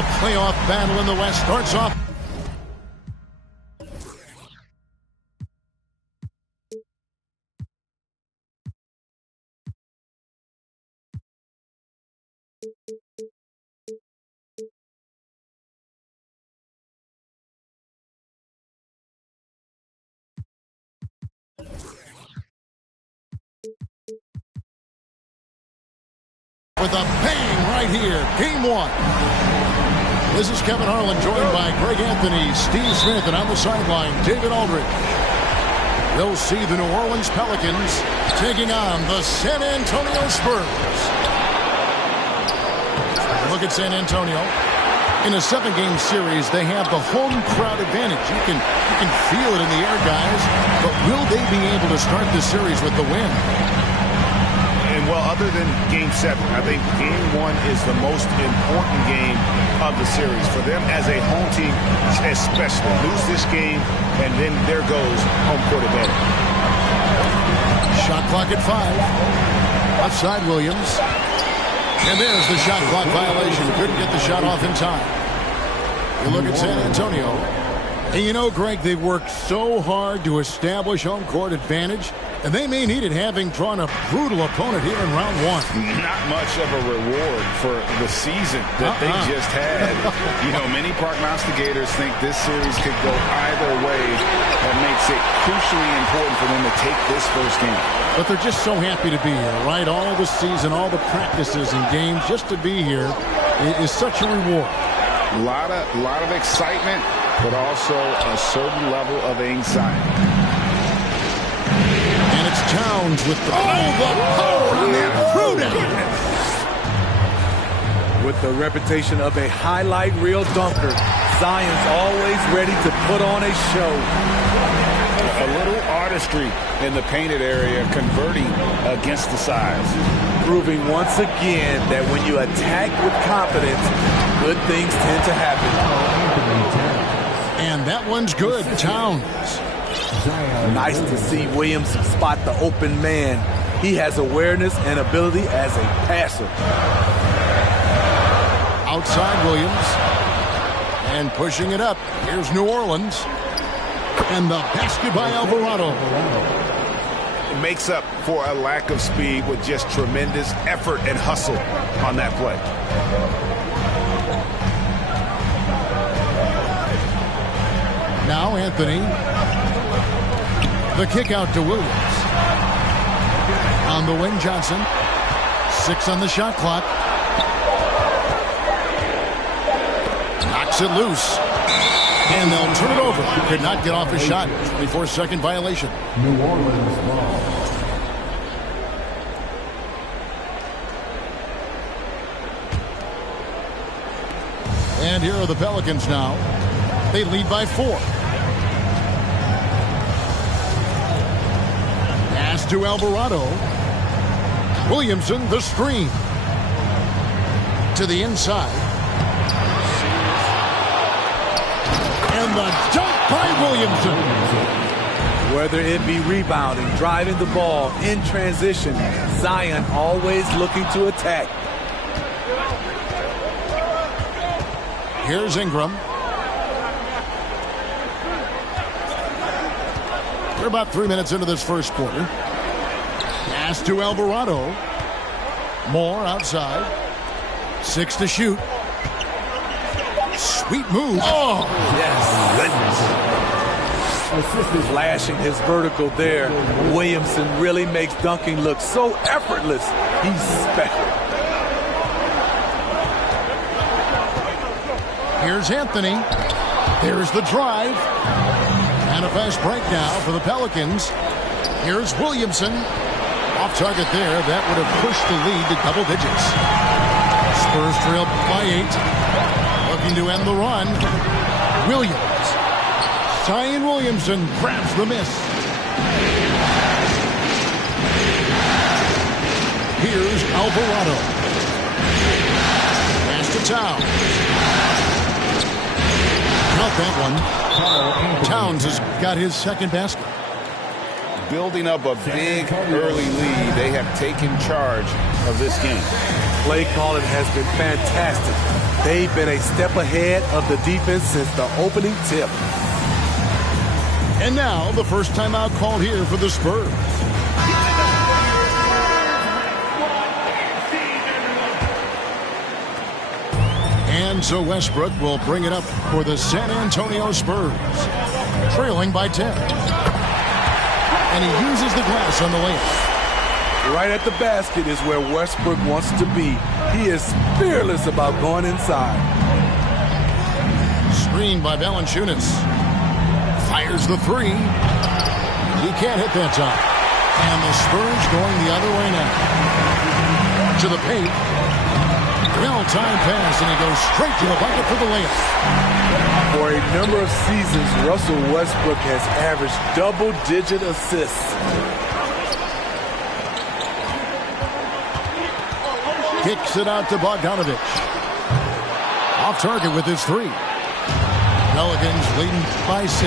The playoff battle in the West starts off. With a bang right here, game one. This is Kevin Harlan, joined by Greg Anthony, Steve Smith, and on the sideline, David Aldridge. You'll see the New Orleans Pelicans taking on the San Antonio Spurs. Look at San Antonio. In a 7-game series, they have the home crowd advantage. You can feel it in the air, guys. But will they be able to start the series with the win? Well, other than Game 7, I think Game 1 is the most important game of the series. For them as a home team, especially, lose this game, and then there goes home court advantage. Shot clock at 5. Outside Williams. And there's the shot clock violation. Couldn't get the shot off in time. You look at San Antonio. And you know, Greg, they worked so hard to establish home court advantage. And they may need it, having drawn a brutal opponent here in round 1. Not much of a reward for the season that they just had. You know, many prognosticators think this series could go either way. That makes it crucially important for them to take this first game. But they're just so happy to be here, right? All the season, all the practices and games, just to be here is such a reward. A lot of excitement, but also a certain level of anxiety. And it's Towns with the power on that prudent. With the reputation of a highlight reel dunker, Zion's always ready to put on a show. A little artistry in the painted area, converting against the size. Proving once again that when you attack with confidence, good things tend to happen. And that one's good, Towns. Nice to see Williams spot the open man. He has awareness and ability as a passer. Outside Williams. And pushing it up. Here's New Orleans. And the basket by Alvarado. It makes up for a lack of speed with just tremendous effort and hustle on that play. Now Anthony. The kick out to Williams. On the wing, Johnson. 6 on the shot clock. Knocks it loose. And they'll turn it over. Could not get off his shot. 24-second violation. New Orleans ball. And here are the Pelicans now. They lead by 4. Pass to Alvarado. Williamson, the screen. To the inside. And the dunk by Williamson. Whether it be rebounding, driving the ball, in transition, Zion always looking to attack. Here's Ingram. We're about 3 minutes into this first quarter. Pass to Alvarado. Moore outside. 6 to shoot. Sweet move. Oh, yes. Flashing his vertical there. Williamson really makes dunking look so effortless. He's special. Here's Anthony. There's the drive. And a fast break now for the Pelicans. Here's Williamson. Off target there. That would have pushed the lead to double digits. Spurs trail by 8. Looking to end the run. Williams. Zion Williamson grabs the miss. Here's Alvarado. Pass to Towns. Not that one. Towns has got his second basket. Building up a big early lead, they have taken charge of this game. Play calling has been fantastic. They've been a step ahead of the defense since the opening tip. And now the first timeout called here for the Spurs. And so Westbrook will bring it up for the San Antonio Spurs, trailing by 10. And he uses the glass on the layup. Right at the basket is where Westbrook wants to be. He is fearless about going inside. Screened by Valanciunas. Fires the three. He can't hit that time. And the Spurs going the other way now. To the paint. Well-timed pass, and he goes straight to the bucket for the layup. For a number of seasons, Russell Westbrook has averaged double-digit assists. Kicks it out to Bogdanovich. Off target with his three. Pelicans leading by 6.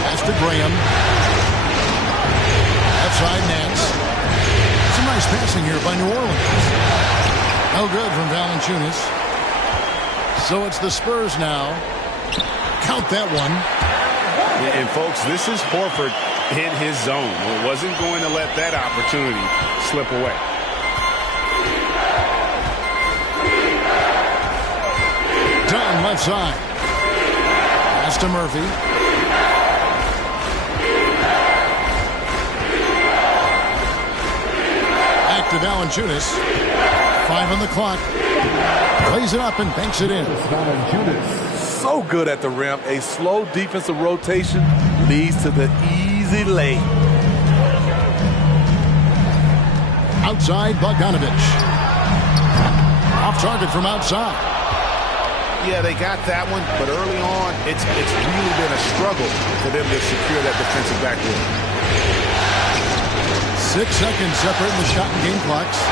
That's to Graham. Outside Nance. Some nice passing here by New Orleans. No good from Valanciunas. So it's the Spurs now. Count that one. And folks, this is Horford in his zone. He wasn't going to let that opportunity slip away. Dunn left side. Pass to Murphy. Back to Valanciunas. 5 on the clock. Plays it up and banks it in. So good at the rim. A slow defensive rotation leads to the easy lay. Outside Bogdanovich. Off target from outside. Yeah, they got that one, but early on, it's really been a struggle for them to secure that defensive backboard. 6 seconds separating the shot and game clocks.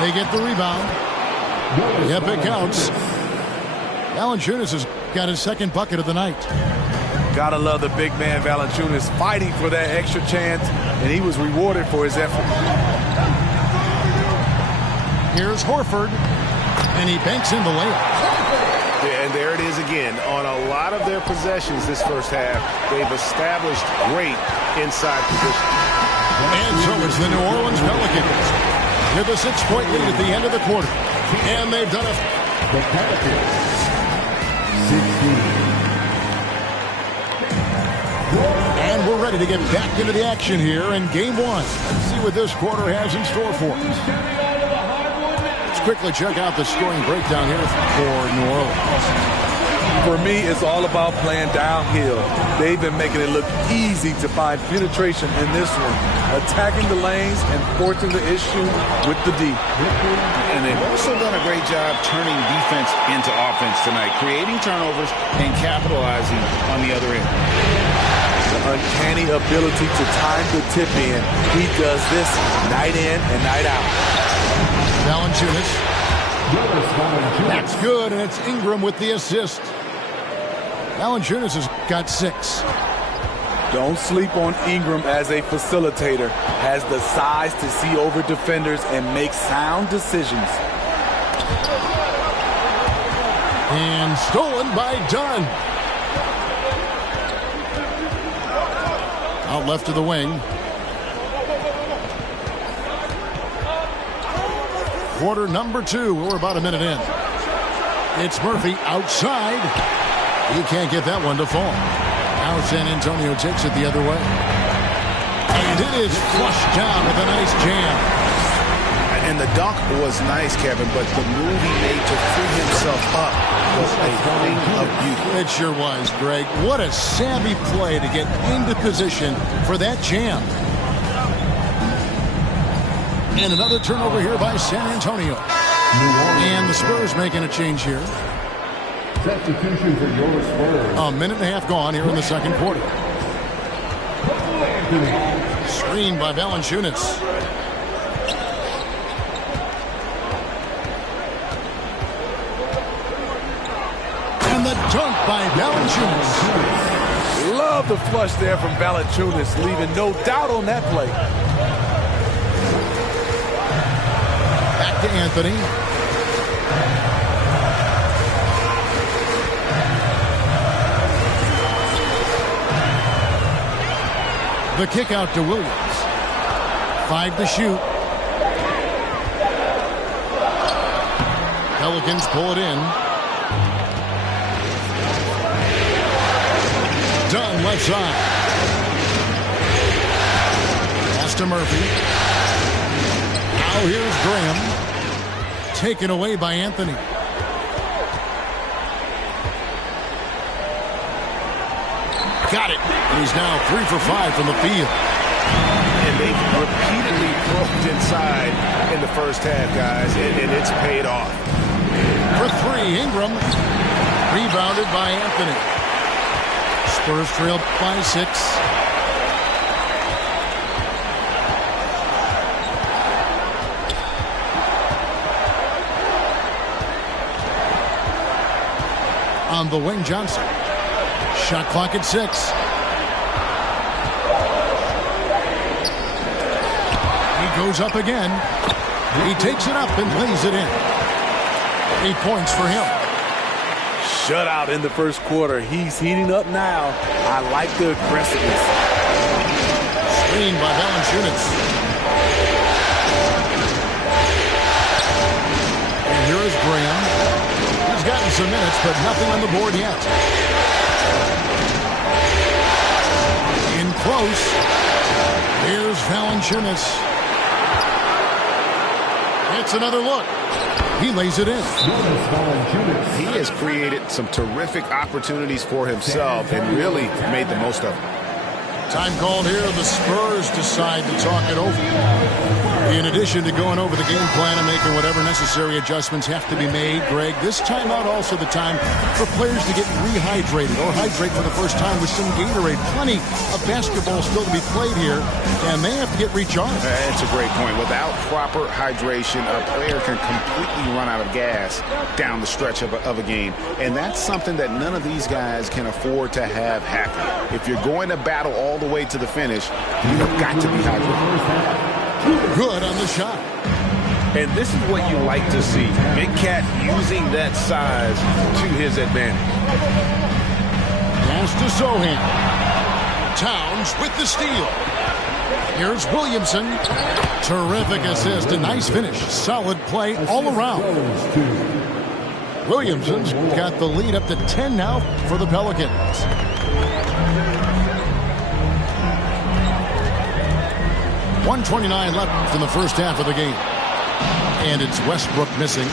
They get the rebound. Yep, it counts. Valanciunas has got his second bucket of the night. Gotta love the big man Valanciunas fighting for that extra chance, and he was rewarded for his effort. Here's Horford, and he banks in the layup. Yeah, and there it is again. On a lot of their possessions this first half, they've established great inside position. And so it's the New Orleans Pelicans with a 6-point lead at the end of the quarter. And they've done it. The Pelicans, 16. And we're ready to get back into the action here in Game 1. Let's see what this quarter has in store for us. Let's quickly check out the scoring breakdown here for New Orleans. For me, it's all about playing downhill. They've been making it look easy to find penetration in this one, attacking the lanes and forcing the issue with the D. And they've also done a great job turning defense into offense tonight, creating turnovers and capitalizing on the other end. The uncanny ability to time the tip in. He does this night in and night out. Valanciunas. That's good, and it's Ingram with the assist. Valanciunas has got 6. Don't sleep on Ingram as a facilitator. Has the size to see over defenders and make sound decisions. And stolen by Dunn. Out left to the wing. Quarter number 2. We're about a minute in. It's Murphy outside. He can't get that one to fall. Now San Antonio takes it the other way. And it is flushed down with a nice jam. And the dunk was nice, Kevin, but the move he made to free himself up was a thing of beauty. It sure was, Greg. What a savvy play to get into position for that jam. And another turnover here by San Antonio. And the Spurs making a change here. Substitution for your Spurs. A minute and a half gone here in the second quarter. Screened by Valanciunas. And the dunk by Valanciunas. Love the flush there from Valanciunas, leaving no doubt on that play. Back to Anthony. The kick out to Williams. 5 to shoot. Pelicans pull it in. Dunn left side. Pass to Murphy. Now here's Graham. Taken away by Anthony. Got it. And he's now 3 for 5 from the field. And they've repeatedly broke inside in the first half, guys, and it's paid off. For 3, Ingram. Rebounded by Anthony. Spurs trailed by 6. On the wing, Johnson. Shot clock at 6. He goes up again. He takes it up and lays it in. 8 points for him. Shutout in the first quarter. He's heating up now. I like the aggressiveness. Screen by Valanciunas. And here is Graham. He's gotten some minutes, but nothing on the board yet. In close. Here's Valanciunas. It's another look. He lays it in. He has created some terrific opportunities for himself and really made the most of them. Time called here. The Spurs decide to talk it over. In addition to going over the game plan and making whatever necessary adjustments have to be made, Greg, this timeout also the time for players to get rehydrated or hydrate for the first time with some Gatorade. Plenty of basketball still to be played here, and they have to get recharged. That's a great point. Without proper hydration, a player can completely run out of gas down the stretch of a game, and that's something that none of these guys can afford to have happen. If you're going to battle all the way to the finish, you've got to be hydrated. Good on the shot. And this is what you like to see. Big Cat using that size to his advantage. Pass to Sohan. Towns with the steal. Here's Williamson. Terrific assist. A nice finish. Solid play all around. Williamson's got the lead up to 10 now for the Pelicans. .129 left in the first half of the game. And it's Westbrook missing.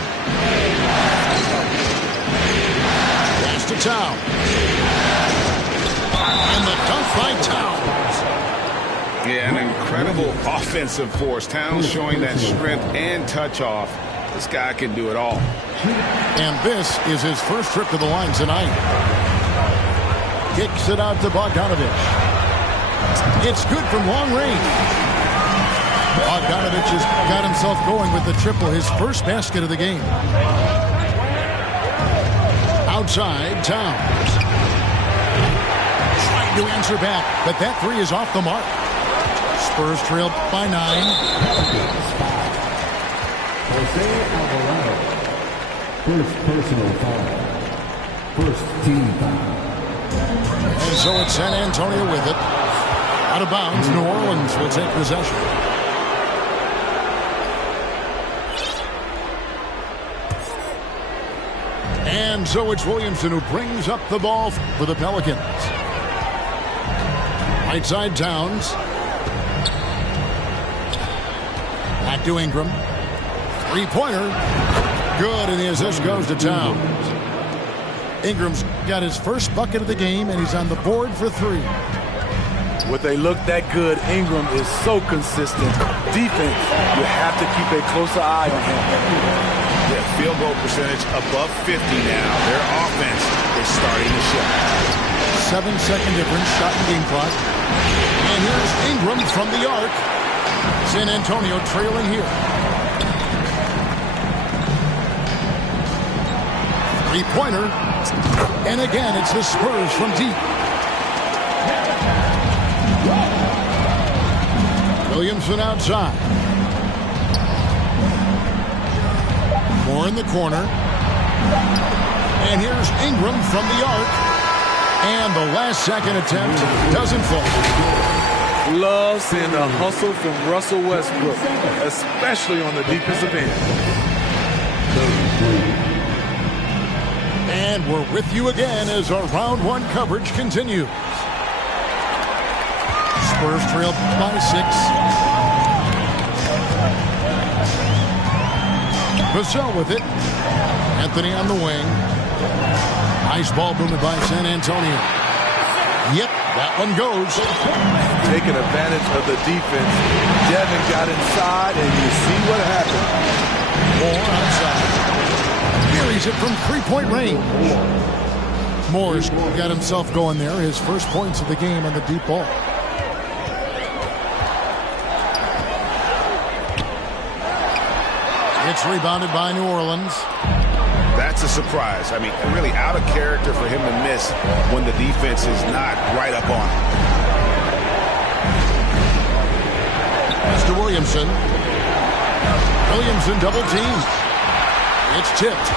Pass to Towns. And the dunk by Towns. Yeah, an incredible offensive force. Towns showing that strength and touch off. This guy can do it all. And this is his first trip to the line tonight. Kicks it out to Bogdanovich. It's good from long range. Bogdanovich has got himself going with the triple, his first basket of the game. Outside, Towns. Trying to answer back, but that three is off the mark. Spurs trail by 9. Jose Alvarado. First personal foul. First team foul. And so it's San Antonio with it. Out of bounds, New Orleans will take possession. And so it's Williamson who brings up the ball for the Pelicans. Right side, Towns. Back to Ingram. Three-pointer. Good, and the assist goes to Towns. Ingram's got his first bucket of the game, and he's on the board for 3. When they look that good, Ingram is so consistent. Defense, you have to keep a closer eye on him. Yeah, field goal percentage above 50 now. Their offense is starting to show. 7-second difference, shot and game clock. And here's Ingram from the arc. San Antonio trailing here. Three-pointer. And again, it's the Spurs from deep. Williamson outside. More in the corner. And here's Ingram from the arc. And the last second attempt doesn't fall. Love seeing the hustle from Russell Westbrook, especially on the defensive end. And we're with you again as our round one coverage continues. Spurs trail by 6. Vassell with it. Anthony on the wing. Nice ball movement by San Antonio. Yep, that one goes. Taking advantage of the defense. Devin got inside, and you see what happened. Moore outside. Buries it from three-point range. Moore's got himself going there. His first points of the game on the deep ball. It's rebounded by New Orleans. That's a surprise. I mean, really out of character for him to miss when the defense is not right up on him. Pass to Williamson. Williamson double teamed. It's tipped.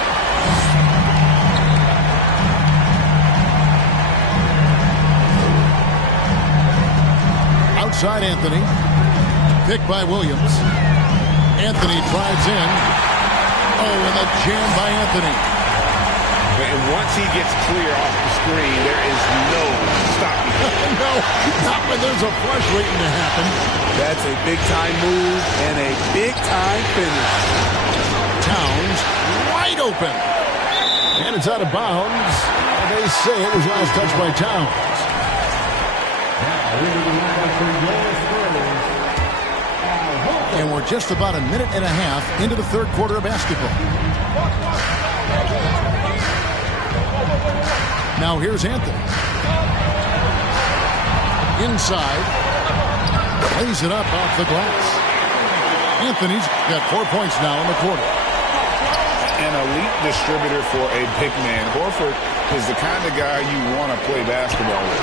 Outside Anthony. Picked by Williams. Anthony drives in. Oh, and a jam by Anthony. And once he gets clear off the screen, there is no stopping him. No, not when there's a flush waiting to happen. That's a big-time move and a big-time finish. Towns wide open. And it's out of bounds. They say it was last touched by Towns. And we're just about a minute and a half into the third quarter of basketball. Now here's Anthony. Inside. Lays it up off the glass. Anthony's got 4 points now in the quarter. An elite distributor for a big man. Horford is the kind of guy you want to play basketball with.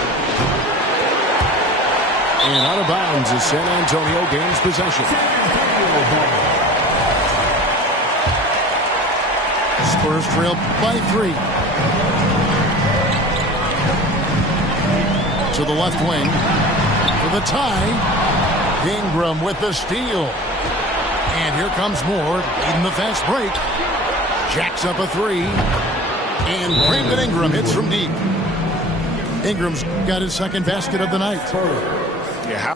And out of bounds as San Antonio gains possession. Spurs trail by 3. To the left wing. For the tie. Ingram with the steal. And here comes Moore leading the fast break. Jacks up a 3. And Brandon Ingram hits from deep. Ingram's got his second basket of the night. Yeah.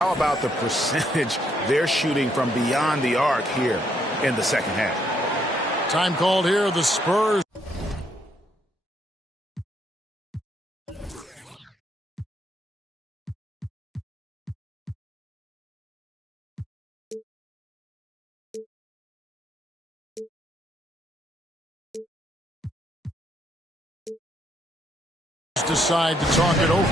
How about the percentage they're shooting from beyond the arc here in the second half? Time called here. The Spurs. Decide to talk it over.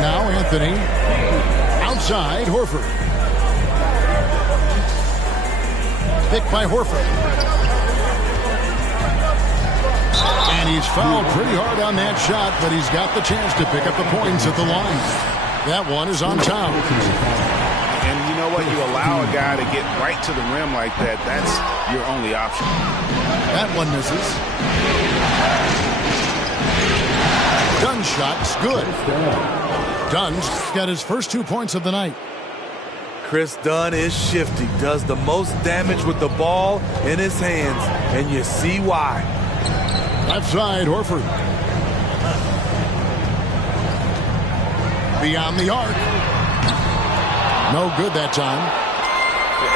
Now Anthony outside Horford. Picked by Horford. And he's fouled pretty hard on that shot, but he's got the chance to pick up the points at the line. That one is on Towns. And you know what? You allow a guy to get right to the rim like that. That's your only option. That one misses. Dunn's shot's good. Dunn's got his first 2 points of the night. Chris Dunn is shifty, does the most damage with the ball in his hands, and you see why. Left side, Horford. Beyond the arc. No good that time.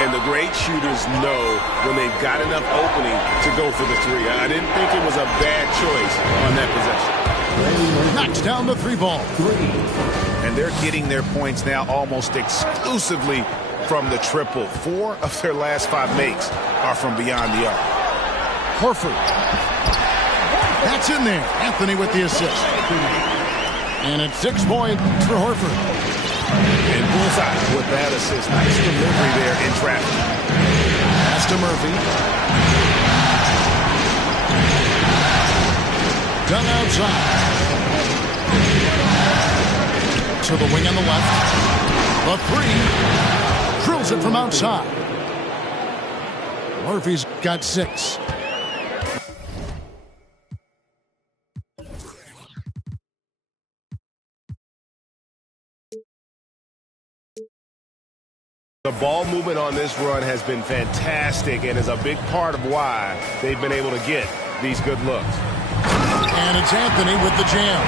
And the great shooters know when they've got enough opening to go for the 3. I didn't think it was a bad choice on that possession. Knocks down the 3 ball. And they're getting their points now almost exclusively from the triple. 4 of their last 5 makes are from beyond the arc. Horford. That's in there. Anthony with the assist. And it's 6 points for Horford. And bullseye with bad assist. Nice delivery there in traffic. Pass to Murphy. Done outside. To the wing on the left. The three. Drills it from outside. Murphy's got 6. The ball movement on this run has been fantastic and is a big part of why they've been able to get these good looks. And it's Anthony with the jam.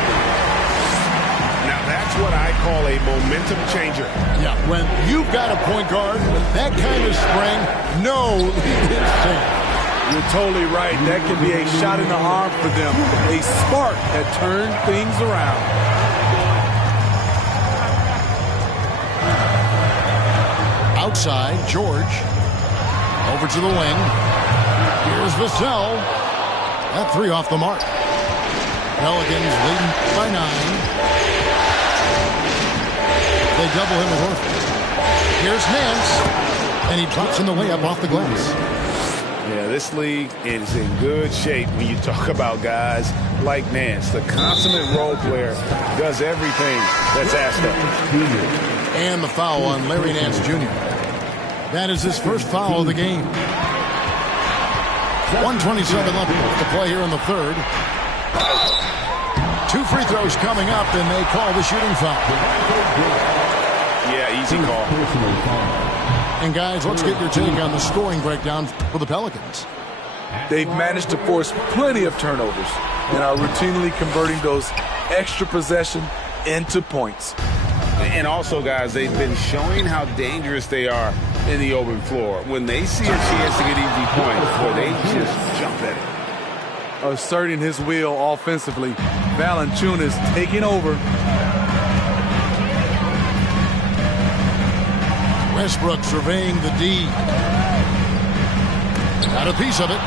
Now that's what I call a momentum changer. Yeah, when you've got a point guard with that kind of spring, no lead is safe. You're totally right. That can be a shot in the arm for them. A spark that turned things around. Outside, George. Over to the wing. Here's Vassell. That 3 off the mark. Pelicans leading by 9. They double him with Horford. Here's Nance. And he drops in the layup off the glass. Yeah, this league is in good shape when you talk about guys like Nance. The consummate role player does everything that's asked of him. And the foul on Larry Nance Jr. That is his first foul of the game. 1:27 left to play here in the third. 2 free throws coming up, and they call the shooting foul. Yeah, easy call. And guys, let's get your take on the scoring breakdown for the Pelicans. They've managed to force plenty of turnovers and are routinely converting those extra possession into points. And also, guys, they've been showing how dangerous they are in the open floor. When they see a chance to get easy points, boy, they just jump at it. Asserting his will offensively, Valanciunas taking over. Westbrook surveying the D. Got a piece of it.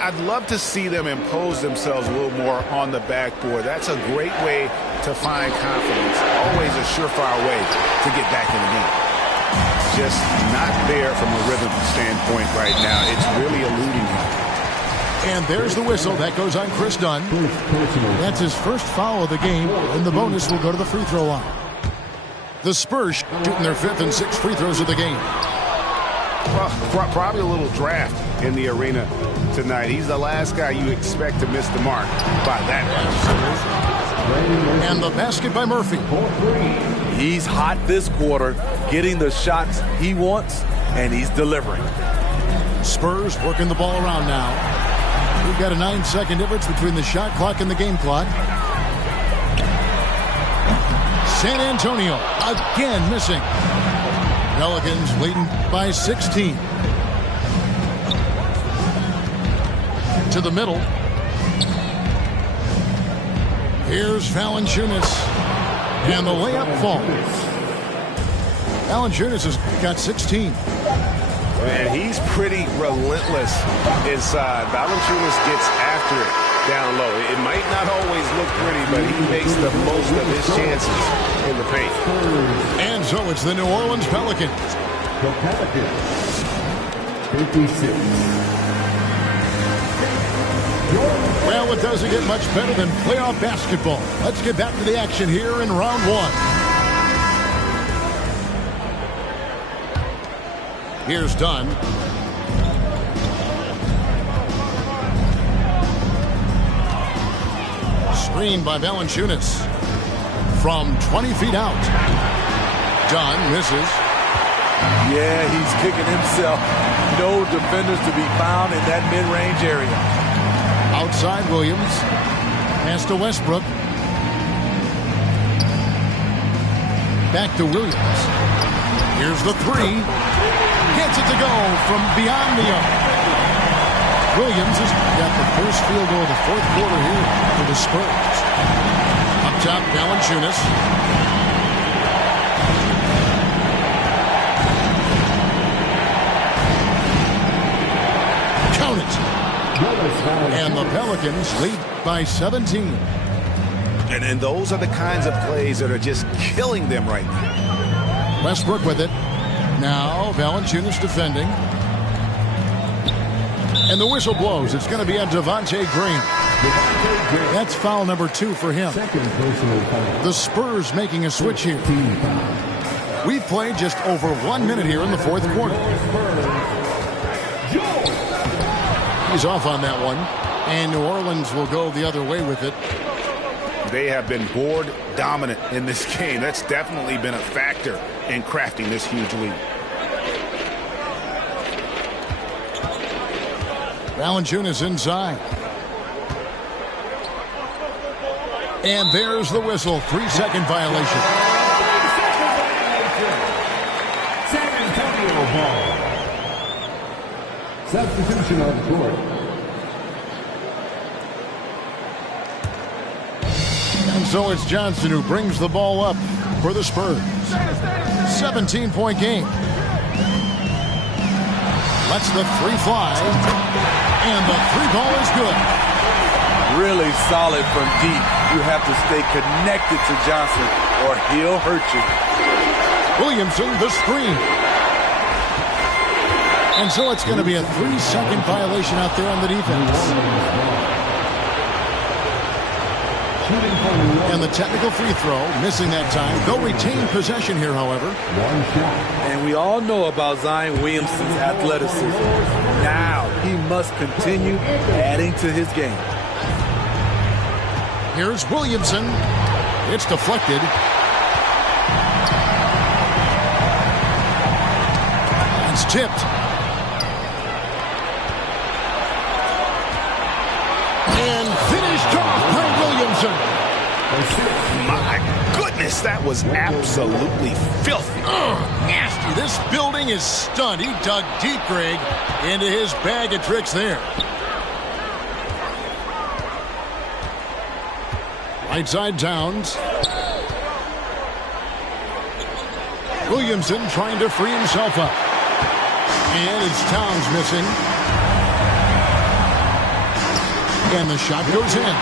I'd love to see them impose themselves a little more on the backboard. That's a great way to find confidence. Always a surefire way to get back in the game. Just not there from a rhythm standpoint right now. It's really eluding him. And there's the whistle. That goes on Chris Dunn. That's his first foul of the game, and the bonus will go to the free throw line. The Spurs shooting their 5th and 6th free throws of the game. Well, probably a little draft in the arena tonight. He's the last guy you expect to miss the mark by that much. And the basket by Murphy. He's hot this quarter, getting the shots he wants, and he's delivering. Spurs working the ball around now. We've got a 9-second difference between the shot clock and the game clock. San Antonio again missing. Pelicans leading by 16. To the middle. Here's Valanciunas. And the layup falls. Valanciunas has got 16. And he's pretty relentless inside. Valanciunas gets after it down low. It might not always look pretty, but he makes the most of his chances in the paint. And so it's the New Orleans Pelicans. The Pelicans, 56. Well, it doesn't get much better than playoff basketball. Let's get back to the action here in round 1. Here's Dunn. Screen by Valanciunas. From 20 feet out. Dunn misses. Yeah, he's kicking himself. No defenders to be found in that mid-range area. Outside Williams. Pass to Westbrook. Back to Williams. Here's the 3. Gets it to go from beyond the arc. Williams has got the first field goal of the 4th quarter here for the Spurs. Up top, Valanciunas. Count it. And the Pelicans lead by 17. And those are the kinds of plays that are just killing them right now. Westbrook with it. Now Valanciunas defending. And the whistle blows. It's going to be on Devontae Green. That's foul number 2 for him. The Spurs making a switch here. We've played just over 1 minute here in the fourth quarter. He's off on that one. And New Orleans will go the other way with it. They have been board dominant in this game. That's definitely been a factor in crafting this huge lead. Valanciunas inside. And there's the whistle. 3-second violation. San Antonio ball. Substitution on the court. And so it's Johnson who brings the ball up for the Spurs. 17-point game. Lets the 3 fly. And the 3 ball is good. Really solid from deep. You have to stay connected to Johnson or he'll hurt you. Williamson, the screen. And so it's going to be a 3-second violation out there on the defense. And the technical free throw, missing that time. They'll retain possession here, however. And we all know about Zion Williamson's athleticism. Now he must continue adding to his game. Here's Williamson. It's deflected. It's tipped. And finished off by Williamson. My goodness, that was absolutely filthy. Nasty. This building is stunned. He dug deep, Greg, into his bag of tricks there. Right side Towns. Williamson trying to free himself up. And it's Towns missing. And the shot goes in.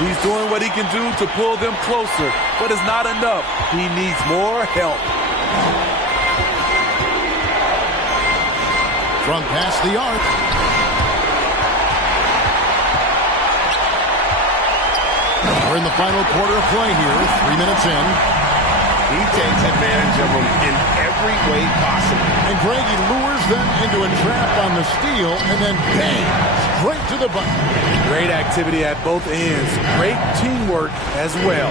He's doing what he can do to pull them closer, but it's not enough. He needs more help. From past the arc. We're in the final quarter of play here, 3 minutes in. He takes advantage of them in every way possible. And Greg, he lures them into a trap on the steal, and then bang, straight to the button. Great activity at both ends. Great teamwork as well.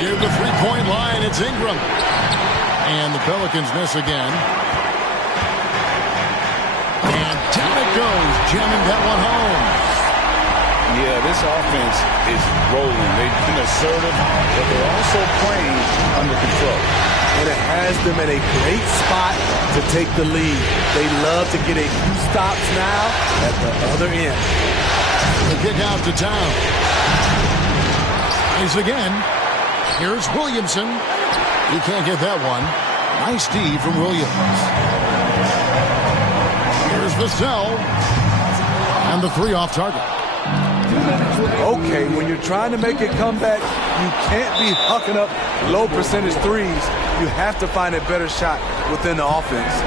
Near the three-point line, it's Ingram. And the Pelicans miss again. And down it goes, jamming that one home. Yeah, this offense is rolling. They've been assertive, but they're also playing under control. And it has them in a great spot to take the lead. They love to get a few stops now at the other end. The kick out to Town. Nice again. Here's Williamson. He can't get that one. Nice D from Williams. Here's Vassell. And the 3 off target. Okay, when you're trying to make a comeback, you can't be hucking up low percentage threes. You have to find a better shot within the offense.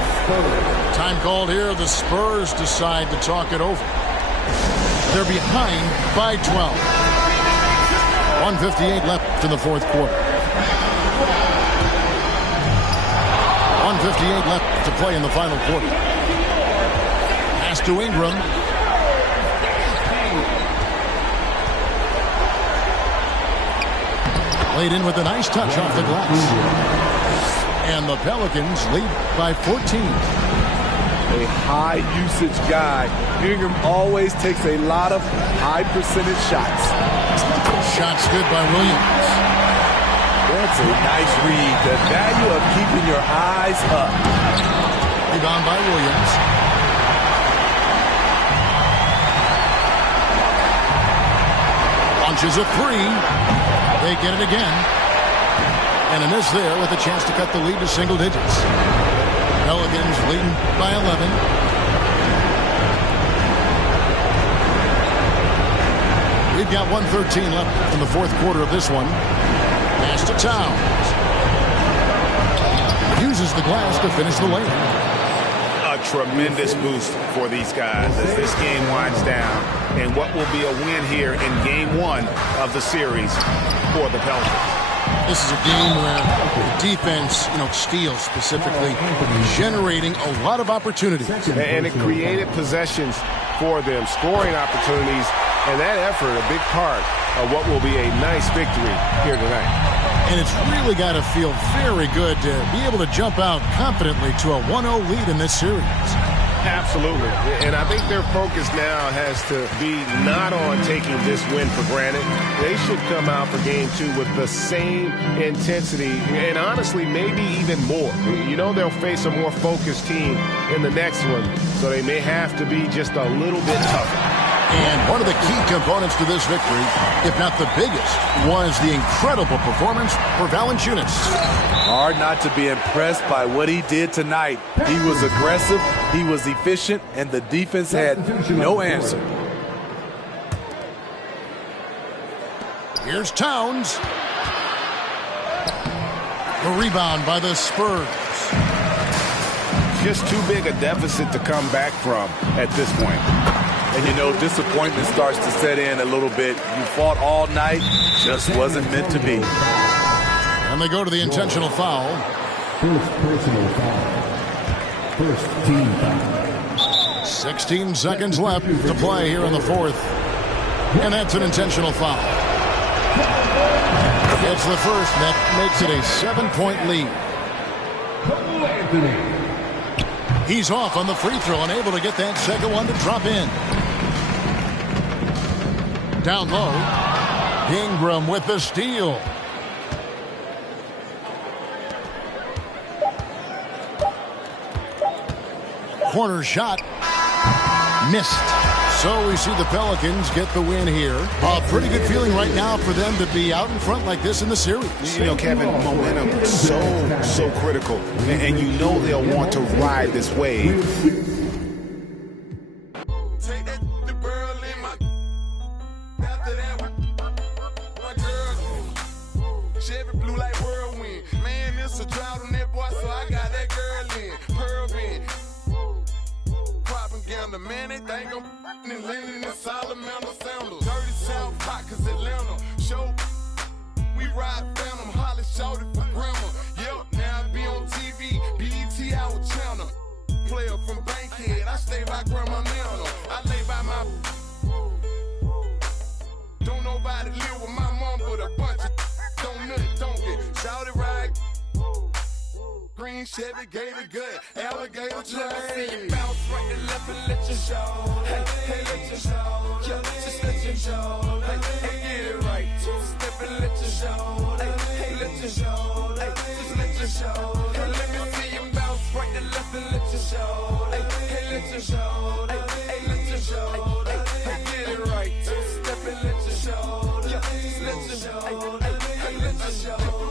Time called here. The Spurs decide to talk it over. They're behind by 12. 1:58 left in the fourth quarter. 1:58 left to play in the final quarter. Pass to Ingram. Laid in with a nice touch off the glass. And the Pelicans lead by 14. A high usage guy. Ingram always takes a lot of high percentage shots. Shots good by Williams. That's a nice read. The value of keeping your eyes up. Rebound by Williams. Launches a 3. They get it again. And a miss there with a chance to cut the lead to single digits. Pelicans leading by 11. We've got 1:13 left in the fourth quarter of this one. Pass to Towns. Uses the glass to finish the lane. A tremendous boost for these guys as this game winds down, and what will be a win here in game 1 of the series for the Pelicans. This is a game where the defense, steals specifically, generating a lot of opportunities. And it created possessions for them, scoring opportunities, and that effort a big part of what will be a nice victory here tonight. And it's really got to feel very good to be able to jump out confidently to a 1-0 lead in this series. Absolutely. And I think their focus now has to be not on taking this win for granted. They should come out for game 2 with the same intensity and honestly maybe even more. They'll face a more focused team in the next one, so they may have to be just a little bit tougher. And one of the key components to this victory, if not the biggest, was the incredible performance for Valanciunas. Hard not to be impressed by what he did tonight. He was aggressive, he was efficient, and the defense had no answer. Here's Towns. The rebound by the Spurs. Just too big a deficit to come back from at this point. And disappointment starts to set in a little bit. You fought all night, just wasn't meant to be. And they go to the intentional foul. First personal foul. First team foul. 16 seconds left to play here in the fourth. And that's an intentional foul. It's the first, and that makes it a 7-point lead. He's off on the free throw and able to get that second one to drop in. Down low, Ingram with the steal. Corner shot. Missed. So we see the Pelicans get the win here. A pretty good feeling right now for them to be out in front like this in the series. Kevin, momentum so critical. And they'll want to ride this wave. Man, they think I'm and leaning in solid amount of sandals. Dirty South hot, cause Atlanta. Show, we ride phantom, Holly shouted for grandma. Yep, now I be on TV, BET our channel. Player from Bankhead, I stay by Grandma Nana. I lay by my. Don't nobody live with my mom, but a bunch of don't get shouted right. Green Chevy, Gator gut, alligator trade. Bounce right to left and let you show. Hey, let you show. Yeah, just let you show. Hey, get it right. Two-step and let you show. Hey, let you show. Hey, just let you show. Hey, let me see you bounce right to left and let you show. Hey, let you show. Hey, let you show. Hey, get it right. Two-step and let you show. Yeah, just let you show. Hey, let you show.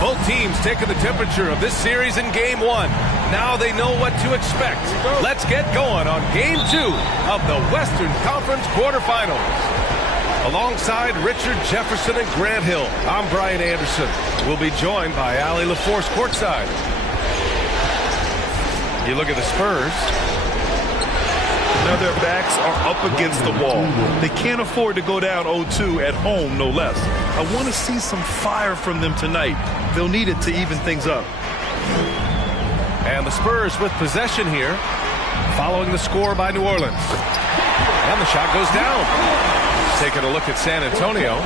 Both teams taking the temperature of this series in Game 1. Now they know what to expect. Let's get going on Game 2 of the Western Conference quarterfinals. Alongside Richard Jefferson and Grant Hill, I'm Brian Anderson. We'll be joined by Allie LaForce courtside. You look at the Spurs. Now their backs are up against the wall. They can't afford to go down 0-2 at home, no less. I want to see some fire from them tonight. They'll need it to even things up. And the Spurs with possession here, following the score by New Orleans. And the shot goes down. Taking a look at San Antonio.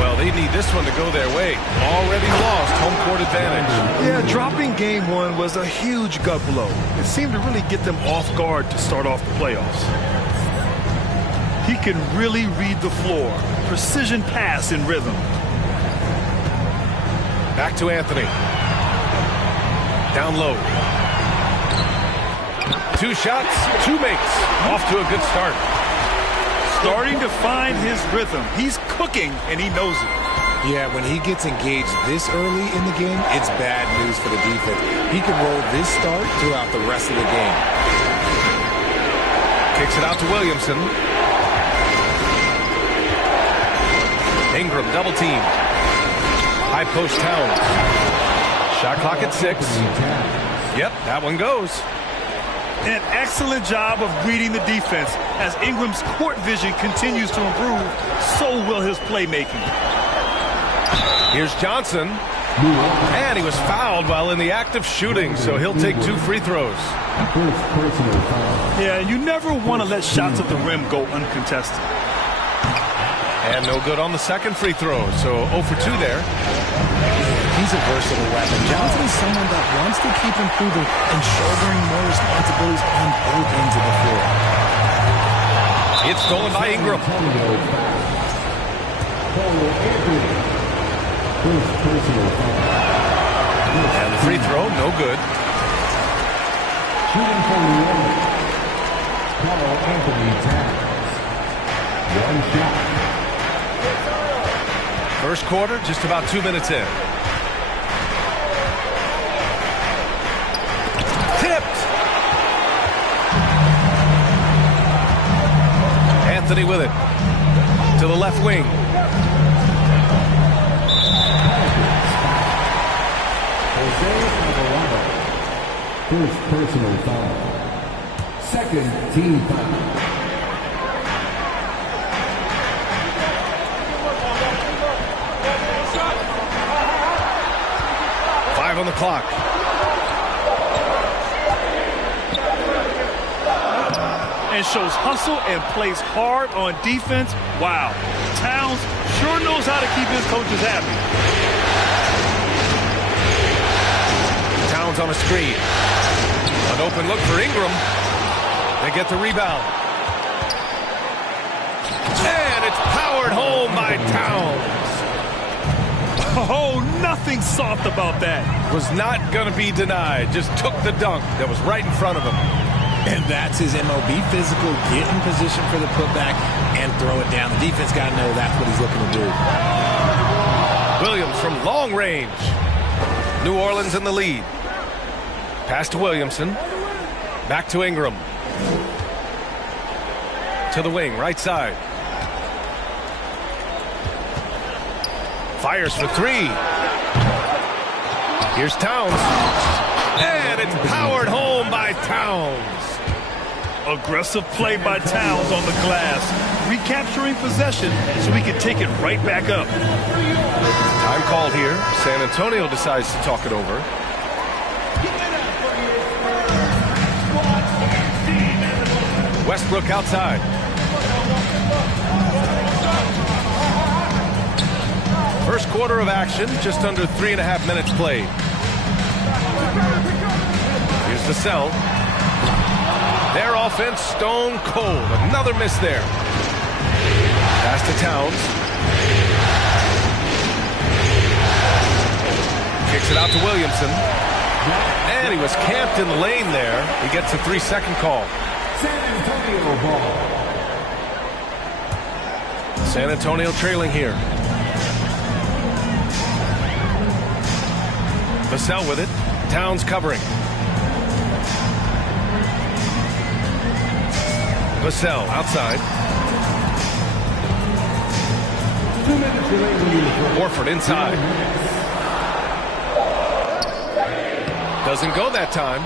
Well, they need this one to go their way. Already lost home court advantage. Yeah, dropping Game 1 was a huge gut blow. It seemed to really get them off guard to start off the playoffs. He can really read the floor. Precision pass in rhythm. Back to Anthony. Down low. 2 shots, 2 makes. Off to a good start. Starting to find his rhythm. He's cooking, and he knows it. Yeah, when he gets engaged this early in the game, it's bad news for the defense. He can roll this start throughout the rest of the game. Kicks it out to Williamson. Ingram double team. High post Towns. Shot clock at 6. Yep, that one goes. An excellent job of reading the defense. As Ingram's court vision continues to improve, so will his playmaking. Here's Johnson. And he was fouled while in the act of shooting, so he'll take 2 free throws. Yeah, you never want to let shots at the rim go uncontested. And no good on the second free throw, so 0 for 2 there. He's a versatile weapon. Johnson is someone that wants to keep improving and shouldering more responsibilities on both ends of the floor. It's stolen by Ingram. And the free throw, no good. Shooting from the rim, Carl Anthony Towns. 1 shot. First quarter, just about 2 minutes in. Tipped. Anthony with it. To the left wing. First personal foul. Second team foul. On the clock. And shows hustle and plays hard on defense. Wow. Towns sure knows how to keep his coaches happy. Towns on a screen. An open look for Ingram. They get the rebound. And it's powered home by Towns. Oh, nothing soft about that. Was not going to be denied. Just took the dunk that was right in front of him. And that's his MO. Be physical, get in position for the putback, and throw it down. The defense got to know that's what he's looking to do. Williams from long range. New Orleans in the lead. Pass to Williamson. Back to Ingram. To the wing, right side. Fires for 3. Here's Towns. And it's powered home by Towns. Aggressive play by Towns on the glass. Recapturing possession so he can take it right back up. Time called here. San Antonio decides to talk it over. Westbrook outside. First quarter of action, just under 3.5 minutes played. Here's the cell. Their offense stone cold. Another miss there. Pass to Towns. Kicks it out to Williamson. And he was camped in the lane there. He gets a 3-second call. San Antonio ball. San Antonio trailing here. Vassell with it. Towns covering. Vassell outside. Horford inside. Doesn't go that time.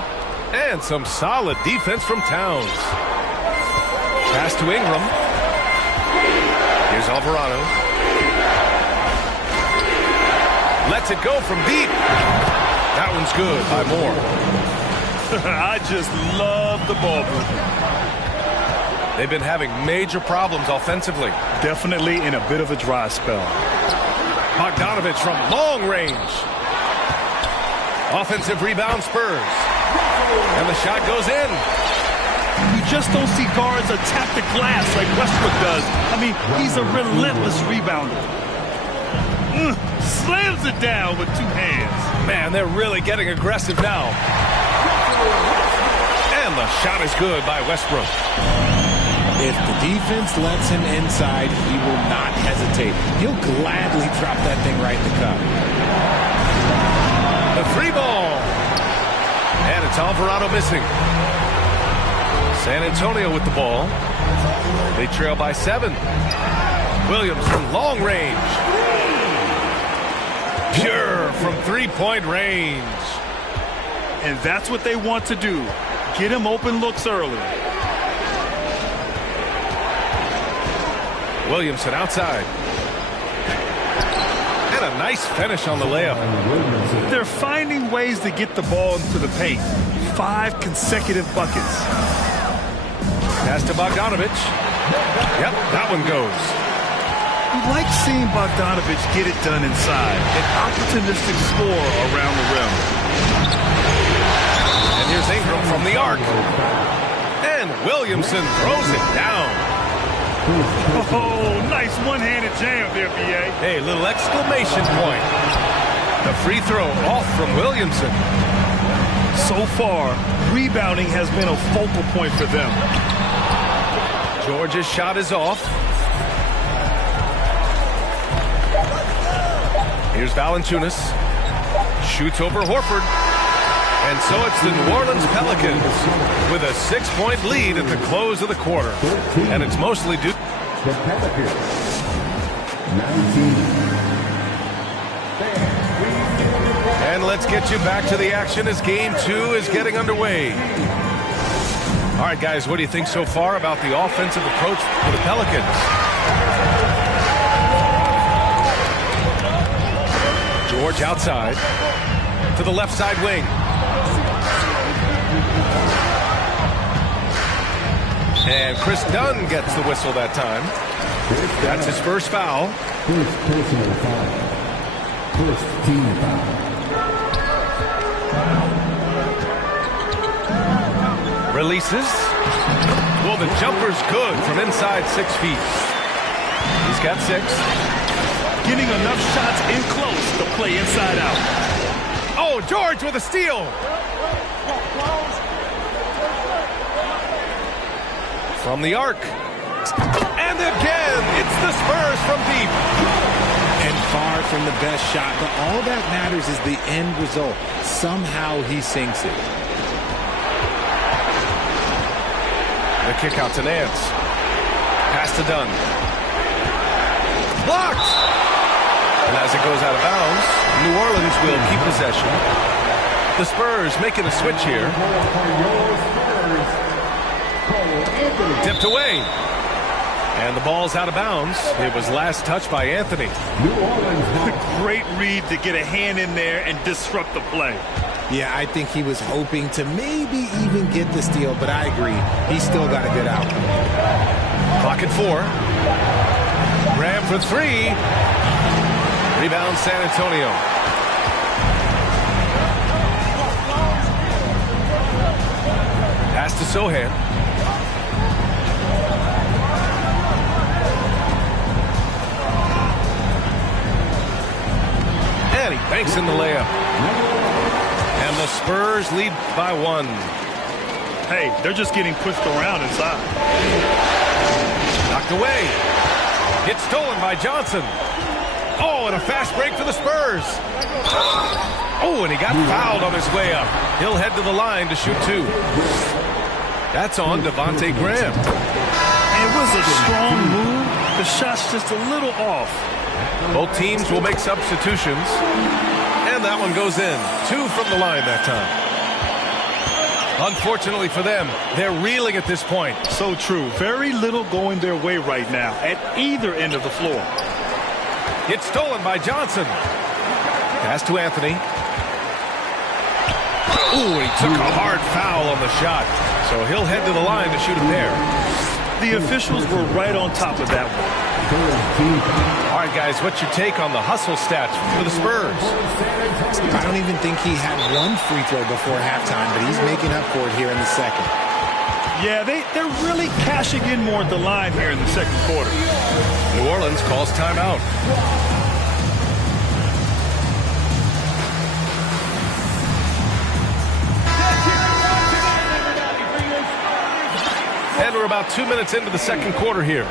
And some solid defense from Towns. Pass to Ingram. Here's Alvarado. Lets it go from deep. That one's good by Moore. I just love the ball movement. They've been having major problems offensively. Definitely in a bit of a dry spell. Bogdanovich from long range. Offensive rebound, Spurs. And the shot goes in. You just don't see guards attack the glass like Westbrook does. I mean, he's a relentless rebounder. Slams it down with two hands. Man, they're really getting aggressive now. And the shot is good by Westbrook. If the defense lets him inside, he will not hesitate. He'll gladly drop that thing right in the cup. The three ball. And it's Alvarado missing. San Antonio with the ball. They trail by 7. Williams from long range. Pure from three-point range. And that's what they want to do. Get him open looks early. Williamson outside. And a nice finish on the layup. They're finding ways to get the ball into the paint. 5 consecutive buckets. Pass to Bogdanovich. Yep, that one goes. We like seeing Bogdanovich get it done inside. An opportunistic score around the rim. And here's Ingram from the arc. And Williamson throws it down. Oh, nice one-handed jam there, B.A. Hey, little exclamation point. The free throw off from Williamson. So far, rebounding has been a focal point for them. George's shot is off. Here's Valanciunas. Shoots over Horford. And so it's the New Orleans Pelicans with a 6-point lead at the close of the quarter. And it's mostly due. The Pelicans, 19. And let's get you back to the action as Game 2 is getting underway. All right, guys, what do you think so far about the offensive approach for the Pelicans? George outside to the left side wing. And Chris Dunn gets the whistle that time. That's his first foul. First personal foul. First team foul. Releases. Well, the jumper's good from inside 6 feet. He's got 6. Getting enough shots in close to play inside out. Oh, George with a steal. From the arc. And again, it's the Spurs from deep. And far from the best shot, but all that matters is the end result. Somehow he sinks it. The kick out to Nance. Pass to Dunn. Blocked! And as it goes out of bounds, New Orleans will keep possession. The Spurs making a switch here. Tipped away. And the ball's out of bounds. It was last touched by Anthony. Great read to get a hand in there and disrupt the play. Yeah, I think he was hoping to maybe even get the steal, but I agree. He's still got a good outcome. Clock at 4. Graham for 3. Rebound San Antonio. Pass to Sohan. And he banks in the layup. And the Spurs lead by 1. Hey, they're just getting pushed around inside. Knocked away. It's stolen by Johnson. Oh, and a fast break for the Spurs. Oh, Ooh, and he got fouled on his way up. He'll head to the line to shoot 2. That's on Devontae Graham. It was a strong move. The shot's just a little off. Both teams will make substitutions. And that one goes in. 2 from the line that time. Unfortunately for them, they're reeling at this point. So true. Very little going their way right now at either end of the floor. It's stolen by Johnson. Pass to Anthony. Ooh, he took a hard foul on the shot. So he'll head to the line to shoot a pair. The officials were right on top of that one. All right, guys, what's your take on the hustle stats for the Spurs? I don't even think he had one free throw before halftime, but he's making up for it here in the second. Yeah, they're really cashing in more at the line here in the second quarter. New Orleans calls timeout. And we're about 2 minutes into the second quarter here.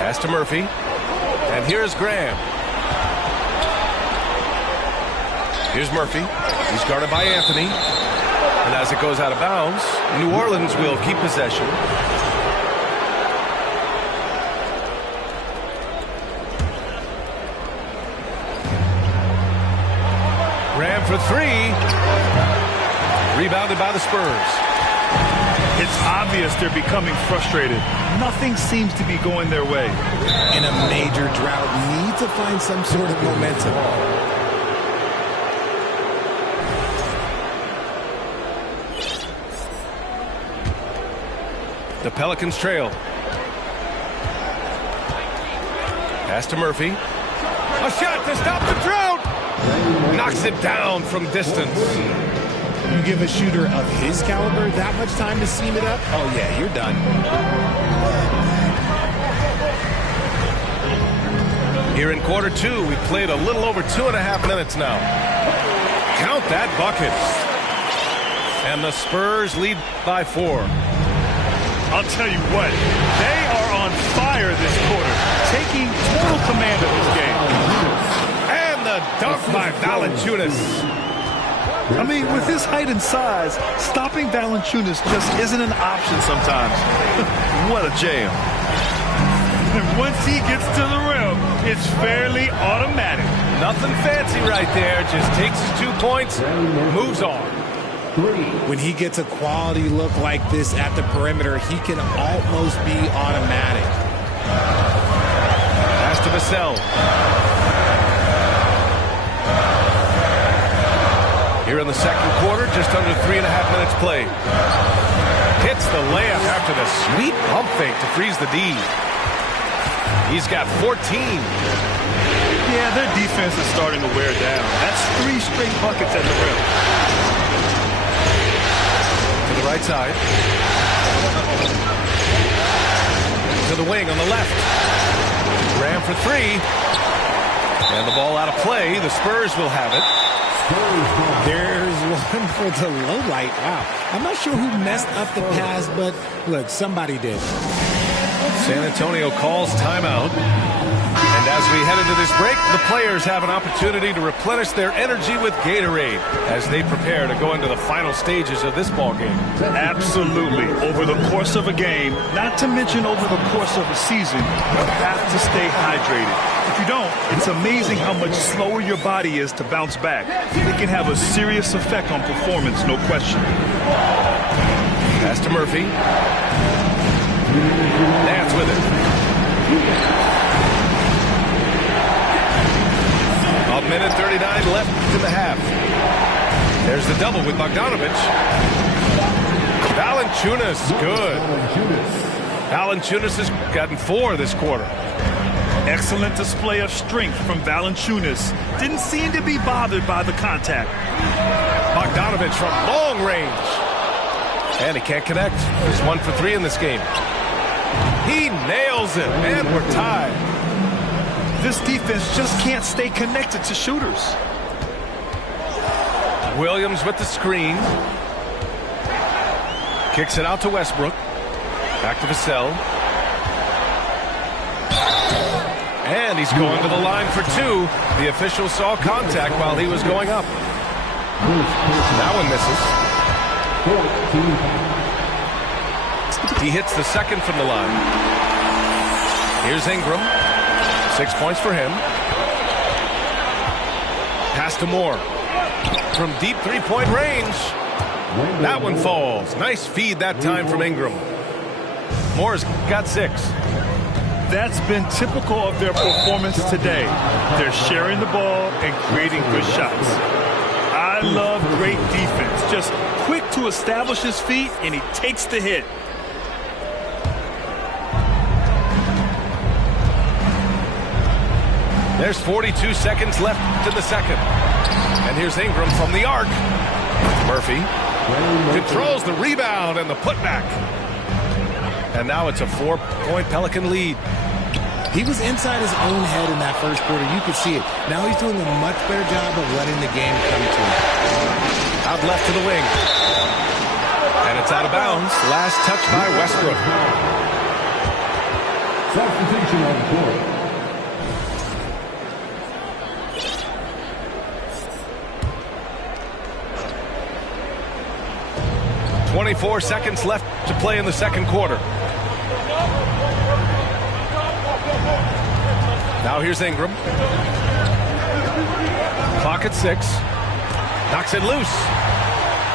Pass to Murphy. And here's Graham. Here's Murphy. He's guarded by Anthony. And as it goes out of bounds, New Orleans will keep possession. Graham for 3. Rebounded by the Spurs. It's obvious they're becoming frustrated. Nothing seems to be going their way. In a major drought, need to find some sort of momentum. The Pelicans trail. Pass to Murphy. A shot to stop the drought. Knocks it down from distance. You give a shooter of his caliber that much time to seam it up? Oh, yeah, you're done. Here in quarter 2, we played a little over 2.5 minutes now. Count that bucket. And the Spurs lead by 4. I'll tell you what, they are on fire this quarter, taking total command of this game. And the dunk by Valanciunas. I mean, with his height and size, stopping Valanciunas just isn't an option sometimes. What a jam. And once he gets to the rim, it's fairly automatic. Nothing fancy right there. Just takes his 2 points, moves on. When he gets a quality look like this at the perimeter, he can almost be automatic. Pass to Vassell. Here in the second quarter, just under 3.5 minutes played. Hits the layup after the sweet pump fake to freeze the D. He's got 14. Yeah, their defense is starting to wear down. That's 3 straight buckets at the rim. To the right side. To the wing on the left. Graham for 3. And the ball out of play. The Spurs will have it. There's one for the low light. Wow. I'm not sure who messed up the pass, but look, somebody did. San Antonio calls timeout. And as we head into this break, the players have an opportunity to replenish their energy with Gatorade as they prepare to go into the final stages of this ball game. Absolutely. Over the course of a game, not to mention over the course of a season, you have to stay hydrated. If you don't, it's amazing how much slower your body is to bounce back. It can have a serious effect on performance, no question. Pass to Murphy. Nance with it. A minute 39 left in the half. There's the double with Bogdanovich. Valanciunas, good. Valanciunas has gotten 4 this quarter. Excellent display of strength from Valanciunas. Didn't seem to be bothered by the contact. Bogdanovich from long range. And he can't connect. He's 1 for 3 in this game. He nails it, and we're tied. This defense just can't stay connected to shooters. Williams with the screen. Kicks it out to Westbrook. Back to Vassell. And he's going to the line for two. The official saw contact while he was going up. That one misses. He hits the second from the line. Here's Ingram. 6 points for him. Pass to Moore. From deep three-point range. That one falls. Nice feed that time from Ingram. Moore's got 6. That's been typical of their performance today. They're sharing the ball and creating good shots. I love great defense. Just quick to establish his feet, and he takes the hit. There's 42 seconds left in the second. And here's Ingram from the arc. Murphy controls the rebound and the putback. And now it's a 4-point Pelican lead. He was inside his own head in that first quarter. You could see it. Now he's doing a much better job of letting the game come to him. Out left to the wing. And it's out of bounds. Last touch by Westbrook. Substitution on the court. 24 seconds left to play in the second quarter. Now here's Ingram. Clock at 6. Knocks it loose.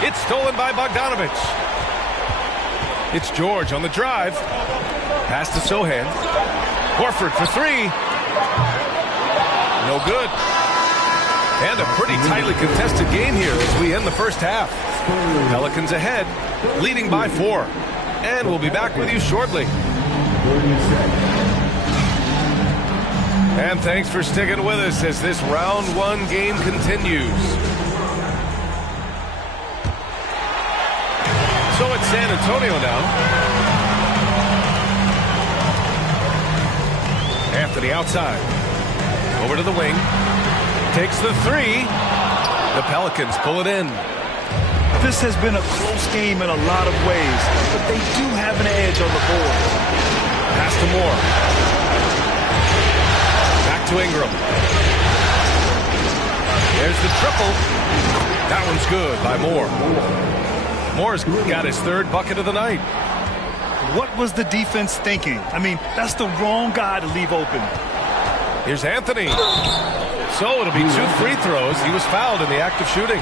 It's stolen by Bogdanovich. It's George on the drive. Pass to Sohan. Horford for 3. No good. And a pretty tightly contested game here as we end the first half. Pelicans ahead, leading by 4. And we'll be back with you shortly. And thanks for sticking with us as this round 1 game continues. So it's San Antonio now. Anthony outside. Over to the wing. Takes the 3. The Pelicans pull it in. This has been a close game in a lot of ways, but they do have an edge on the board. Pass to Moore. Back to Ingram. There's the triple. That one's good by Moore. Moore's got his 3rd bucket of the night. What was the defense thinking? I mean, that's the wrong guy to leave open. Here's Anthony. So it'll be 2 free throws. He was fouled in the act of shooting.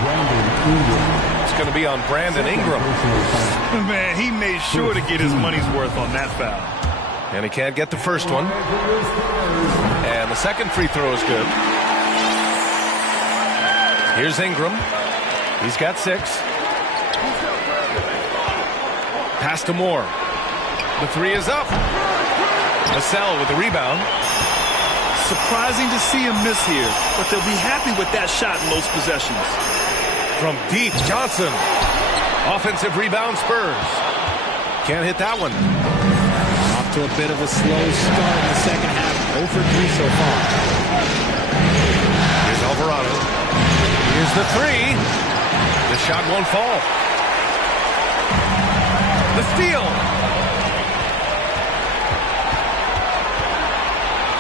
It's going to be on Brandon Ingram. Man, he made sure to get his money's worth on that foul. And he can't get the first one. And the second free throw is good. Here's Ingram. He's got 6. Pass to Moore. The 3 is up. Vassell with the rebound. Surprising to see him miss here, but they'll be happy with that shot in most possessions. From deep, Johnson. Offensive rebound, Spurs. Can't hit that one. Off to a bit of a slow start in the second half. 0 for 3 so far. Here's Alvarado. Here's the 3. The shot won't fall. The steal.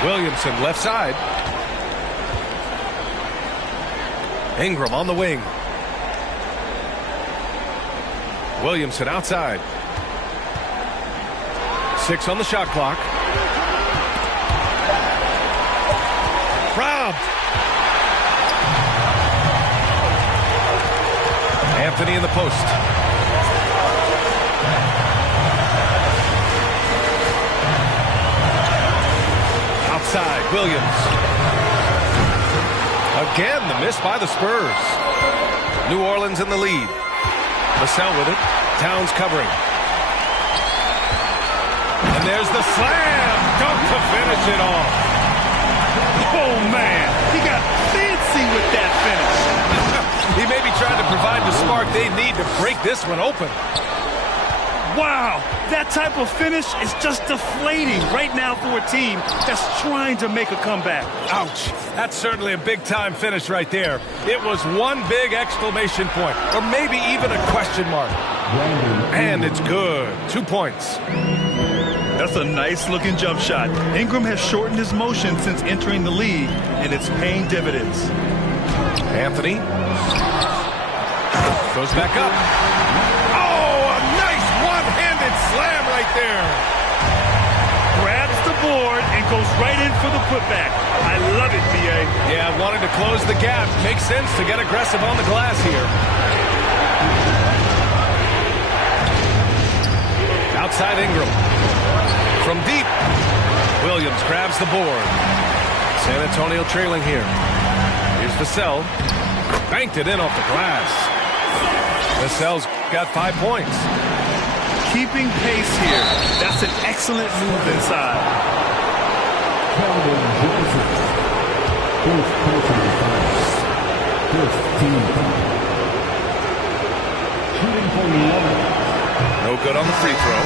Williamson left side. Ingram on the wing. Williamson outside. 6 on the shot clock. Robbed. Anthony in the post. Outside, Williams. Again, the miss by the Spurs. New Orleans in the lead. Vassell with it. Towns covering. And there's the slam dunk to finish it off. Oh, man. He got fancy with that finish. He may be trying to provide the spark they need to break this one open. Wow. That type of finish is just deflating right now for a team that's trying to make a comeback. Ouch. That's certainly a big-time finish right there. It was one big exclamation point, or maybe even a question mark. And it's good. 2 points. The That's a nice-looking jump shot. Ingram has shortened his motion since entering the league, and it's paying dividends. Anthony goes back up. Oh, a nice one-handed slam right there. Grabs the board and goes right in for the putback. I love it, B.A. Yeah, wanted to close the gap. Makes sense to get aggressive on the glass here. Outside Ingram. From deep. Williams grabs the board. San Antonio trailing here. Here's Vassell. Banked it in off the glass. Vassell's got 5 points. Keeping pace here. That's an excellent move inside. No good on the free throw.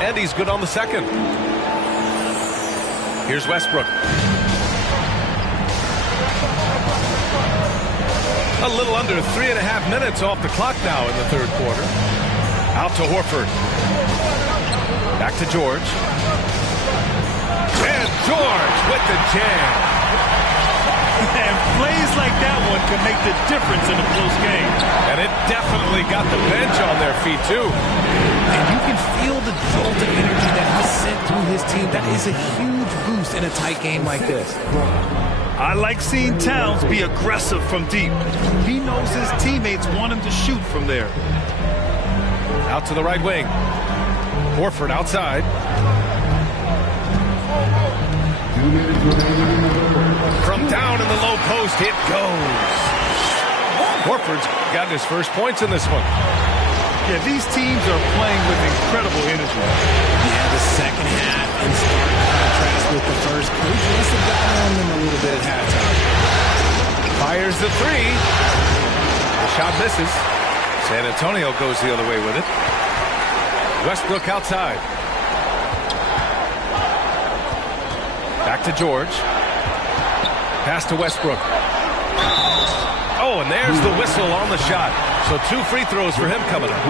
And he's good on the second. Here's Westbrook. A little under 3.5 minutes off the clock now in the third quarter. Out to Horford. Back to George. And George with the jam. And plays like that one can make the difference in a close game. And it definitely got the bench on their feet, too. And you can feel the jolt of energy that he sent through his team. That is a huge boost in a tight game like this. I like seeing Towns be aggressive from deep. He knows his teammates want him to shoot from there. Out to the right wing. Horford outside. From down in the low post, it goes. Horford's got his first points in this one. Yeah, these teams are playing with incredible energy. Yeah, the second half in stark contrast with the first. Coach must have gotten on them a little bit at halftime. Fires the three. The shot misses. San Antonio goes the other way with it. Westbrook outside. Back to George. Pass to Westbrook. Oh, and there's the whistle on the shot. So 2 free throws for him coming up.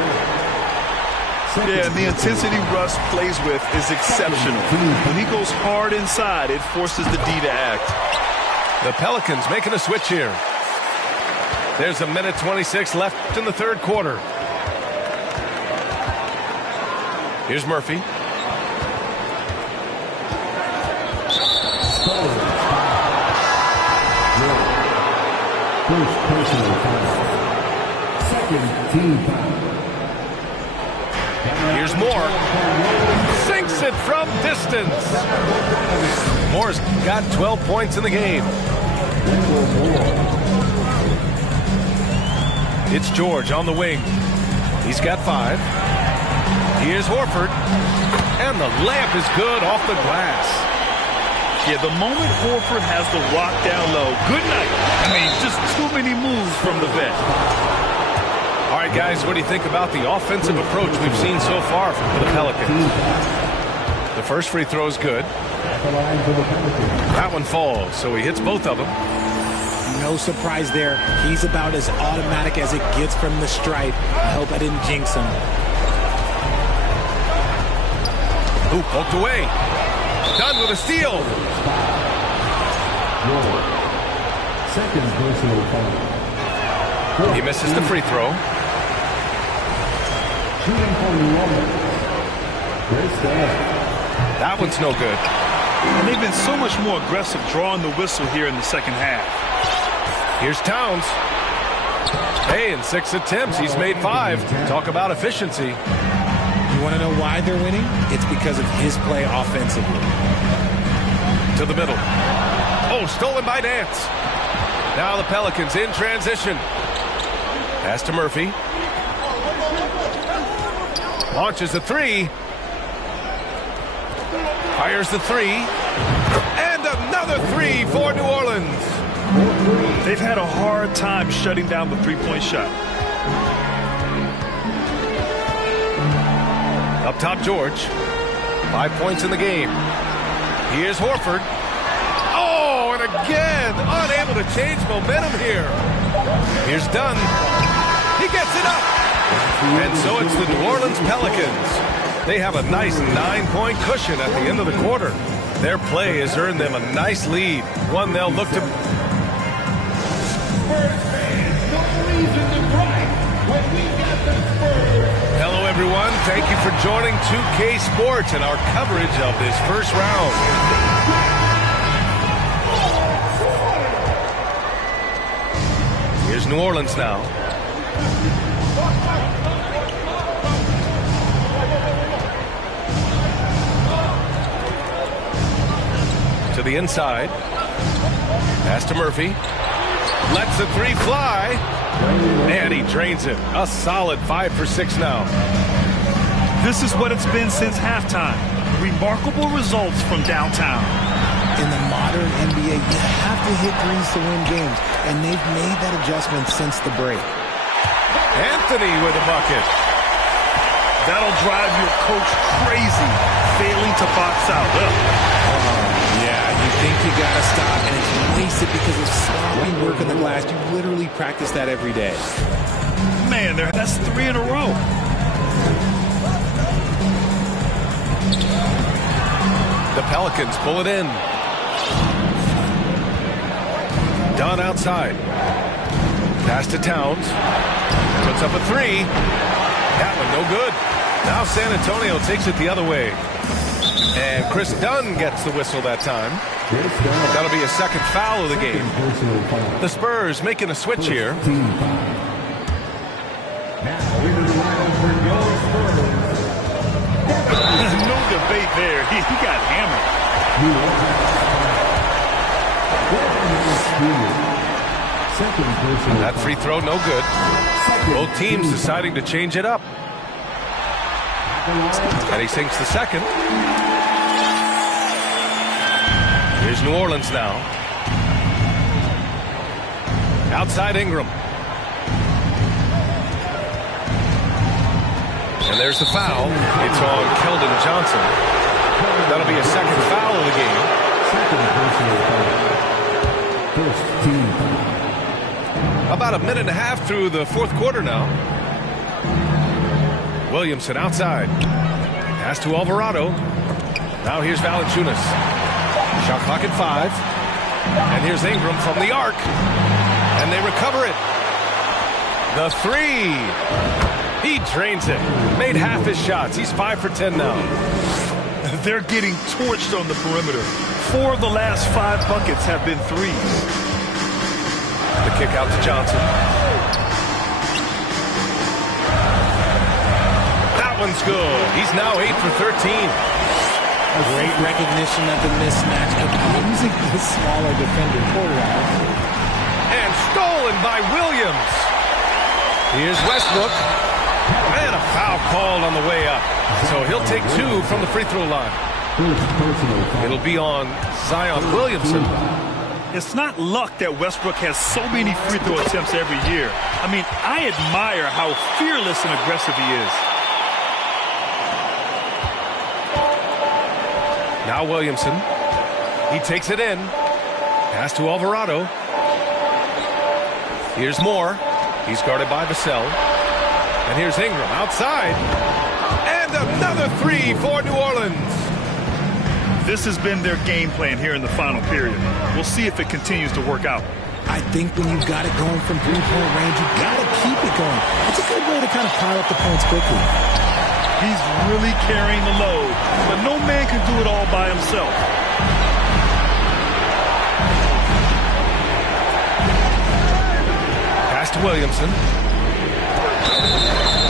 Yeah, and the intensity Russ plays with is exceptional. When he goes hard inside, it forces the D to act. The Pelicans making a switch here. There's a minute 26 left in the third quarter. Here's Murphy. First personal foul. Second team foul. Here's Moore. Sinks it from distance. Moore's got 12 points in the game. It's George on the wing. He's got 5. Here's Horford. And the layup is good off the glass. Yeah, the moment Horford has the rock down low, good night. I mean, just too many moves from the vet. All right, guys, what do you think about the offensive approach we've seen so far from the Pelicans? The first free throw is good. That one falls, so he hits both of them. No surprise there. He's about as automatic as it gets from the stripe. I hope I didn't jinx him. Ooh, poked away. Done with a steal. Second personal foul. He misses the free throw. Shooting for the woman. Great stuff. That one's no good. And they've been so much more aggressive drawing the whistle here in the second half. Here's Towns. Hey, in 6 attempts, he's made 5. Talk about efficiency. You want to know why they're winning? It's because of his play offensively. To the middle. Oh, stolen by Nance. Now the Pelicans in transition. Pass to Murphy. Launches the 3. Fires the 3. And another 3 for New Orleans. They've had a hard time shutting down the three-point shot. Up top, George. 5 points in the game. Here's Horford. Oh, and again, unable to change momentum here. Here's Dunn. He gets it up. And so it's the New Orleans Pelicans. They have a nice 9-point cushion at the end of the quarter. Their play has earned them a nice lead, one they'll look to. Hello, everyone. Thank you for joining 2K Sports and our coverage of this first round. Here's New Orleans now. To the inside. Pass to Murphy. Lets the three fly. And he drains it. A solid 5 for 6 now. This is what it's been since halftime. Remarkable results from downtown. In the modern NBA, you have to hit threes to win games, and they've made that adjustment since the break. Anthony with a bucket. That'll drive your coach crazy, failing to box out. Yeah, you think you got to stop, and it's wasted because of sloppy work on the glass. You literally practice that every day. Man, that's 3 in a row. The Pelicans pull it in. Dunn outside. Pass to Towns. Puts up a 3. That one no good. Now San Antonio takes it the other way. And Chris Dunn gets the whistle that time. That'll be a second foul of the game. The Spurs making a switch here. No debate there. He got hammered. That free throw no good. Both teams deciding to change it up. And he sinks the second. Here's New Orleans now. Outside Ingram. And there's the foul. It's on Keldon Johnson. That'll be a second foul of the game. About a minute and a half through the fourth quarter now. Williamson outside. Pass to Alvarado. Now here's Valanciunas. Shot clock at 5. And here's Ingram from the arc. And they recover it. The 3. He drains it. Made half his shots. He's 5 for 10 now. They're getting torched on the perimeter. 4 of the last 5 buckets have been threes. The kick out to Johnson. That one's good. He's now 8 for 13. A great recognition of the mismatch of using the smaller defender quarterback. And stolen by Williams. Here's Westbrook. And a foul called on the way up. So he'll take 2 from the free throw line. It'll be on Zion Williamson. It's not luck that Westbrook has so many free throw attempts every year. I mean, I admire how fearless and aggressive he is. Now Williamson. He takes it in. Pass to Alvarado. Here's Moore. He's guarded by Vassell. And here's Ingram outside. And another 3 for New Orleans. This has been their game plan here in the final period. We'll see if it continues to work out. I think when you've got it going from three-point range, you've got to keep it going. That's a good way to kind of pile up the points quickly. He's really carrying the load, but no man can do it all by himself. Pass to Williamson.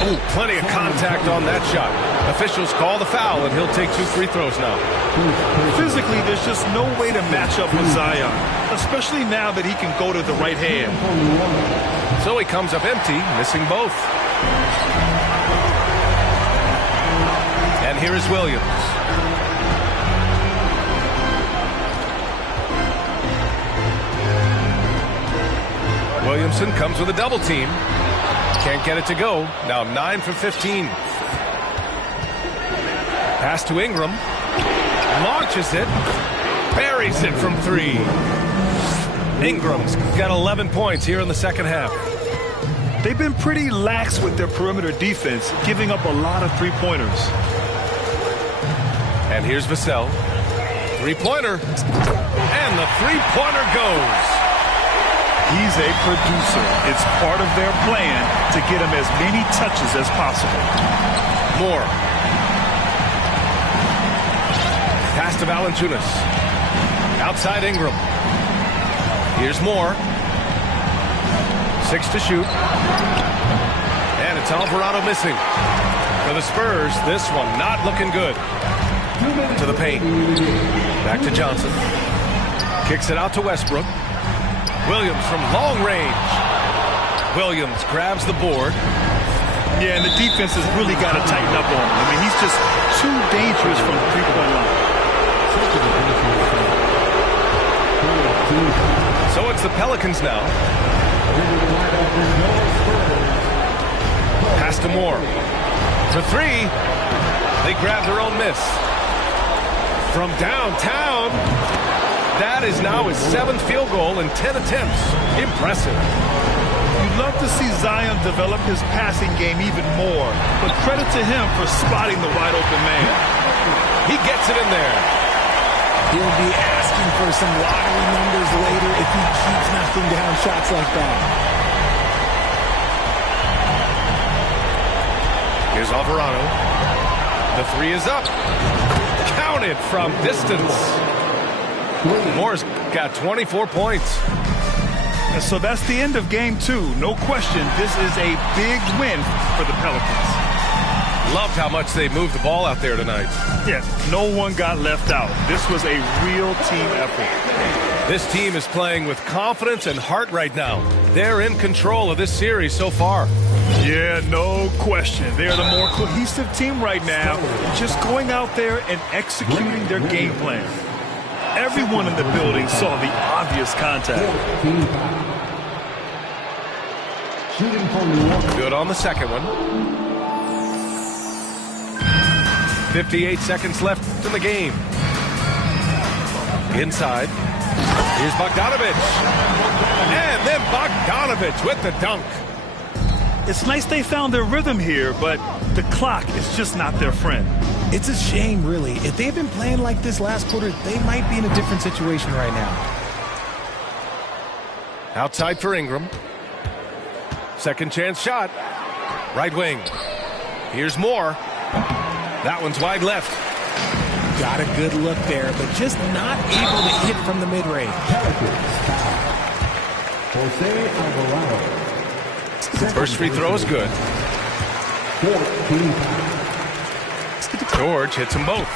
Oh, plenty of contact on that shot. Officials call the foul, and he'll take 2 free throws now. Physically, there's just no way to match up with Zion, especially now that he can go to the right hand. So he comes up empty, missing both. And here is Williams. Williamson comes with a double team. Can't get it to go. Now 9 for 15. Pass to Ingram. Launches it. Buries it from 3. Ingram's got 11 points here in the second half. They've been pretty lax with their perimeter defense, giving up a lot of three-pointers. And here's Vassell. Three-pointer. And the three-pointer goes. He's a producer. It's part of their plan to get him as many touches as possible. Moore. Pass to Valanciunas. Outside Ingram. Here's Moore. 6 to shoot. And it's Alvarado missing. For the Spurs, this one not looking good. To the paint. Back to Johnson. Kicks it out to Westbrook. Williams from long range. Williams grabs the board. Yeah, and the defense has really got to tighten up on him. I mean, he's just too dangerous from the three-point line. So it's the Pelicans now. Pass to Moore. For 3. They grab their own miss. From downtown. That is now his 7th field goal in 10 attempts. Impressive. You'd love to see Zion develop his passing game even more, but credit to him for spotting the wide open man. He gets it in there. He'll be asking for some lottery numbers later if he keeps knocking down shots like that. Here's Alvarado. The 3 is up. Counted from distance. Moore's got 24 points. And so that's the end of game 2. No question, this is a big win for the Pelicans. Loved how much they moved the ball out there tonight. Yes, no one got left out. This was a real team effort. This team is playing with confidence and heart right now. They're in control of this series so far. Yeah, no question. They're the more cohesive team right now, just going out there and executing their game plan. Everyone in the building saw the obvious contact. Good on the second one. 58 seconds left in the game. Inside. Here's Bogdanovic. And then Bogdanovic with the dunk. It's nice they found their rhythm here, but the clock is just not their friend. It's a shame, really. If they've been playing like this last quarter, they might be in a different situation right now. Outside for Ingram. Second chance shot. Right wing. Here's Moore. That one's wide left. Got a good look there, but just not able to hit from the mid-range. First free throw is good. George hits them both.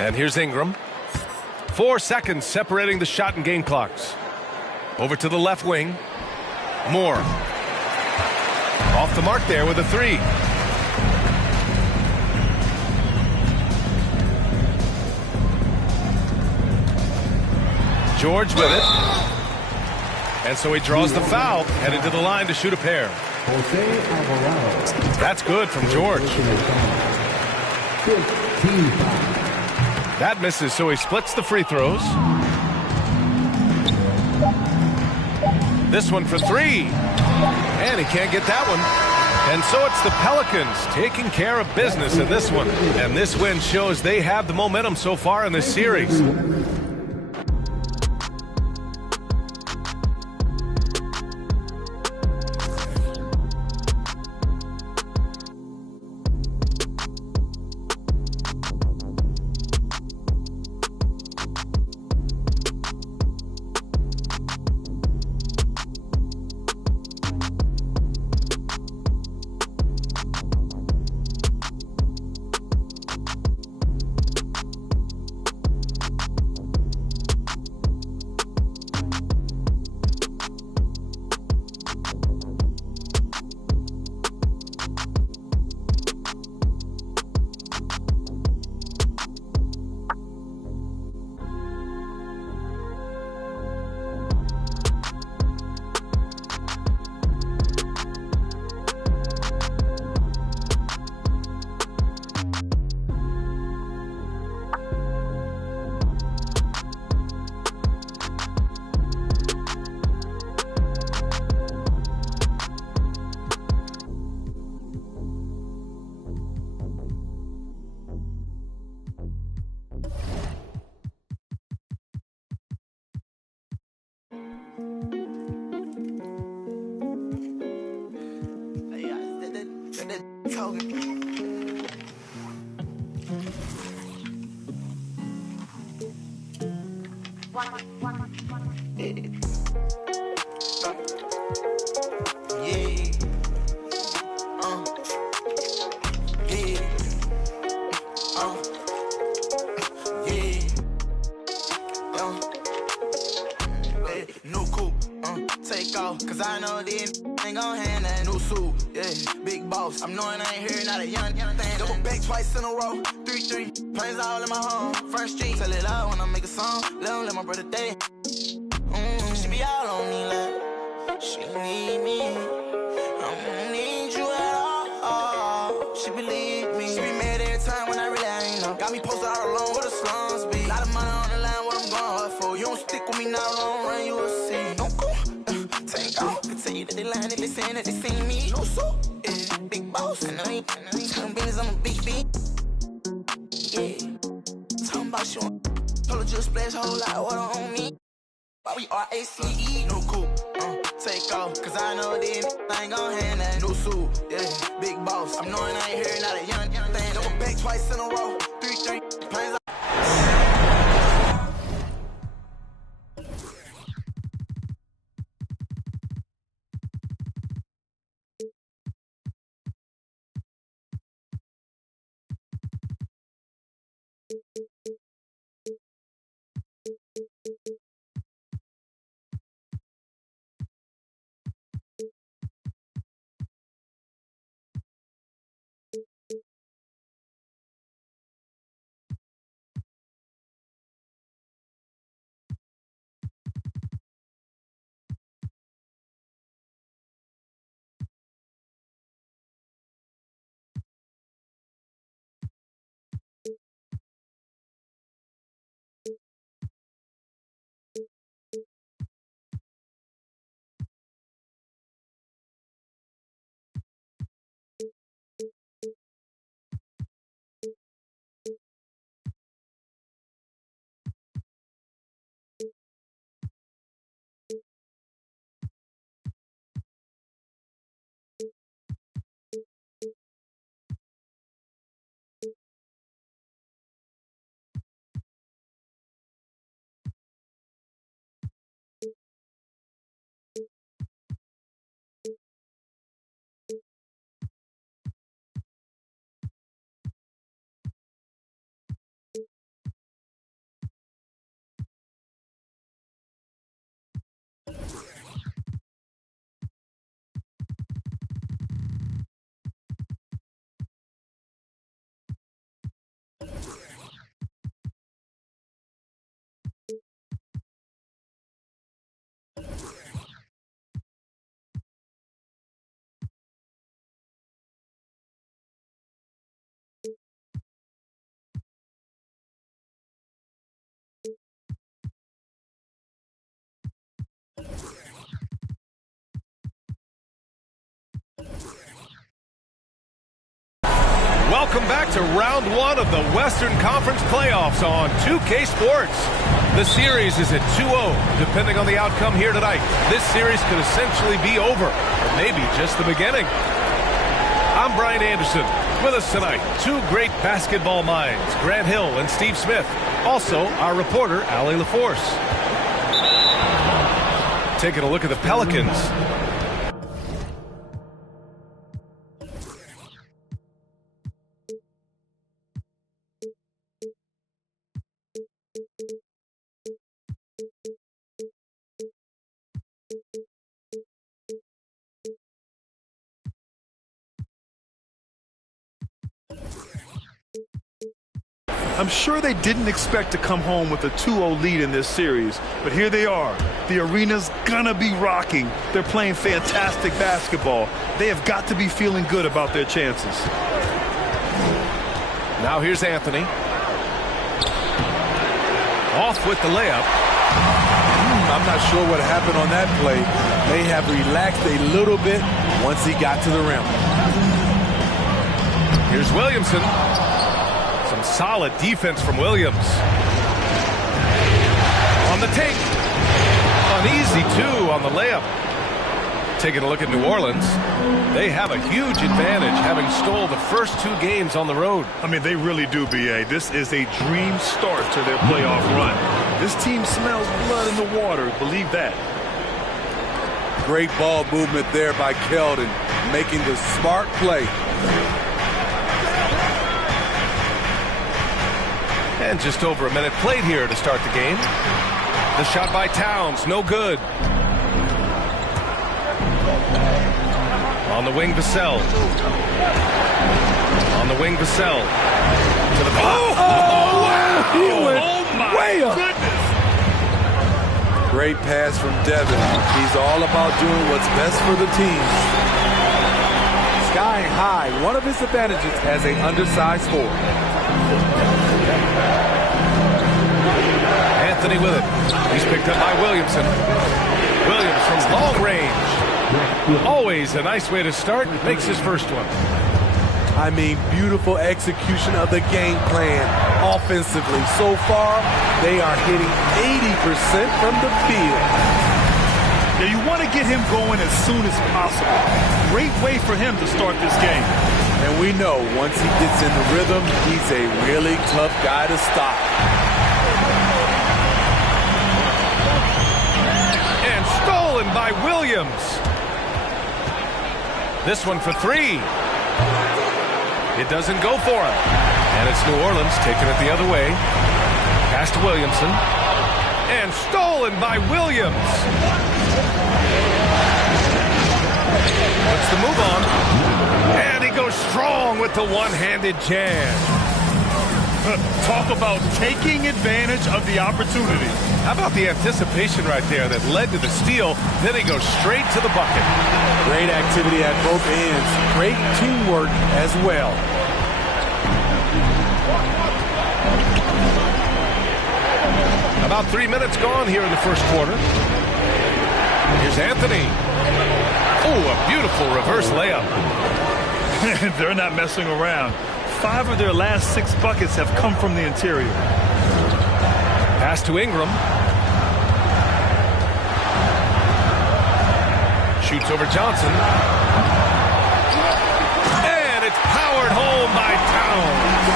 And here's Ingram. 4 seconds separating the shot and game clocks. Over to the left wing. Moore. Off the mark there with a 3. George with it. And so he draws the foul, headed to the line to shoot a pair. That's good from George. That misses, so he splits the free throws. This one for 3. And he can't get that one. And so it's the Pelicans taking care of business in this one. And this win shows they have the momentum so far in this series. New coupe, take off, cause I know this ain't gon' hand that new suit, yeah, big boss. I'm knowing I ain't here, not a young thing. Double back twice in a row, 3-3, planes all in my home. First street, tell it loud when I make a song. Let my brother day. She be all on me like she need me. I don't need you at all. She believe me. She be mad every time when I really ain't know. Got me posted all alone where the slums be. Lot of money on the line, what I'm going hard for. You don't stick with me now, long run, you will see. Don't go, take off. Can tell you that they lying if they saying that they seen me. No so, yeah, big boss. I know you turn business, I'm a big B. Yeah, talking about you. Told her just splash whole lot of water on me. Why we R-A-C-E, no coupe, take off, cause I know this ain't gon' hand that new suit, yeah, big boss. I'm knowing I ain't here, not a young thing. Double back twice in a row, 3-3, planes. Welcome back to round one of the Western Conference playoffs on 2K Sports. The series is at 2-0, depending on the outcome here tonight. This series could essentially be over, or maybe just the beginning. I'm Brian Anderson. With us tonight, two great basketball minds, Grant Hill and Steve Smith. Also, our reporter, Allie LaForce. Taking a look at the Pelicans. I'm sure they didn't expect to come home with a 2-0 lead in this series, but here they are. The arena's gonna be rocking. They're playing fantastic basketball. They have got to be feeling good about their chances. Now here's Anthony. Off with the layup. I'm not sure what happened on that play. They have relaxed a little bit once he got to the rim. Here's Williamson. Some solid defense from Williams. On the take. An easy two on the layup. Taking a look at New Orleans, they have a huge advantage having stole the first 2 games on the road. I mean, they really do, B.A. This is a dream start to their playoff run. This team smells blood in the water, believe that. Great ball movement there by Keldon, making the smart play. And just over a minute played here to start the game. The shot by Towns, no good. On the wing, Vassell. On the wing, Vassell. To the ball. Wow! He went my way up. goodness! Great pass from Devin. He's all about doing what's best for the team. Skying high, one of his advantages as an undersized forward. Anthony with it. He's picked up by Williamson. Williams from long range. Always a nice way to start. Makes his first one. I mean, beautiful execution of the game plan offensively. So far, they are hitting 80% from the field. Yeah, you want to get him going as soon as possible. Great way for him to start this game. And we know once he gets in the rhythm, he's a really tough guy to stop. And stolen by Williams. This one for 3. It doesn't go for him. And it's New Orleans taking it the other way. Pass to Williamson. And stolen by Williams. Puts the move on. And he goes strong with the one-handed jam. Talk about taking advantage of the opportunity. How about the anticipation right there that led to the steal? Then he goes straight to the bucket. Great activity at both ends. Great teamwork as well. About 3 minutes gone here in the first quarter. Here's Anthony. Oh, a beautiful reverse layup. They're not messing around. 5 of their last 6 buckets have come from the interior. Pass to Ingram. Shoots over Johnson. And it's powered home by Towns.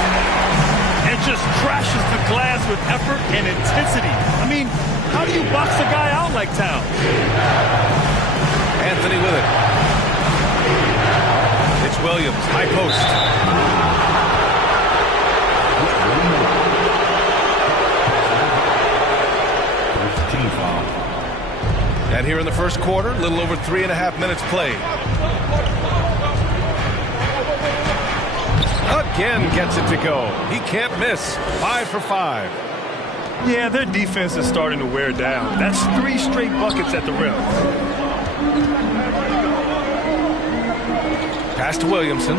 And just crashes the glass with effort and intensity. I mean, how do you box a guy out like Towns? Anthony with it. It's Williams, high post. And here in the first quarter, a little over 3.5 minutes played. Again gets it to go. He can't miss. 5 for 5. Yeah, their defense is starting to wear down. That's 3 straight buckets at the rim. Pass to Williamson.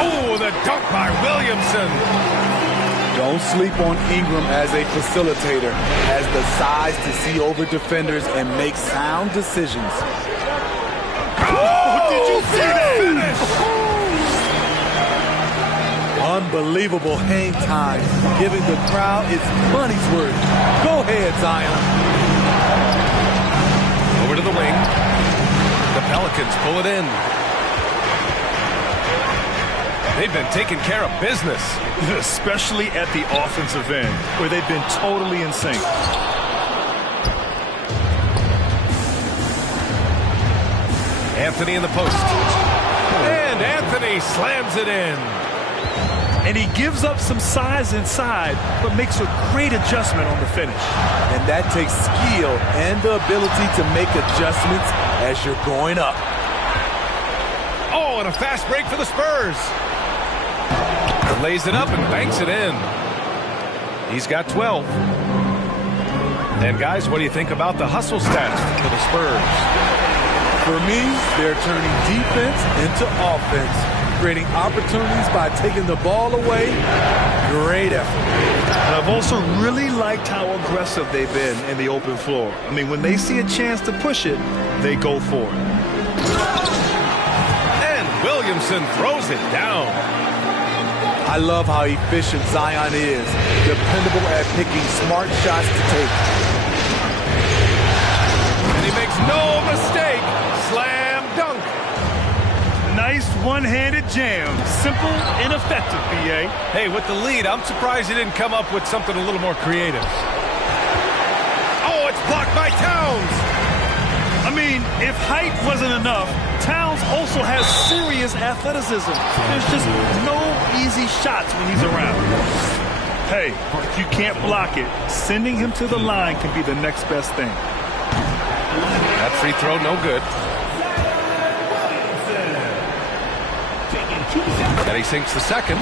Oh, the dunk by Williamson. Don't sleep on Ingram as a facilitator. Has the size to see over defenders and make sound decisions. Oh, did you see that? Unbelievable hang time, giving the crowd its money's worth. Go ahead, Zion. Over to the wing. The Pelicans pull it in. They've been taking care of business. Especially at the offensive end, where they've been totally in sync. Anthony in the post. And Anthony slams it in. And he gives up some size inside, but makes a great adjustment on the finish. And that takes skill and the ability to make adjustments as you're going up. Oh, and a fast break for the Spurs. Lays it up and banks it in. He's got 12. And guys, what do you think about the hustle stats for the Spurs? For me, they're turning defense into offense, creating opportunities by taking the ball away. Great effort. And I've also really liked how aggressive they've been in the open floor. I mean, when they see a chance to push it, they go for it. And Williamson throws it down. I love how efficient Zion is, dependable at picking smart shots to take. And he makes No mistake. Slam dunk. Nice one-handed jam. Simple and effective, B.A. Hey, with the lead, I'm surprised he didn't come up with something a little more creative. Oh, it's blocked by Towns. I mean, if height wasn't enough, Towns also has serious athleticism. There's just no easy shots when he's around. Hey, if you can't block it, sending him to the line can be the next best thing. That free throw, no good. And he sinks the second.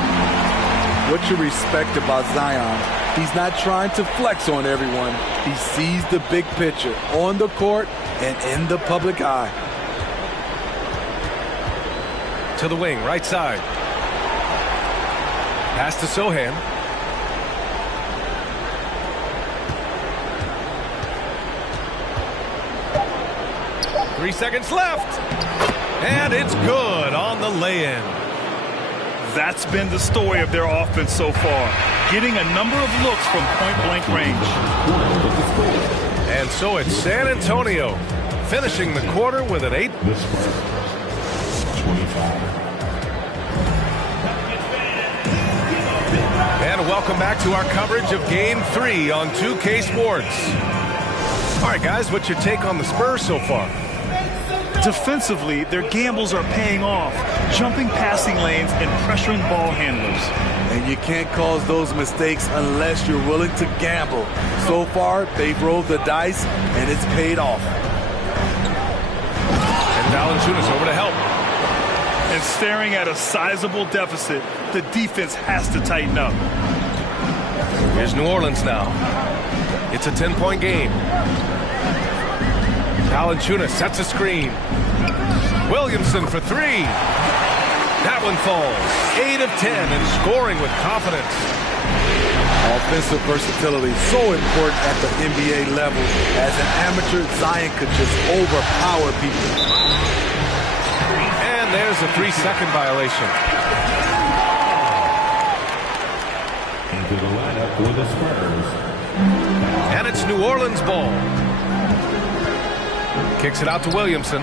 What you respect about Zion, he's not trying to flex on everyone. He sees the big picture on the court and in the public eye. To the wing, right side. Pass to Sohan. Three seconds left. And it's good on the lay-in. That's been the story of their offense so far, getting a number of looks from point-blank range. And so it's San Antonio finishing the quarter with an 8. And welcome back to our coverage of Game 3 on 2K Sports. All right, guys, what's your take on the Spurs so far? Defensively, their gambles are paying off, jumping passing lanes and pressuring ball handlers. And you can't cause those mistakes unless you're willing to gamble. So far, they've rolled the dice, and it's paid off. And Valanciunas over to help. And staring at a sizable deficit, the defense has to tighten up. Here's New Orleans now. It's a 10-point game. Valanciunas sets a screen. Williamson for 3. That one falls. 8 of 10 and scoring with confidence. Offensive versatility so important at the NBA level. As an amateur, Zion could just overpower people. And there's a 3-second violation. Into the lineup for the Spurs. And it's New Orleans ball. Kicks it out to Williamson.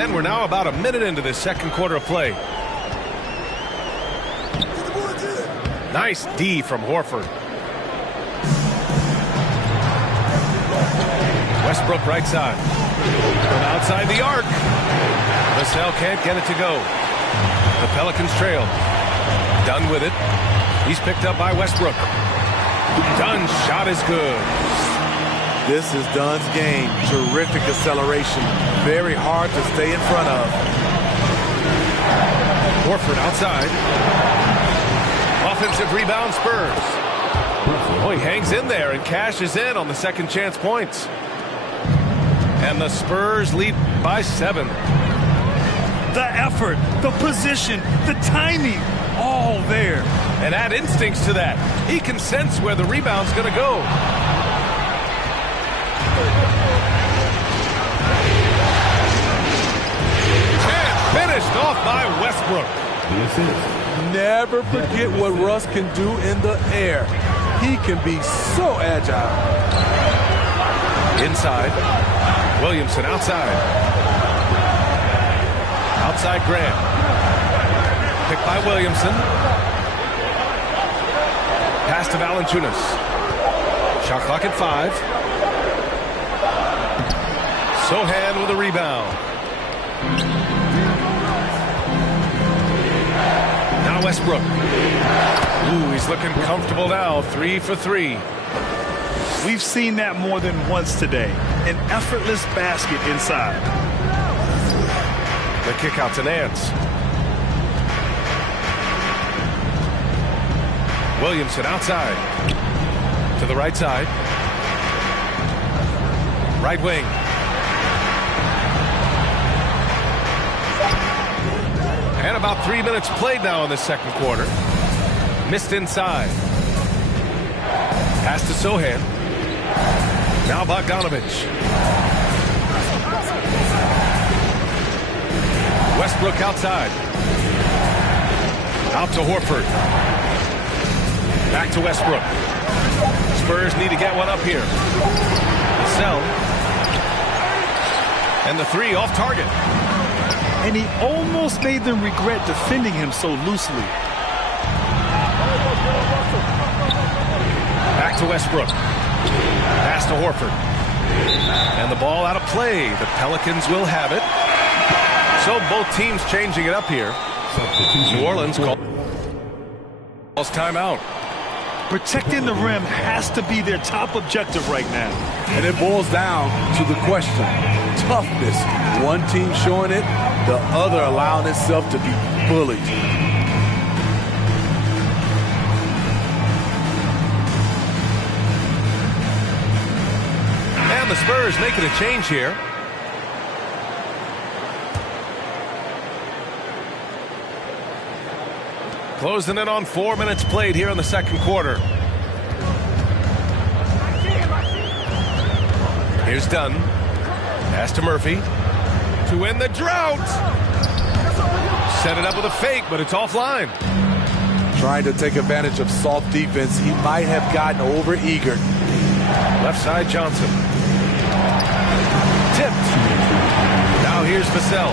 And we're now about a minute into this second quarter of play. Nice D from Horford. Westbrook right side. From outside the arc. Vassell can't get it to go. The Pelicans trail. Dunn with it. He's picked up by Westbrook. Dunn's shot is good. This is Dunn's game. Terrific acceleration. Very hard to stay in front of. Horford outside. Offensive rebound Spurs. Oh, he hangs in there and cashes in on the second chance points. And the Spurs lead by 7. The effort, the position, the timing, all there. And add instincts to that. He can sense where the rebound's going to go. And finished off by Westbrook. Never forget what Russ can do in the air. He can be so agile. Inside. Williamson outside. Outside Graham. Picked by Williamson. Pass to Valanciunas. Shot clock at 5. Sohan with a rebound. Now Westbrook. Ooh, he's looking comfortable now. 3 for 3. We've seen that more than once today. An effortless basket inside. The kick out to Nance. Williamson outside. To the right side. Right wing. And about 3 minutes played now in the second quarter. Missed inside. Pass to Sohan. Now Bogdanovich. Westbrook outside. Out to Horford. Back to Westbrook. Spurs need to get one up here. Sell. And the three off target. And he almost made them regret defending him so loosely. Back to Westbrook. Pass to Horford. And the ball out of play. The Pelicans will have it. So both teams changing it up here. New Orleans calls timeout. Protecting the rim has to be their top objective right now. And it boils down to the question. Toughness. One team showing it, the other allowing itself to be bullied. And the Spurs making a change here. Closing in on 4 minutes played here in the second quarter. Here's Dunn. Pass to Murphy. To win the drought. Set it up with a fake, but it's offline. Trying to take advantage of soft defense. He might have gotten over-eager. Left side, Johnson. Tipped. Now here's Vassell.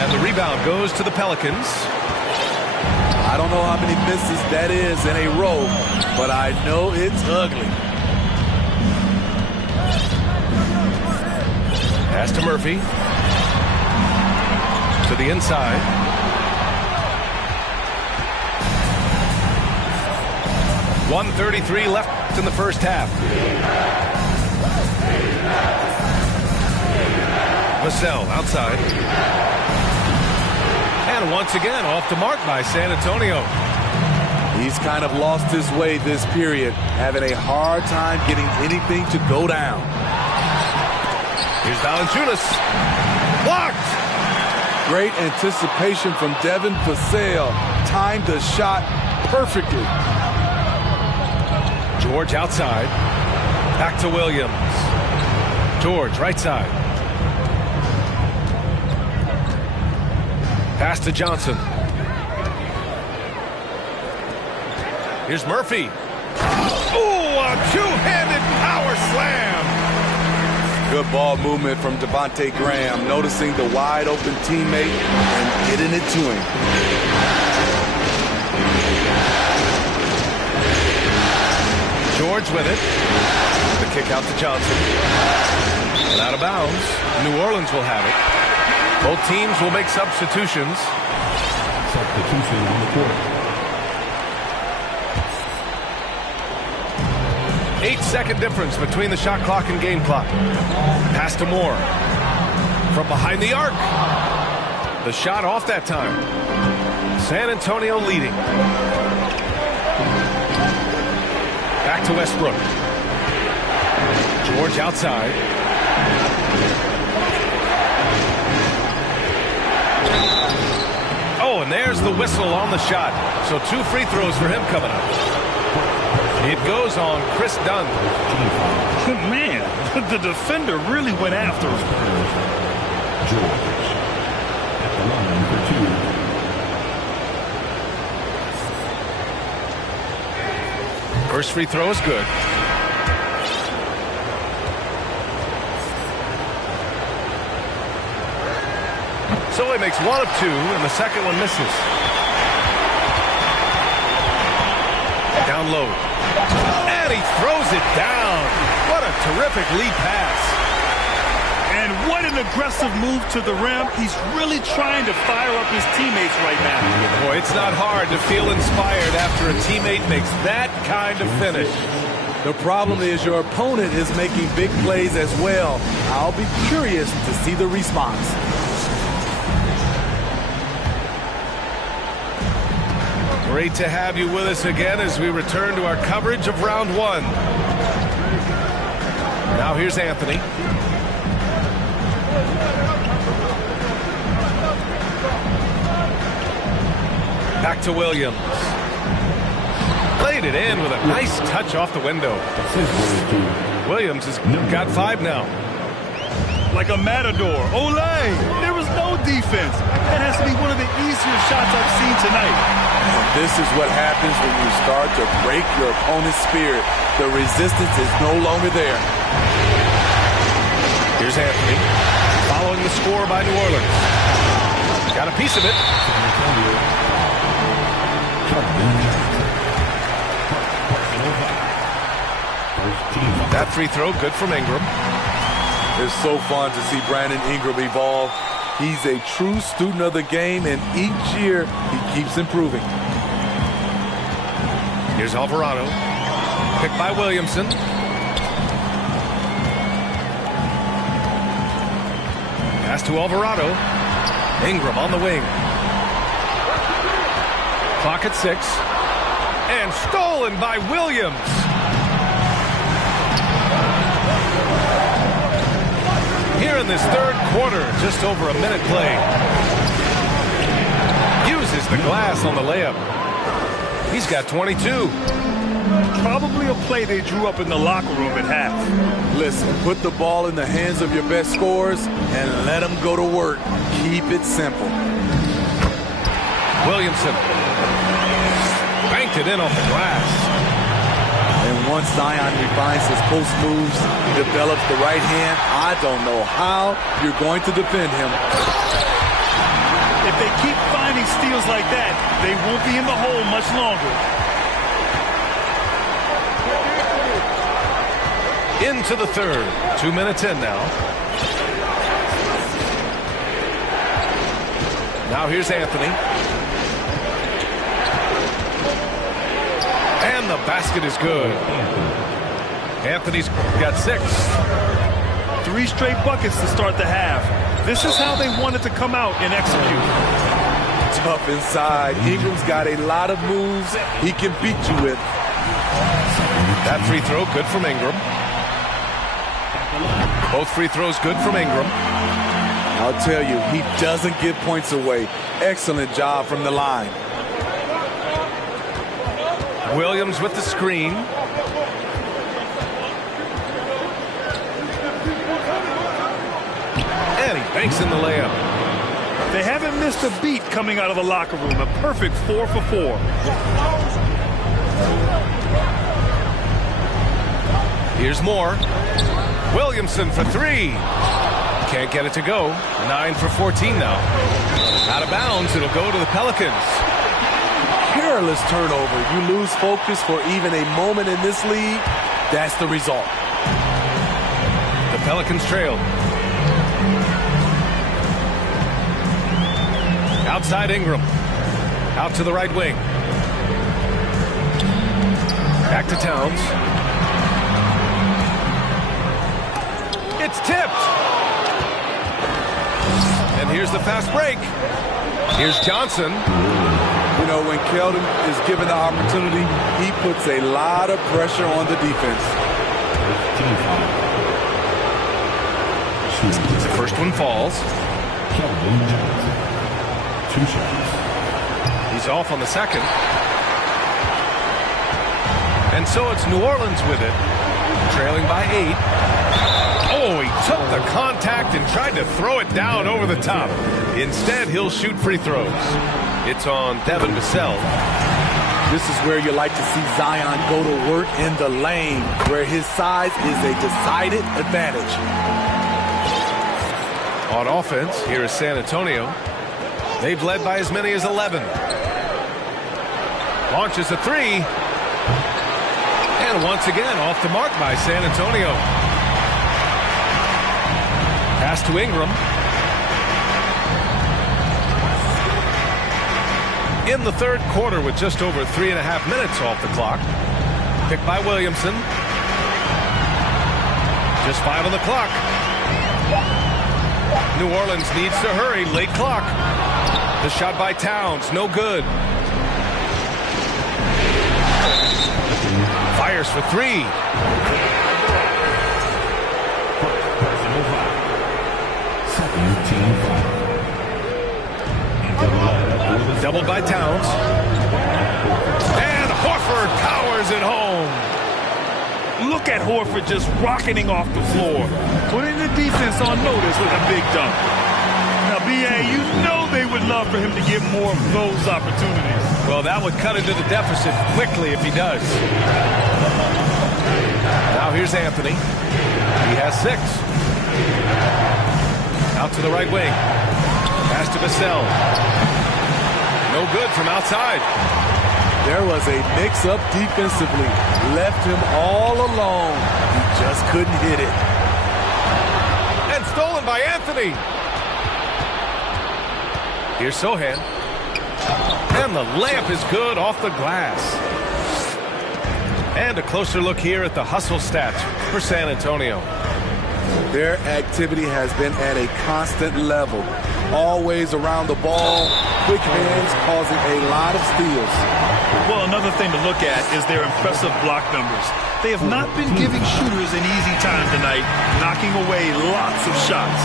And the rebound goes to the Pelicans. I don't know how many misses that is in a row, but I know it's ugly. Pass to Murphy. To the inside. .133 left in the first half. Vassell outside. And once again off the mark by San Antonio. He's kind of lost his way this period, having a hard time getting anything to go down. Here's Valanciunas. Blocked. Great anticipation from Devin Vassell. Timed the shot perfectly. George outside. Back to Williams. George right side. Pass to Johnson. Here's Murphy. Ooh, a two-handed power slam. Good ball movement from Devontae Graham, noticing the wide-open teammate and getting it to him. George with it. The kick out to Johnson. And out of bounds. New Orleans will have it. Both teams will make substitutions. Substitution on the court. 8-second difference between the shot clock and game clock. Pass to Moore. From behind the arc. The shot off that time. San Antonio leading. Back to Westbrook. George outside. Oh, and there's the whistle on the shot. So 2 free throws for him coming up. It goes on Chris Dunn. Man, the defender really went after him. George at the line for 2. First free throw is good. So he makes 1 of 2, and the second one misses. Down low. And he throws it down. What a terrific lead pass. And what an aggressive move to the rim. He's really trying to fire up his teammates right now. Boy, it's not hard to feel inspired after a teammate makes that kind of finish. The problem is your opponent is making big plays as well. I'll be curious to see the response. Great to have you with us again as we return to our coverage of round 1. Now here's Anthony. Back to Williams. Played it in with a nice touch off the window. Williams has got 5 now. like a matador. Olay! There was no defense. That has to be one of the easier shots I've seen tonight. And this is what happens when you start to break your opponent's spirit. The resistance is no longer there. Here's Anthony, following the score by New Orleans. Got a piece of it. That free throw, good from Ingram. It's so fun to see Brandon Ingram evolve. He's a true student of the game, and each year he keeps improving. Here's Alvarado, picked by Williamson. Pass to Alvarado. Ingram on the wing. Clock at 6. And stolen by Williams. Here in this third quarter, just over a minute played. Uses the glass on the layup. He's got 22. Probably a play they drew up in the locker room at half. Listen, put the ball in the hands of your best scorers and let them go to work. Keep it simple. Williamson banked it in off the glass. And once Zion refines his post moves, develops the right hand, I don't know how you're going to defend him. If they keep finding steals like that, they won't be in the hole much longer. Into the third. 2 minutes in now. Now here's Anthony. And the basket is good. Anthony's got 6. 3 straight buckets to start the half. This is how they wanted to come out and execute. Tough inside. Ingram's got a lot of moves he can beat you with. That free throw good from Ingram. Both free throws good from Ingram. I'll tell you, he doesn't give points away. Excellent job from the line. Williams with the screen. And he banks in the layup. They haven't missed a beat coming out of the locker room. A perfect 4 for 4. Here's more. Williamson for 3. Can't get it to go. 9 for 14 now. Out of bounds, it'll go to the Pelicans. Careless turnover. You lose focus for even a moment in this league. That's the result. The Pelicans trail. Outside Ingram. Out to the right wing. Back to Towns. It's tipped. And here's the fast break. Here's Johnson. You know, when Keldon is given the opportunity, he puts a lot of pressure on the defense. The first one falls. He's off on the second. And so it's New Orleans with it, trailing by 8. Oh, he took the contact and tried to throw it down over the top. Instead, he'll shoot free throws. It's on Devin Vassell. This is where you like to see Zion go to work in the lane, where his size is a decided advantage. On offense, here is San Antonio. They've led by as many as 11. Launches a 3. And once again, off the mark by San Antonio. Pass to Ingram. In the third quarter with just over 3.5 minutes off the clock. Picked by Williamson. Just 5 on the clock. New Orleans needs to hurry. Late clock. The shot by Towns. No good. Fires for 3. Doubled by Towns. And Horford powers it home. look at Horford just rocketing off the floor, putting the defense on notice with a big dunk. Now, B.A., you know they would love for him to get more of those opportunities. Well, that would cut into the deficit quickly if he does. Now here's Anthony. He has 6. Out to the right wing. Pass to Vassell. No good from outside. There was a mix-up defensively. Left him all alone. He just couldn't hit it. And stolen by Anthony. Here's Sohan. And the layup is good off the glass. And a closer look here at the hustle stats for San Antonio. Their activity has been at a constant level. Always around the ball, quick hands causing a lot of steals. Well, another thing to look at is their impressive block numbers. They have not been giving shooters an easy time tonight, knocking away lots of shots.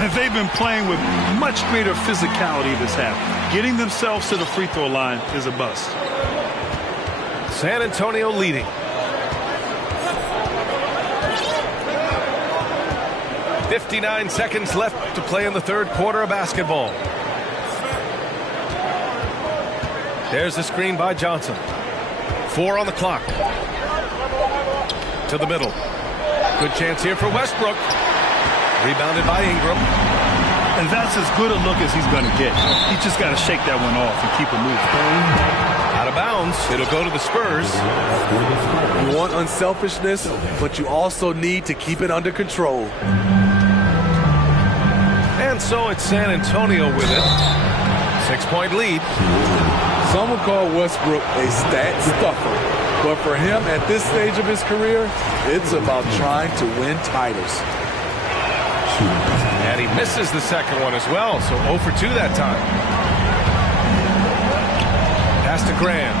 And they've been playing with much greater physicality this half. Getting themselves to the free throw line is a bust. San Antonio leading. .59 seconds left to play in the third quarter of basketball. There's the screen by Johnson. 4 on the clock. To the middle. Good chance here for Westbrook. Rebounded by Ingram. And that's as good a look as he's going to get. He's just got to shake that one off and keep it moving. Out of bounds. It'll go to the Spurs. You want unselfishness, but you also need to keep it under control. And so it's San Antonio with it. 6-point lead. Some would call Westbrook a stat stuffer. But for him at this stage of his career, it's about trying to win titles. And he misses the second one as well, so 0 for 2 that time. Pass to Graham.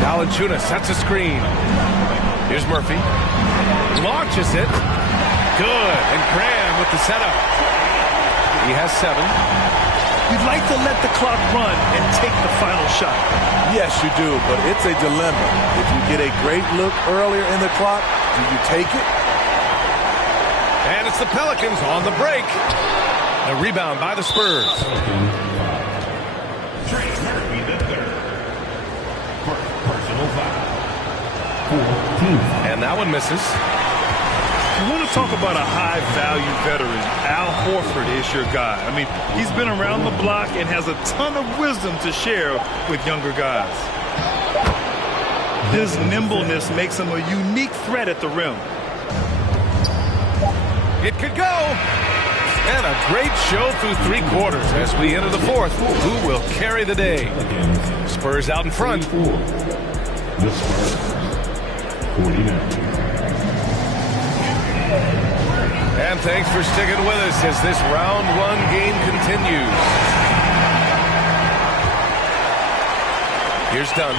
Valanciunas sets a screen. Here's Murphy. Launches it. Good. And Graham with the setup. He has 7. You'd like to let the clock run and take the final shot. Yes, you do, but it's a dilemma. If you get a great look earlier in the clock, do you take it? And it's the Pelicans on the break. The rebound by the Spurs. And that one misses. You want to talk about a high-value veteran. Al Horford is your guy. I mean, he's been around the block and has a ton of wisdom to share with younger guys. His nimbleness makes him a unique threat at the rim. It could go. And a great show through 3 quarters as we enter the 4th. Who will carry the day? Spurs out in front. The Spurs, 49. And thanks for sticking with us as this round 1 game continues. Here's Dunn.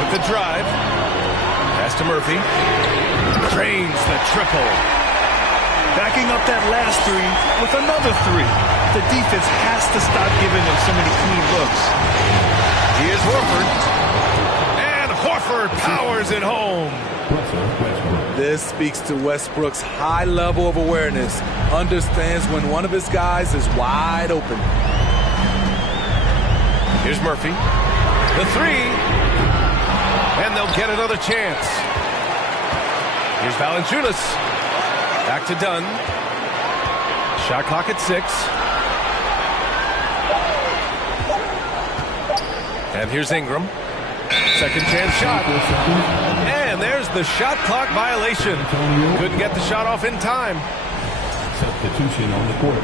With the drive. Pass to Murphy. Drains the triple. Backing up that last 3 with another 3. The defense has to stop giving them so many clean looks. Here's Horford. And Horford powers it home. This speaks to Westbrook's high level of awareness. Understands when one of his guys is wide open. Here's Murphy. The 3. And they'll get another chance. Here's Valanciunas. Back to Dunn. Shot clock at 6. And here's Ingram. Second chance shot. And there's the shot clock violation. Couldn't get the shot off in time. Substitution on the court.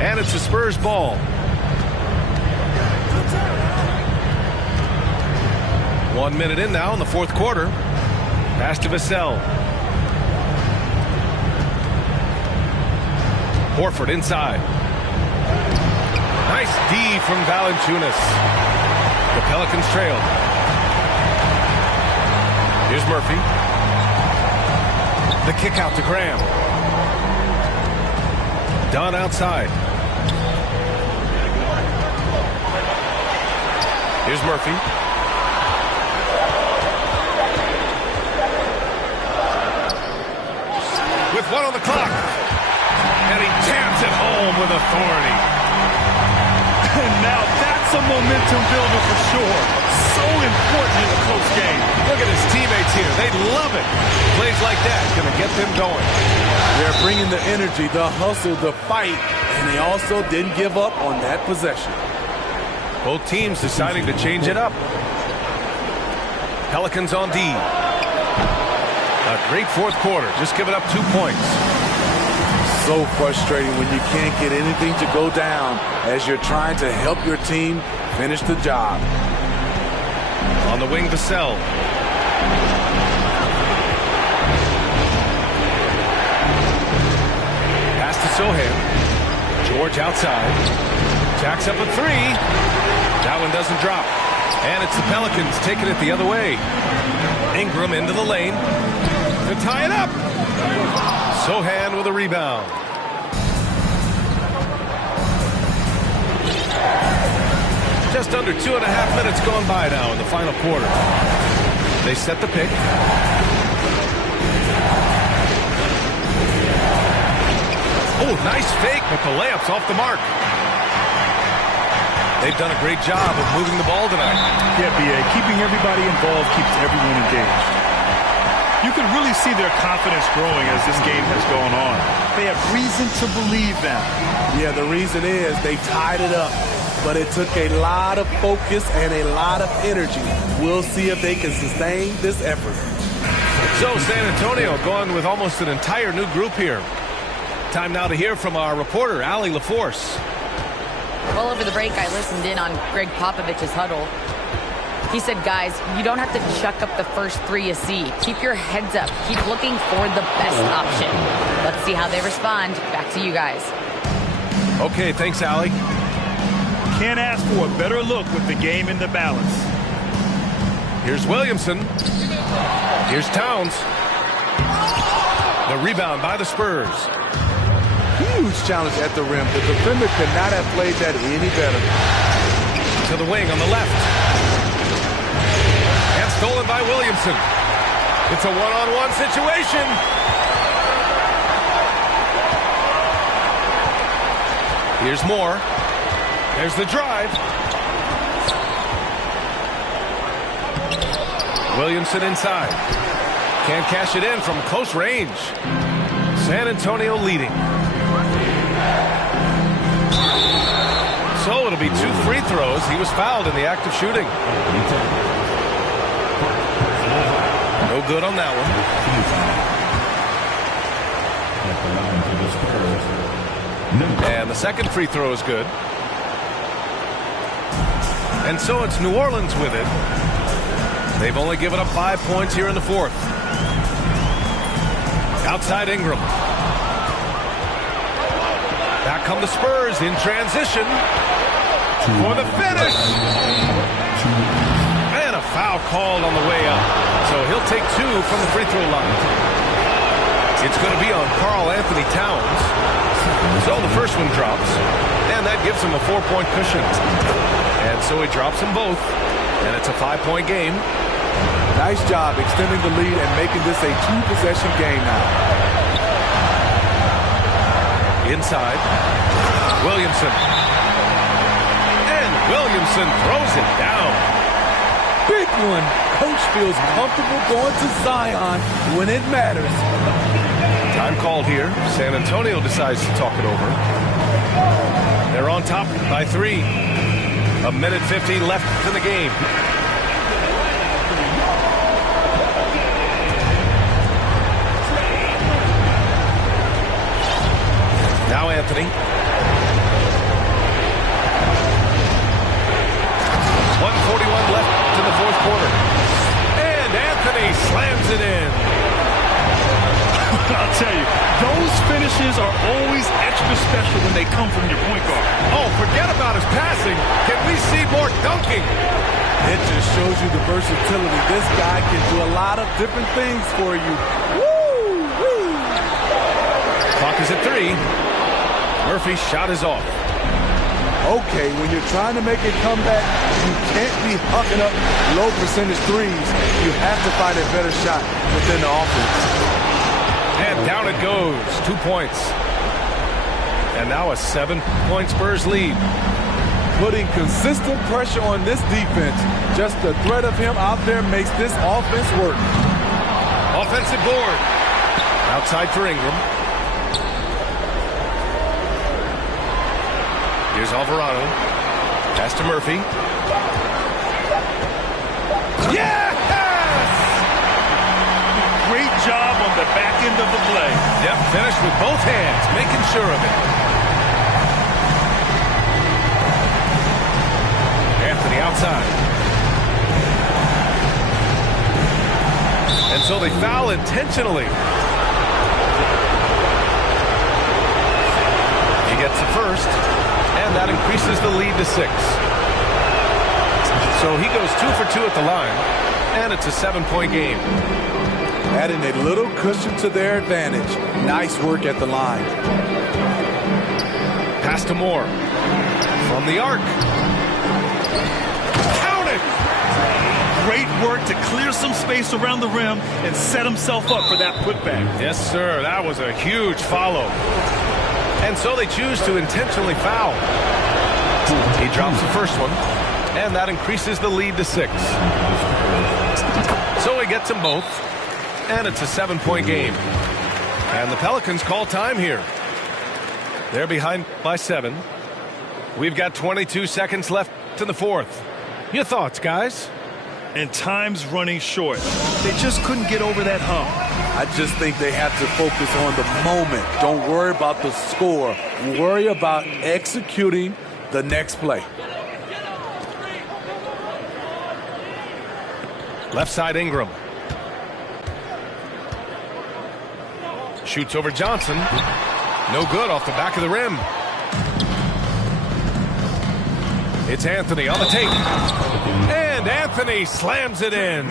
And it's a Spurs ball. 1 minute in now in the 4th quarter. Pass to Vassell. Horford inside. Nice D from Valanciunas. The Pelicans trail. Here's Murphy. The kick out to Graham. Done outside. Here's Murphy. With 1 on the clock. And he jams it home with authority. And now that's a momentum builder for sure. So important in a close game. Look at his teammates here. They love it. Plays like that going to get them going. They're bringing the energy, the hustle, the fight, and they also didn't give up on that possession. Both teams deciding to change it up. Pelicans on D. A great fourth quarter. Just giving up 2 points. So frustrating when you can't get anything to go down as you're trying to help your team finish the job. On the wing, Vassell. Pass to Sohan. George outside. Jacks up a 3. That one doesn't drop. And it's the Pelicans taking it the other way. Ingram into the lane to tie it up. Sohan with a rebound. Just under 2.5 minutes gone by now in the final quarter. They set the pick. Oh, nice fake, but the layup's off the mark. They've done a great job of moving the ball tonight. Yeah, B.A., keeping everybody involved keeps everyone engaged. You can really see their confidence growing as this game has gone on. They have reason to believe that. Yeah, the reason is they tied it up, but it took a lot of focus and a lot of energy. We'll see if they can sustain this effort. So San Antonio going with almost an entire new group here. Time now to hear from our reporter, Allie LaForce. Well, over the break, I listened in on Greg Popovich's huddle. He said, guys, you don't have to chuck up the first 3 you see. Keep your heads up. Keep looking for the best option. Let's see how they respond. Back to you guys. Okay, thanks, Allie. Can't ask for a better look with the game in the balance. Here's Williamson. Here's Towns. The rebound by the Spurs. Huge challenge at the rim. The defender could not have played that any better. To the wing on the left. And stolen by Williamson. It's a one-on-one situation. Here's Moore. There's the drive. Williamson inside. Can't cash it in from close range. San Antonio leading. So it'll be 2 free throws. He was fouled in the act of shooting. No good on that one. And the second free throw is good. And so it's New Orleans with it. They've only given up 5 points here in the fourth. Outside Ingram. Back come the Spurs in transition for the finish. And a foul called on the way up. So he'll take 2 from the free throw line. It's going to be on Karl Anthony Towns. So the first one drops. And that gives him a 4-point cushion. And so he drops them both. And it's a 5-point game. Nice job extending the lead and making this a 2-possession game now. Inside. Williamson. And Williamson throws it down. Big one. Coach feels comfortable going to Zion when it matters. Time called here. San Antonio decides to talk it over. They're on top by 3. 1:15 left in the game. Now Anthony. 1:41 left in the fourth quarter. And Anthony slams it in. I'll tell you, those finishes are always extra special when they come from your point guard. Oh, forget about his passing. Can we see more dunking? It just shows you the versatility. This guy can do a lot of different things for you. Woo! Woo! Clock is at 3. Murphy's shot is off. Okay, when you're trying to make a comeback, you can't be hucking up low percentage threes. You have to find a better shot within the offense. And down it goes. 2 points. And now a 7-point Spurs lead. Putting consistent pressure on this defense. Just the threat of him out there makes this offense work. Offensive board. Outside for Ingram. Here's Alvarado. Pass to Murphy. Yes! Great job on the back end of the play. Yep, finished with both hands, making sure of it. Anthony outside. And so they foul intentionally. He gets the first, and that increases the lead to 6. So he goes 2 for 2 at the line, and it's a 7-point game. Adding a little cushion to their advantage. Nice work at the line. Pass to Moore. From the arc. Count it! Great work to clear some space around the rim and set himself up for that putback. Yes, sir. That was a huge follow. And so they choose to intentionally foul. He drops the first one, and that increases the lead to 6. So he gets them both, and it's a 7-point game. And the Pelicans call time here. They're behind by 7. We've got 22 seconds left in the fourth. Your thoughts, guys? And time's running short. They just couldn't get over that hump. I just think they have to focus on the moment. Don't worry about the score. Worry about executing the next play. Left side Ingram. Shoots over Johnson. No good off the back of the rim. It's Anthony on the tape. And Anthony slams it in.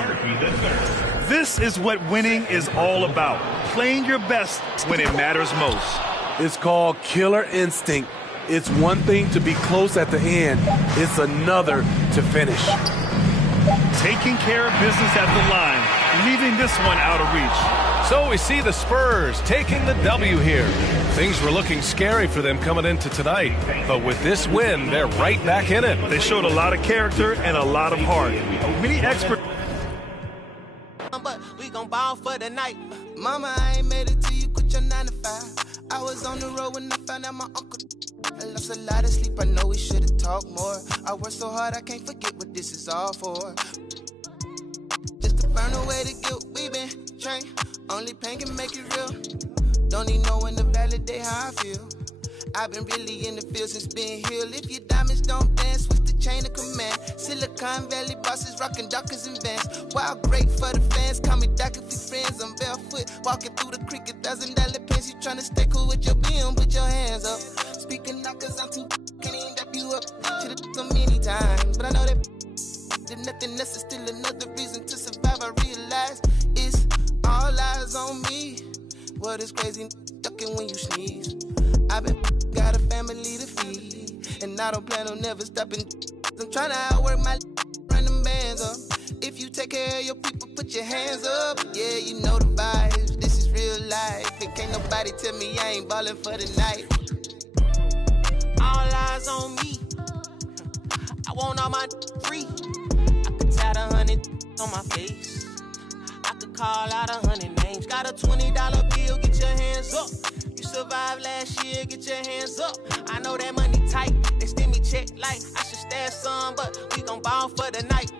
This is what winning is all about. Playing your best when it matters most. It's called killer instinct. It's one thing to be close at the end. It's another to finish. Taking care of business at the line, leaving this one out of reach. So we see the Spurs taking the W here. Things were looking scary for them coming into tonight, but with this win, they're right back in it. They showed a lot of character and a lot of heart. Many experts. But we gon' ball for the night. Mama, I ain't made it till you quit your 9 to 5. I was on the road when I found out my uncle. I lost a lot of sleep, I know we should've talked more. I worked so hard, I can't forget what this is all for. Just to burn away the guilt, we been trained. Only pain can make it real. Don't need no one to validate how I feel. I've been really in the field since being healed. If your diamonds don't dance, switch the chain of command. Silicon Valley bosses rocking Dockers and Vans. Wild great for the fans, call me Doc if we friends. I'm barefoot, walking through the creek, $1,000 pants. You tryna stay cool with your BM, put your hands up. Speaking now cause I'm too can't even dap you up. Should've so many times, but I know that did nothing else is still another reason to survive. I realize it's all eyes on me. What is crazy, ducking when you sneeze. I've been got a family to feed, and I don't plan on never stopping. I'm trying to outwork my run them bands up. If you take care of your people, put your hands up. Yeah, you know the vibes. This is real life, and can't nobody tell me I ain't ballin' for the night. All eyes on me. I want all my free. I could tat 100 on my face. I could call out 100 names. Got a $20 bill, get your hands up. You survived last year, get your hands up. I know that money tight, they send me check like I should stash some, but we gon' ball for the night.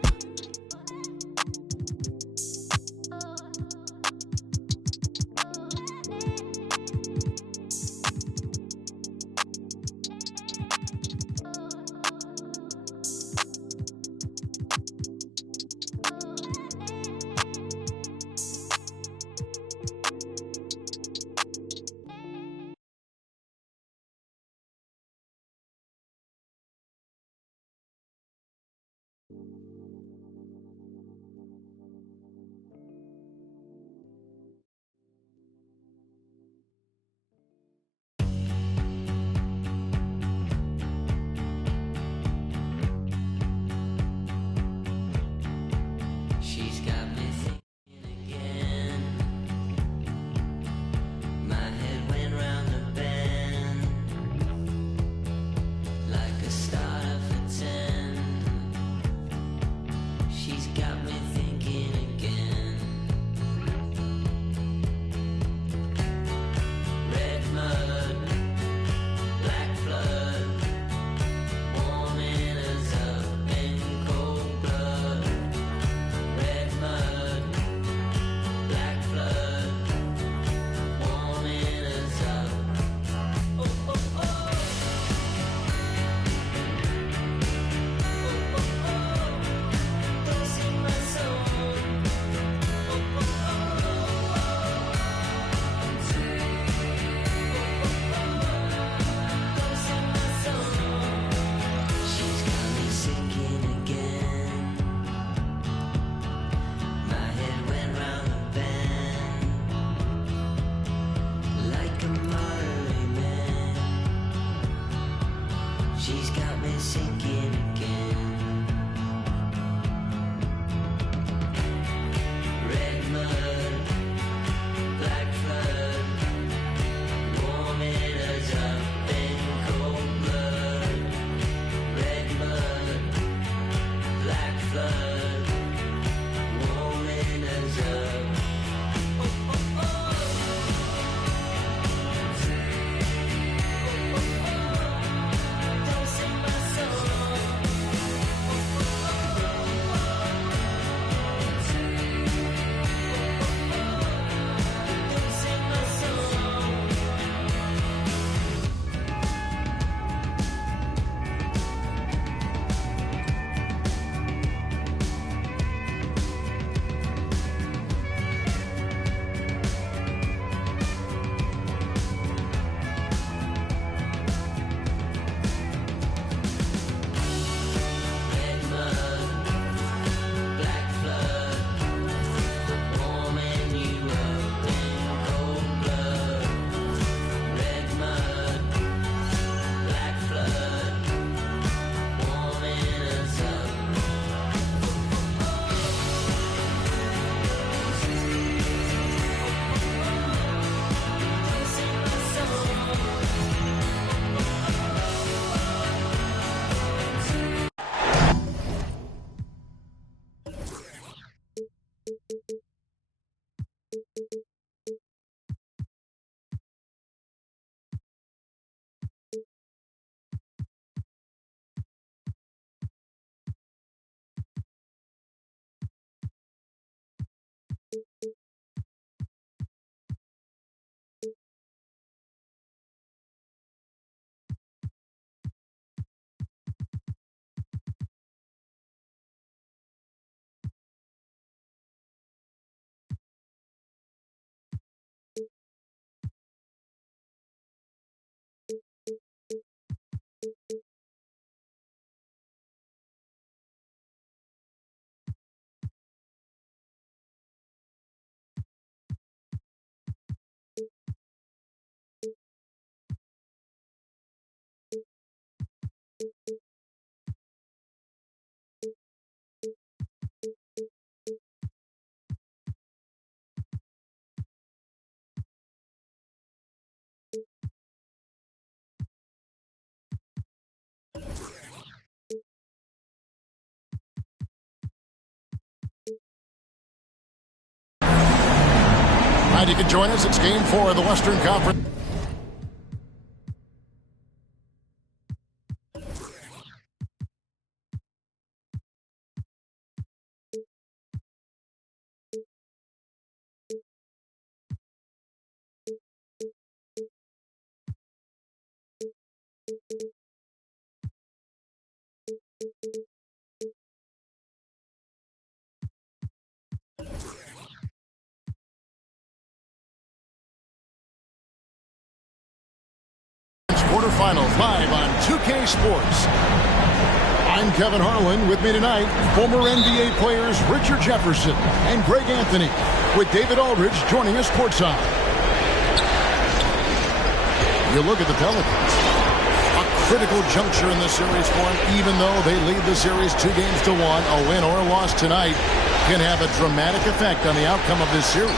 Glad you could join us. It's Game 4 of the Western Conference. Quarterfinals live on 2K Sports. I'm Kevin Harlan. With me tonight, former NBA players Richard Jefferson and Greg Anthony, with David Aldridge joining us courtside. You look at the Pelicans. A critical juncture in the series for them, even though they lead the series 2-1. A win or a loss tonight can have a dramatic effect on the outcome of this series.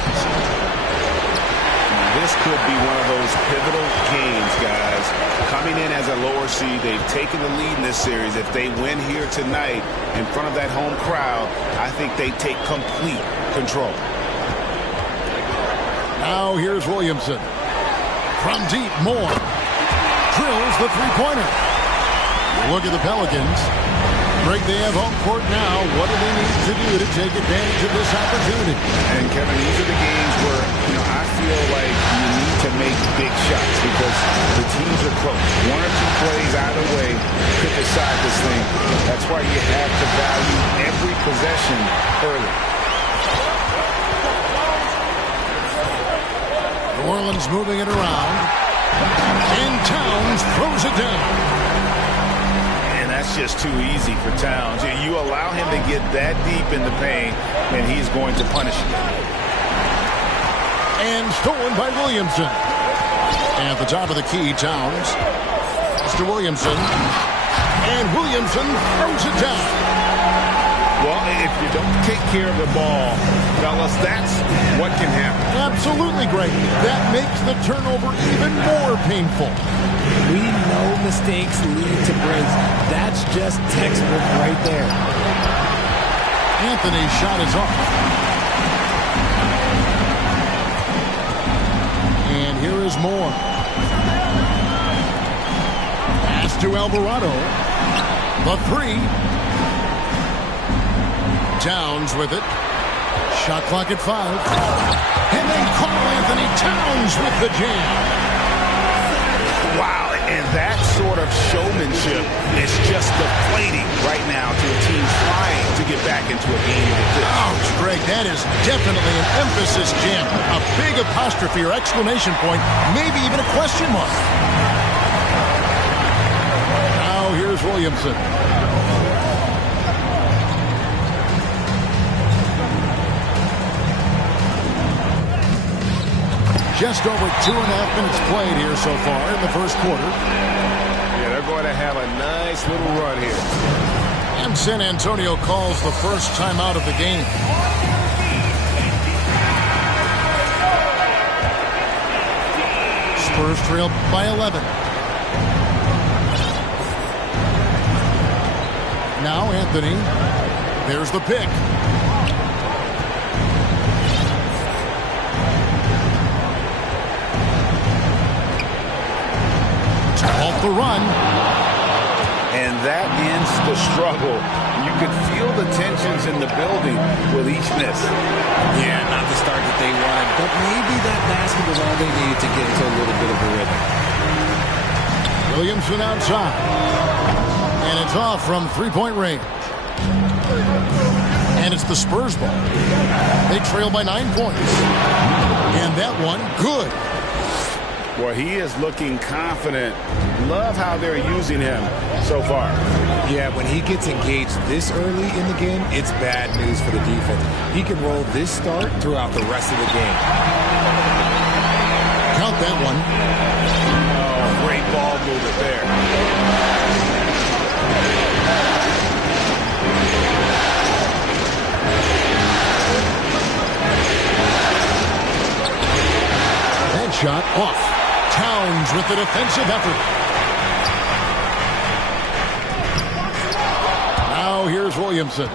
This could be one of those pivotal games, guys. Coming in as a lower seed, they've taken the lead in this series. If they win here tonight in front of that home crowd, I think they take complete control. Now here's Williamson. From deep, Moore drills the three-pointer. Look at the Pelicans. Greg, they have home court now. What do they need to do to take advantage of this opportunity? And, Kevin, these are the games where, I feel like you need to make big shots because the teams are close. One or two plays either way could decide this thing. That's why you have to value every possession early. New Orleans moving it around. And Towns throws it down. That's just too easy for Towns. You allow him to get that deep in the paint, and he's going to punish you. And stolen by Williamson. And at the top of the key, Towns. Mr. Williamson. And Williamson throws it down. Well, if you don't take care of the ball, fellas, that's what can happen. Absolutely, Greg. That makes the turnover even more painful. We know mistakes lead to breaks. That's just textbook right there. Anthony's shot is off. And here is Moore. Pass to Alvarado. The three. Towns with it. Shot clock at 5. And then Karl Anthony Towns with the jam. Wow, and that sort of showmanship is just deflating right now to a team trying to get back into a game like this. Ouch, Greg, that is definitely an emphasis jam. A big apostrophe or exclamation point, maybe even a question mark. Now here's Williamson. Just over 2.5 minutes played here so far in the first quarter. Yeah, they're going to have a nice little run here. And San Antonio calls the first timeout of the game. Spurs trail by 11. Now Anthony. There's the pick. Off the run. And that ends the struggle. You could feel the tensions in the building with each miss. Yeah, not the start that they wanted, but maybe that basket was all they needed to get into a little bit of a rhythm. Williamson outside. And it's off from three-point range. And it's the Spurs ball. They trail by 9 points. And that one, good. Well, he is looking confident. Love how they're using him so far. Yeah, when he gets engaged this early in the game, it's bad news for the defense. He can roll this start throughout the rest of the game. Count that one. Oh, great ball movement there. That shot off. Towns with the defensive effort. Now here's Williamson.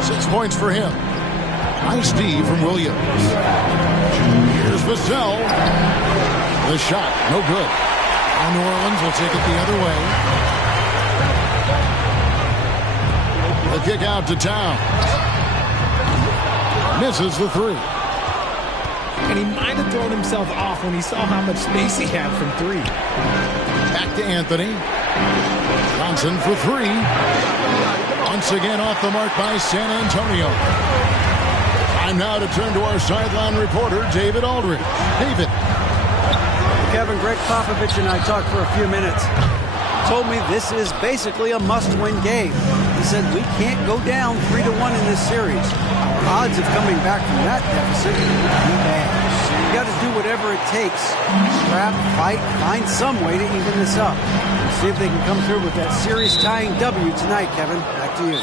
6 points for him. Nice D from Williams. Here's Vassell. The shot, no good. Now New Orleans will take it the other way. The kick out to Towns. Misses the three. And he might have thrown himself off when he saw how much space he had from three. Back to Anthony. Johnson for three. Once again off the mark by San Antonio. Time now to turn to our sideline reporter, David Aldridge. David. Kevin, Greg Popovich and I talked for a few minutes. Told me this is basically a must-win game. He said we can't go down 3-1 in this series. Our odds of coming back from that deficit are too bad. You got to do whatever it takes. Scrap, fight, find some way to even this up. We'll see if they can come through with that series-tying W tonight, Kevin. Back to you.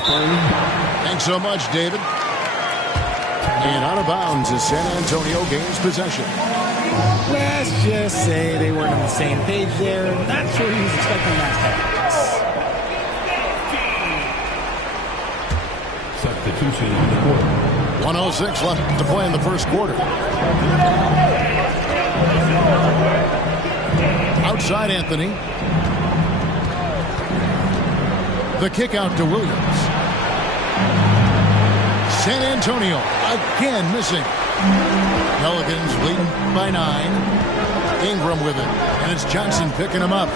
Thanks so much, David. And out of bounds is San Antonio gains possession. Let's just say they weren't on the same page there. Not sure he was expecting that pass. Substitution in the quarter. 1:06 left to play in the first quarter. Outside Anthony. The kick out to Williams. San Antonio again missing. Pelicans leading by 9. Ingram with it. And it's Johnson picking him up.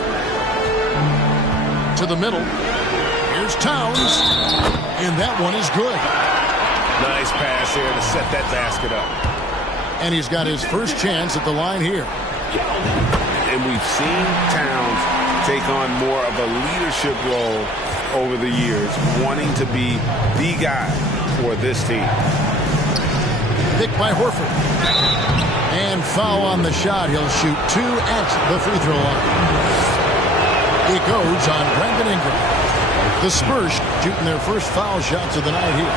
To the middle. Here's Towns. And that one is good. Nice pass here to set that basket up. And he's got his first chance at the line here. And we've seen Towns take on more of a leadership role over the years, wanting to be the guy for this team. Picked by Horford. And foul on the shot. He'll shoot 2 at the free throw line. It goes on Brandon Ingram. The Spurs shooting their first foul shots of the night here.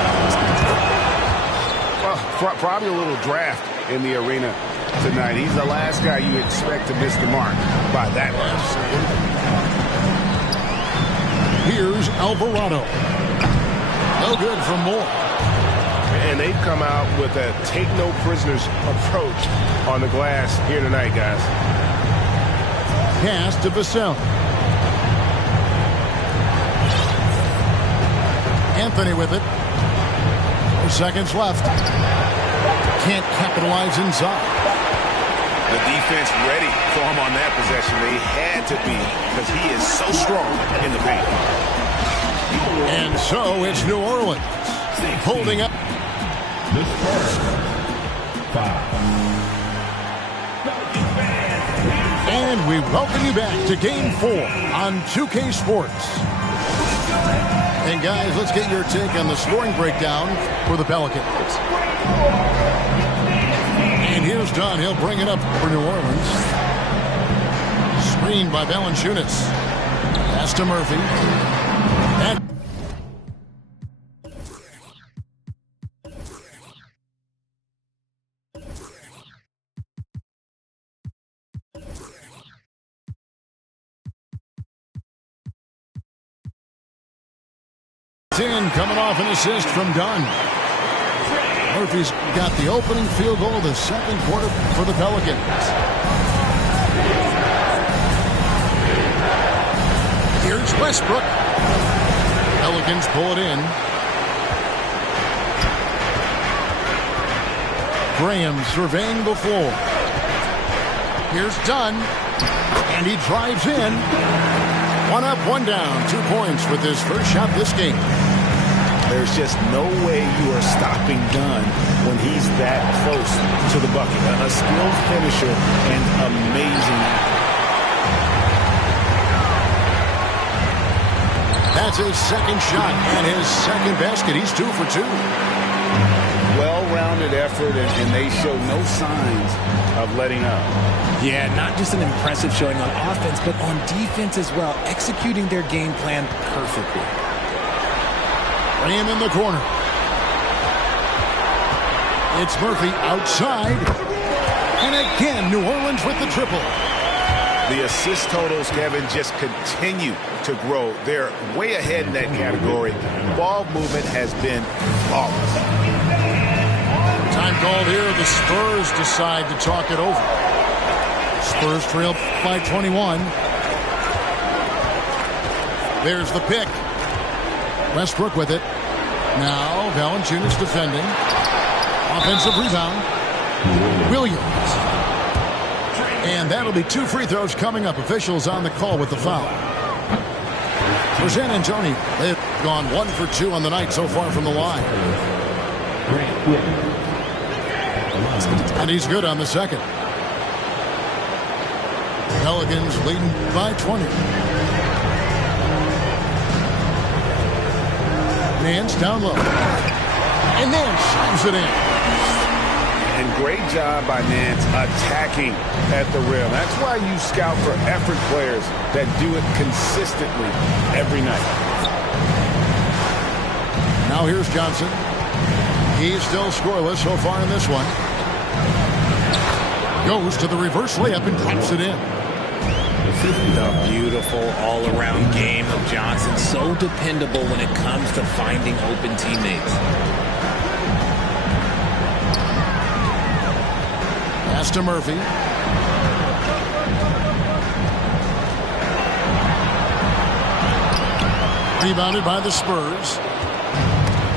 Well, probably a little draft in the arena tonight. He's the last guy you expect to miss the mark by that much. Here's Alvarado. No good from Moore. And they've come out with a take-no-prisoners approach on the glass here tonight, guys. Pass to Vassell. Anthony with it. 4 seconds left. Can't capitalize inside. The defense ready for him on that possession. They had to be because he is so strong in the paint. And so it's New Orleans holding up. The SPURS. 5. And we welcome you back to Game 4 on 2K Sports. And guys, let's get your take on the scoring breakdown for the Pelicans. And here's Dunn. He'll bring it up for New Orleans. Screened by Valanciunas. Pass to Murphy. And in, coming off an assist from Dunn. Murphy's got the opening field goal of the second quarter for the Pelicans. Here's Westbrook. Pelicans pull it in. Graham surveying the floor. Here's Dunn. And he drives in. 1 up, 1 down. 2 points with his first shot this game. There's just no way you are stopping Dunn when he's that close to the bucket. A skilled finisher and amazing. That's his second shot and his second basket. He's 2 for 2. Well-rounded effort, and they show no signs of letting up. Yeah, not just an impressive showing on offense, but on defense as well, executing their game plan perfectly. Graham in the corner. It's Murphy outside. And again, New Orleans with the triple. The assist totals, Kevin, just continue to grow. They're way ahead in that category. Ball movement has been flawless. Time called here. The Spurs decide to talk it over. Spurs trail by 21. There's the pick. Westbrook with it. Now Valanciunas defending. Offensive rebound. Williams. And that'll be 2 free throws coming up. Officials on the call with the foul. For San Antonio, they've gone 1 for 2 on the night so far from the line. And he's good on the second. Pelicans leading by 20. Nance down low. And Nance shines it in. And great job by Nance attacking at the rim. That's why you scout for effort players that do it consistently every night. Now here's Johnson. He's still scoreless so far in this one. Goes to the reverse layup and drops it in. A beautiful all-around game of Johnson. So dependable when it comes to finding open teammates. Pass to Murphy. Rebounded by the Spurs.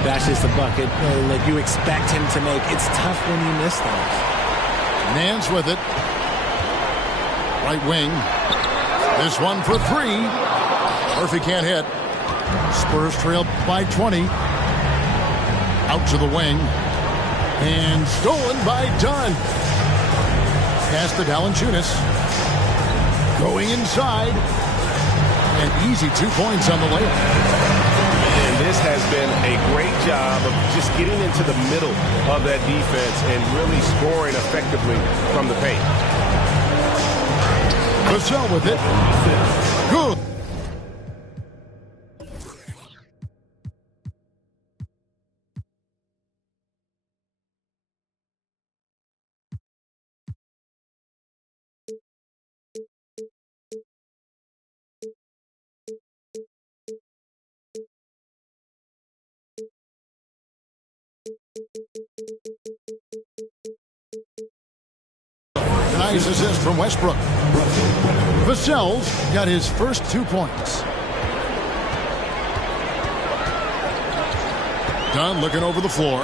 That's just a bucket like you expect him to make. It's tough when you miss those. Nance with it. Right wing. This one for 3. Murphy can't hit. Spurs trail by 20. Out to the wing. And stolen by Dunn. Pass to Valanciunas. Going inside. And easy 2 points on the layup. And this has been a great job of just getting into the middle of that defense and really scoring effectively from the paint. Vassell with it. Good. Nice assist from Westbrook. Vassell's got his first 2 points. Dunn looking over the floor.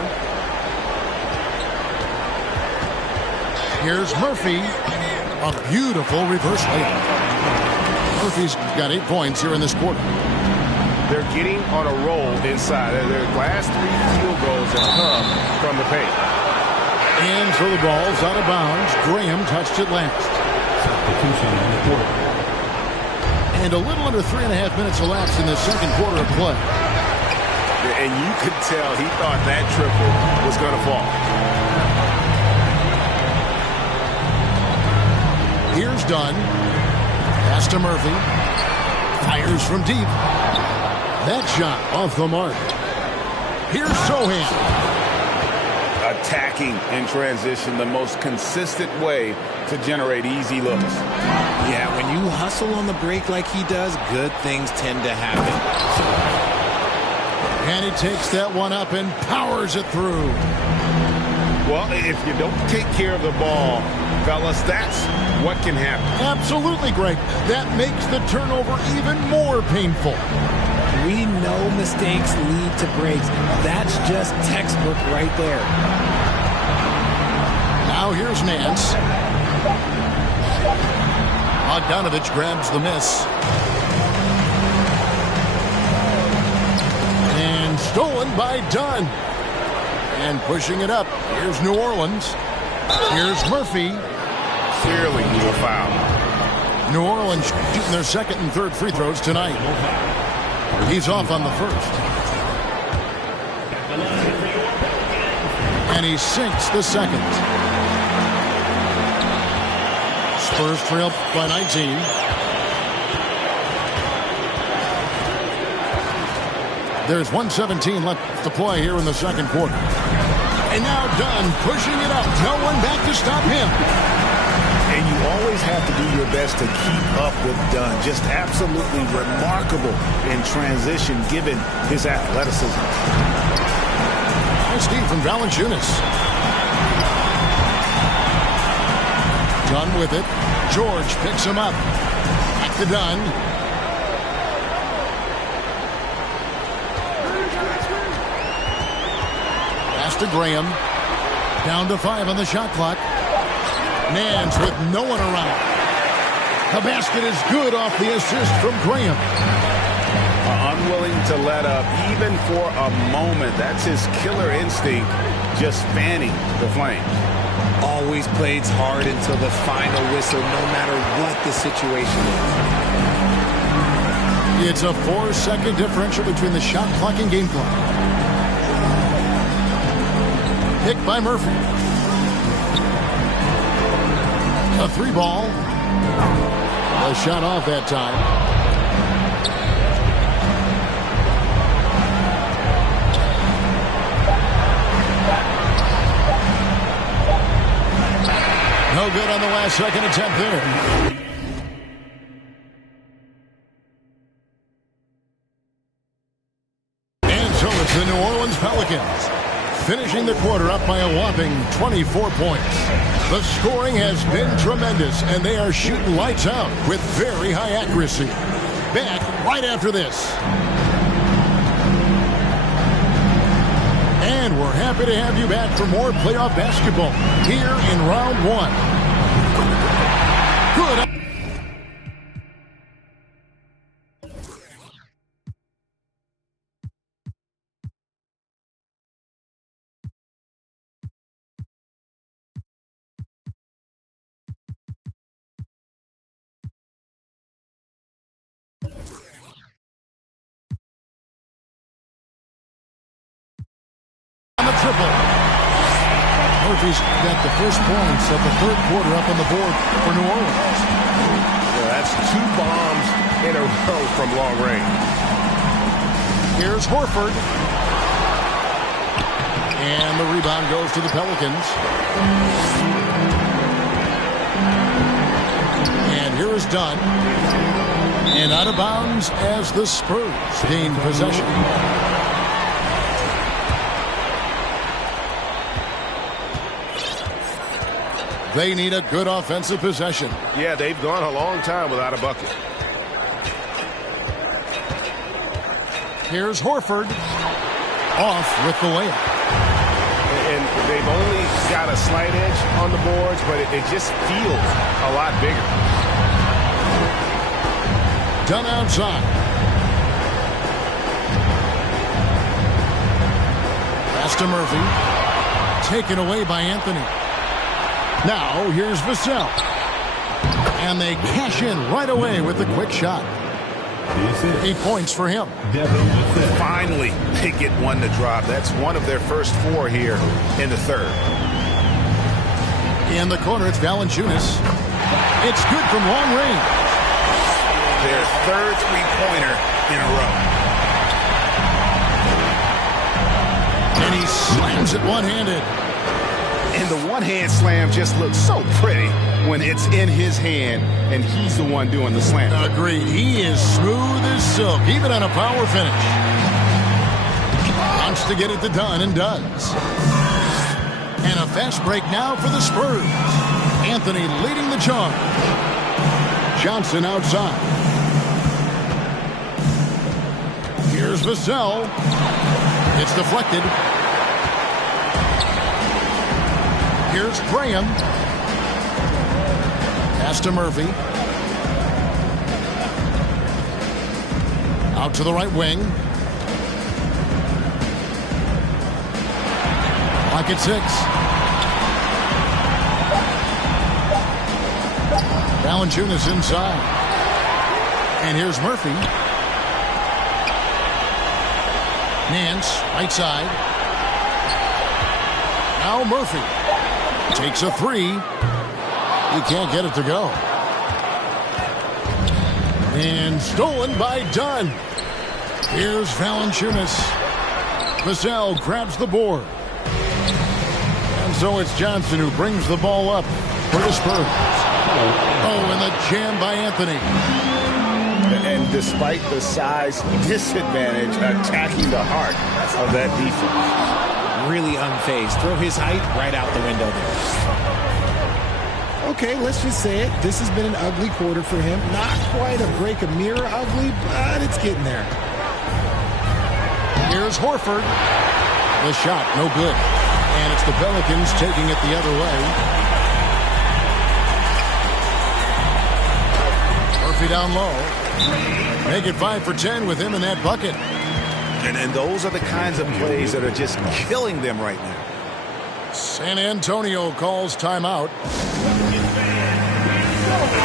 Here's Murphy. A beautiful reverse layup. Murphy's got 8 points here in this quarter. They're getting on a roll inside. Their last 3 field goals have come from the paint. And so the ball's out of bounds. Graham touched it last. And a little under 3.5 minutes elapsed in the second quarter of play. And you could tell he thought that triple was going to fall. Here's Dunn. Pass to Murphy. Fires from deep. That shot off the mark. Here's Sohan. Attacking in transition, the most consistent way to generate easy looks. Yeah, when you hustle on the break like he does, good things tend to happen. And he takes that one up and powers it through. Well, if you don't take care of the ball, fellas, that's what can happen. Absolutely, Greg. That makes the turnover even more painful. We know mistakes lead to breaks. That's just textbook right there. Now here's Nance. Bogdanovich grabs the miss. And stolen by Dunn. And pushing it up. Here's New Orleans. Here's Murphy. Clearly a foul. New Orleans shooting their second and third free throws tonight. He's off on the first. And he sinks the second. Spurs trail by 19. There's 1:17 left to play here in the second quarter. And now Dunn pushing it up. No one back to stop him. And you always have to do your best to keep up with Dunn. Just absolutely remarkable in transition given his athleticism. Nice deep from Valanciunas. Dunn with it. George picks him up. Back to Dunn. Pass to Graham. Down to 5 on the shot clock. Nance with no one around. The basket is good off the assist from Graham. Unwilling to let up even for a moment. That's his killer instinct, just fanning the flame. Always plays hard until the final whistle, no matter what the situation is. It's a 4-second differential between the shot clock and game clock. Picked by Murphy. A 3-ball. A shot off that time. No good on the last second attempt there. And so it's the New Orleans Pelicans finishing the quarter up by a whopping 24 points. The scoring has been tremendous, and they are shooting lights out with very high accuracy. Back right after this. And we're happy to have you back for more playoff basketball here in round 1. Good. On the triple. Murphy's got the first points of the third quarter up on the board for New Orleans. Well, that's 2 bombs in a row from long range. Here's Horford. And the rebound goes to the Pelicans. And here is Dunn. And out of bounds as the Spurs gain possession. They need a good offensive possession. Yeah, they've gone a long time without a bucket. Here's Horford. Off with the layup. And they've only got a slight edge on the boards, but it just feels a lot bigger. Done outside. Pass to Murphy. Taken away by Anthony. Now, here's Vassell. And they cash in right away with the quick shot. 8 points for him. Finally, they get one to drop. That's one of their first 4 here in the third. In the corner, it's Valanciunas. It's good from long range. Their third three-pointer in a row. And he slams it one-handed. And the one-hand slam just looks so pretty when it's in his hand and he's the one doing the slam. Agreed. He is smooth as silk, even on a power finish. Wants to get it to Dunn and does. And a fast break now for the Spurs. Anthony leading the charge. Johnson outside. Here's Vassell. It's deflected. Here's Graham. Pass to Murphy. Out to the right wing. Clock at 6. Valanciunas inside. And here's Murphy. Nance, right side. Now Murphy. Takes a 3. He can't get it to go. And stolen by Dunn. Here's Valanciunas. Vassell grabs the board. And so it's Johnson who brings the ball up for the Spurs. Oh, and the jam by Anthony. And despite the size disadvantage, attacking the heart of that defense. Really unfazed. Throw his height right out the window there. Okay, let's just say it. This has been an ugly quarter for him. Not quite a break a mirror ugly, but it's getting there. Here's Horford. The shot, no good. And it's the Pelicans taking it the other way. Murphy down low. Make it 5 for 10 with him in that bucket. And those are the kinds of plays that are just killing them right now. San Antonio calls timeout.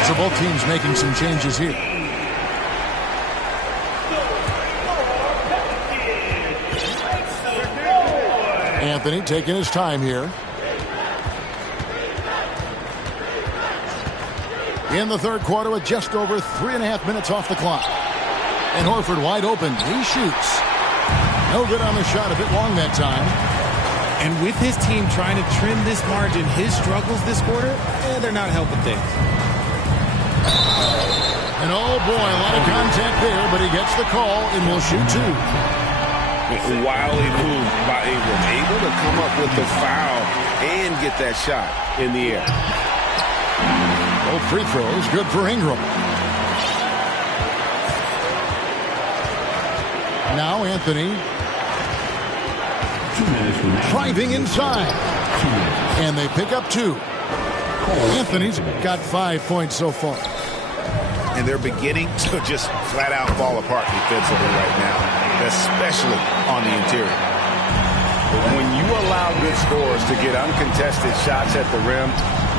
So both teams making some changes here. Anthony taking his time here. In the third quarter with just over 3.5 minutes off the clock. And Horford wide open. He shoots. No good on the shot, a bit long that time. And with his team trying to trim this margin, his struggles this quarter, they're not helping things. And oh boy, a lot of contact there, but he gets the call and will shoot 2. Wildly moved by Ingram, able to come up with the foul and get that shot in the air. Both free throws, good for Ingram. Now Anthony driving inside. And they pick up 2. Anthony's got 5 points so far. And they're beginning to just flat out fall apart defensively right now, especially on the interior. But when you allow good scorers to get uncontested shots at the rim,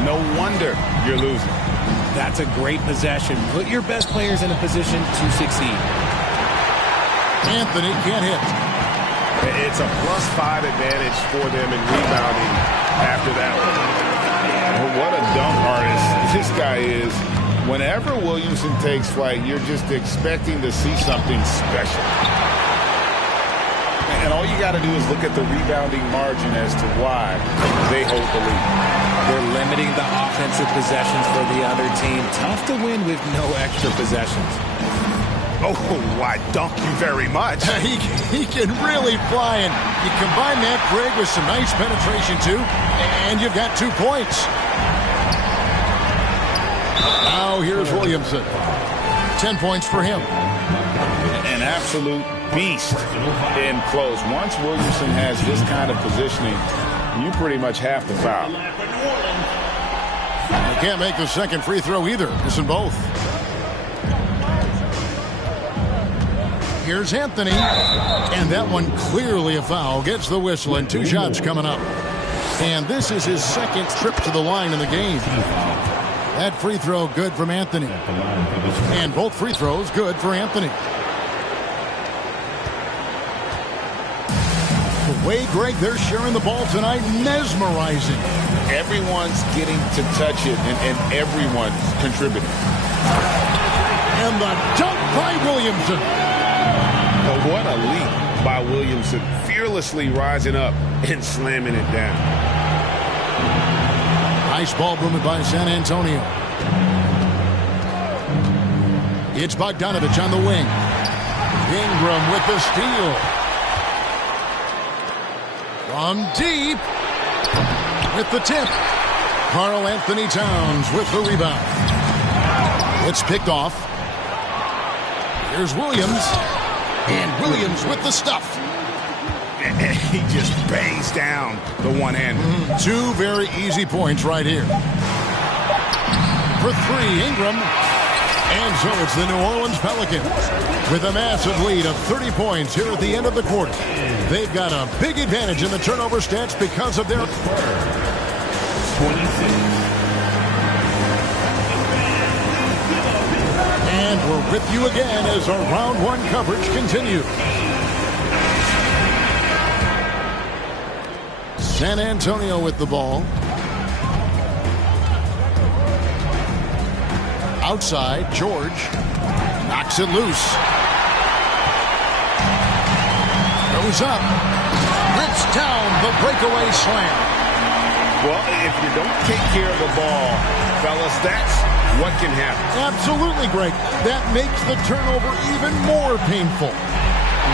no wonder you're losing. That's a great possession. Put your best players in a position to succeed. Anthony can't hit. It's a +5 advantage for them in rebounding after that one. What a dunk artist this guy is. Whenever Williamson takes flight, you're just expecting to see something special. And all you got to do is look at the rebounding margin as to why they hold the lead. They're limiting the offensive possessions for the other team. Tough to win with no extra possessions. Oh, I dunk you very much. He can really fly, and you combine that break with some nice penetration, too, and you've got 2 points. Now here's Williamson. 10 points for him. An absolute beast in close. Once Williamson has this kind of positioning, you pretty much have to foul. They can't make the second free throw either. Missing both. Here's Anthony. And that one clearly a foul. Gets the whistle and 2 shots coming up. And this is his second trip to the line in the game. That free throw good from Anthony. And both free throws good for Anthony. The way, Greg, they're sharing the ball tonight, mesmerizing. Everyone's getting to touch it, and everyone's contributing. And the dunk by Williamson. But what a leap by Williamson, fearlessly rising up and slamming it down. Nice ball movement by San Antonio. It's Bogdanovich on the wing. Ingram with the steal. From deep. With the tip. Karl Anthony Towns with the rebound. It's picked off. Here's Williams. And Williams with the stuff. He just bangs down the one-hander. 2 very easy points right here. For 3, Ingram. And so it's the New Orleans Pelicans with a massive lead of 30 points here at the end of the quarter. They've got a big advantage in the turnover stats because of their... 26. And we're with you again as our round 1 coverage continues. San Antonio with the ball. Outside, George knocks it loose. Goes up. Rips down the breakaway slam. Well, if you don't take care of the ball, fellas, that's what can happen. Absolutely, Greg. That makes the turnover even more painful.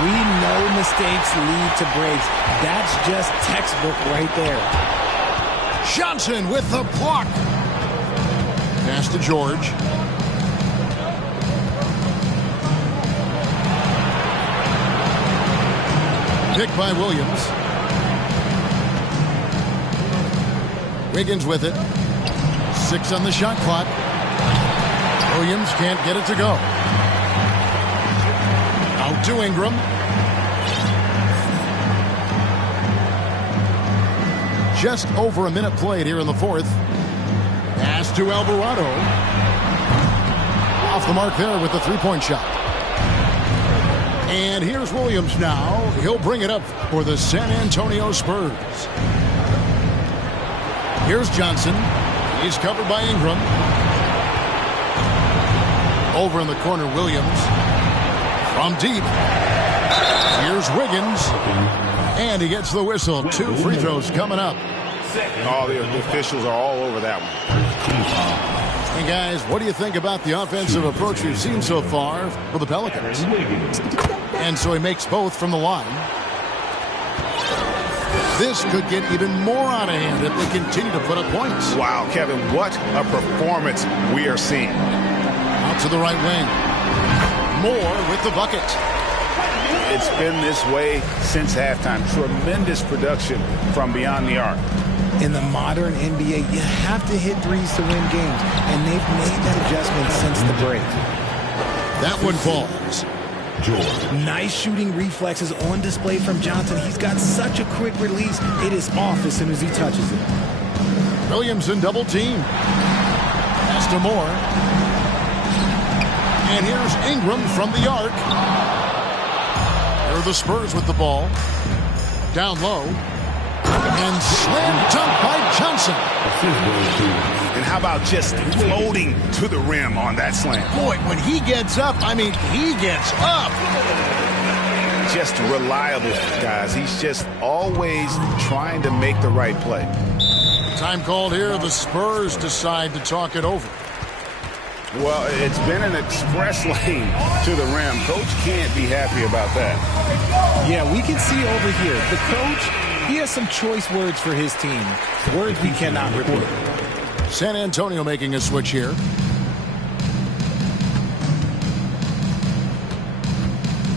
We know mistakes lead to breaks. That's just textbook right there. Johnson with the block. Pass to George. Pick by Williams. Wiggins with it. 6 on the shot clock. Williams can't get it to go. Out to Ingram. Just over a minute played here in the fourth. Pass to Alvarado. Off the mark there with the three-point shot. And here's Williams now. He'll bring it up for the San Antonio Spurs. Here's Johnson. He's covered by Ingram. Over in the corner, Williams. From deep. Here's Wiggins. And he gets the whistle. 2 free throws coming up. Oh, the officials are all over that one. And guys, what do you think about the offensive approach we've seen so far for the Pelicans? And so he makes both from the line. This could get even more out of hand if they continue to put up points. Wow, Kevin, what a performance we are seeing. Out to the right wing. Moore with the bucket. It's been this way since halftime. Tremendous production from beyond the arc. In the modern NBA, you have to hit threes to win games, and they've made that adjustment since the break. That one falls. Nice shooting reflexes on display from Johnson. He's got such a quick release. It is off as soon as he touches it. Williamson double team. Pass to Moore. And here's Ingram from the arc. Here are the Spurs with the ball. Down low. And slam dunk by Johnson. And how about just floating to the rim on that slam? Boy, when he gets up, I mean, he gets up. Just reliable, guys. He's just always trying to make the right play. Time called here. The Spurs decide to talk it over. Well, it's been an express lane to the rim. Coach can't be happy about that. Yeah, we can see over here. The coach, he has some choice words for his team. Words we cannot repeat. San Antonio making a switch here.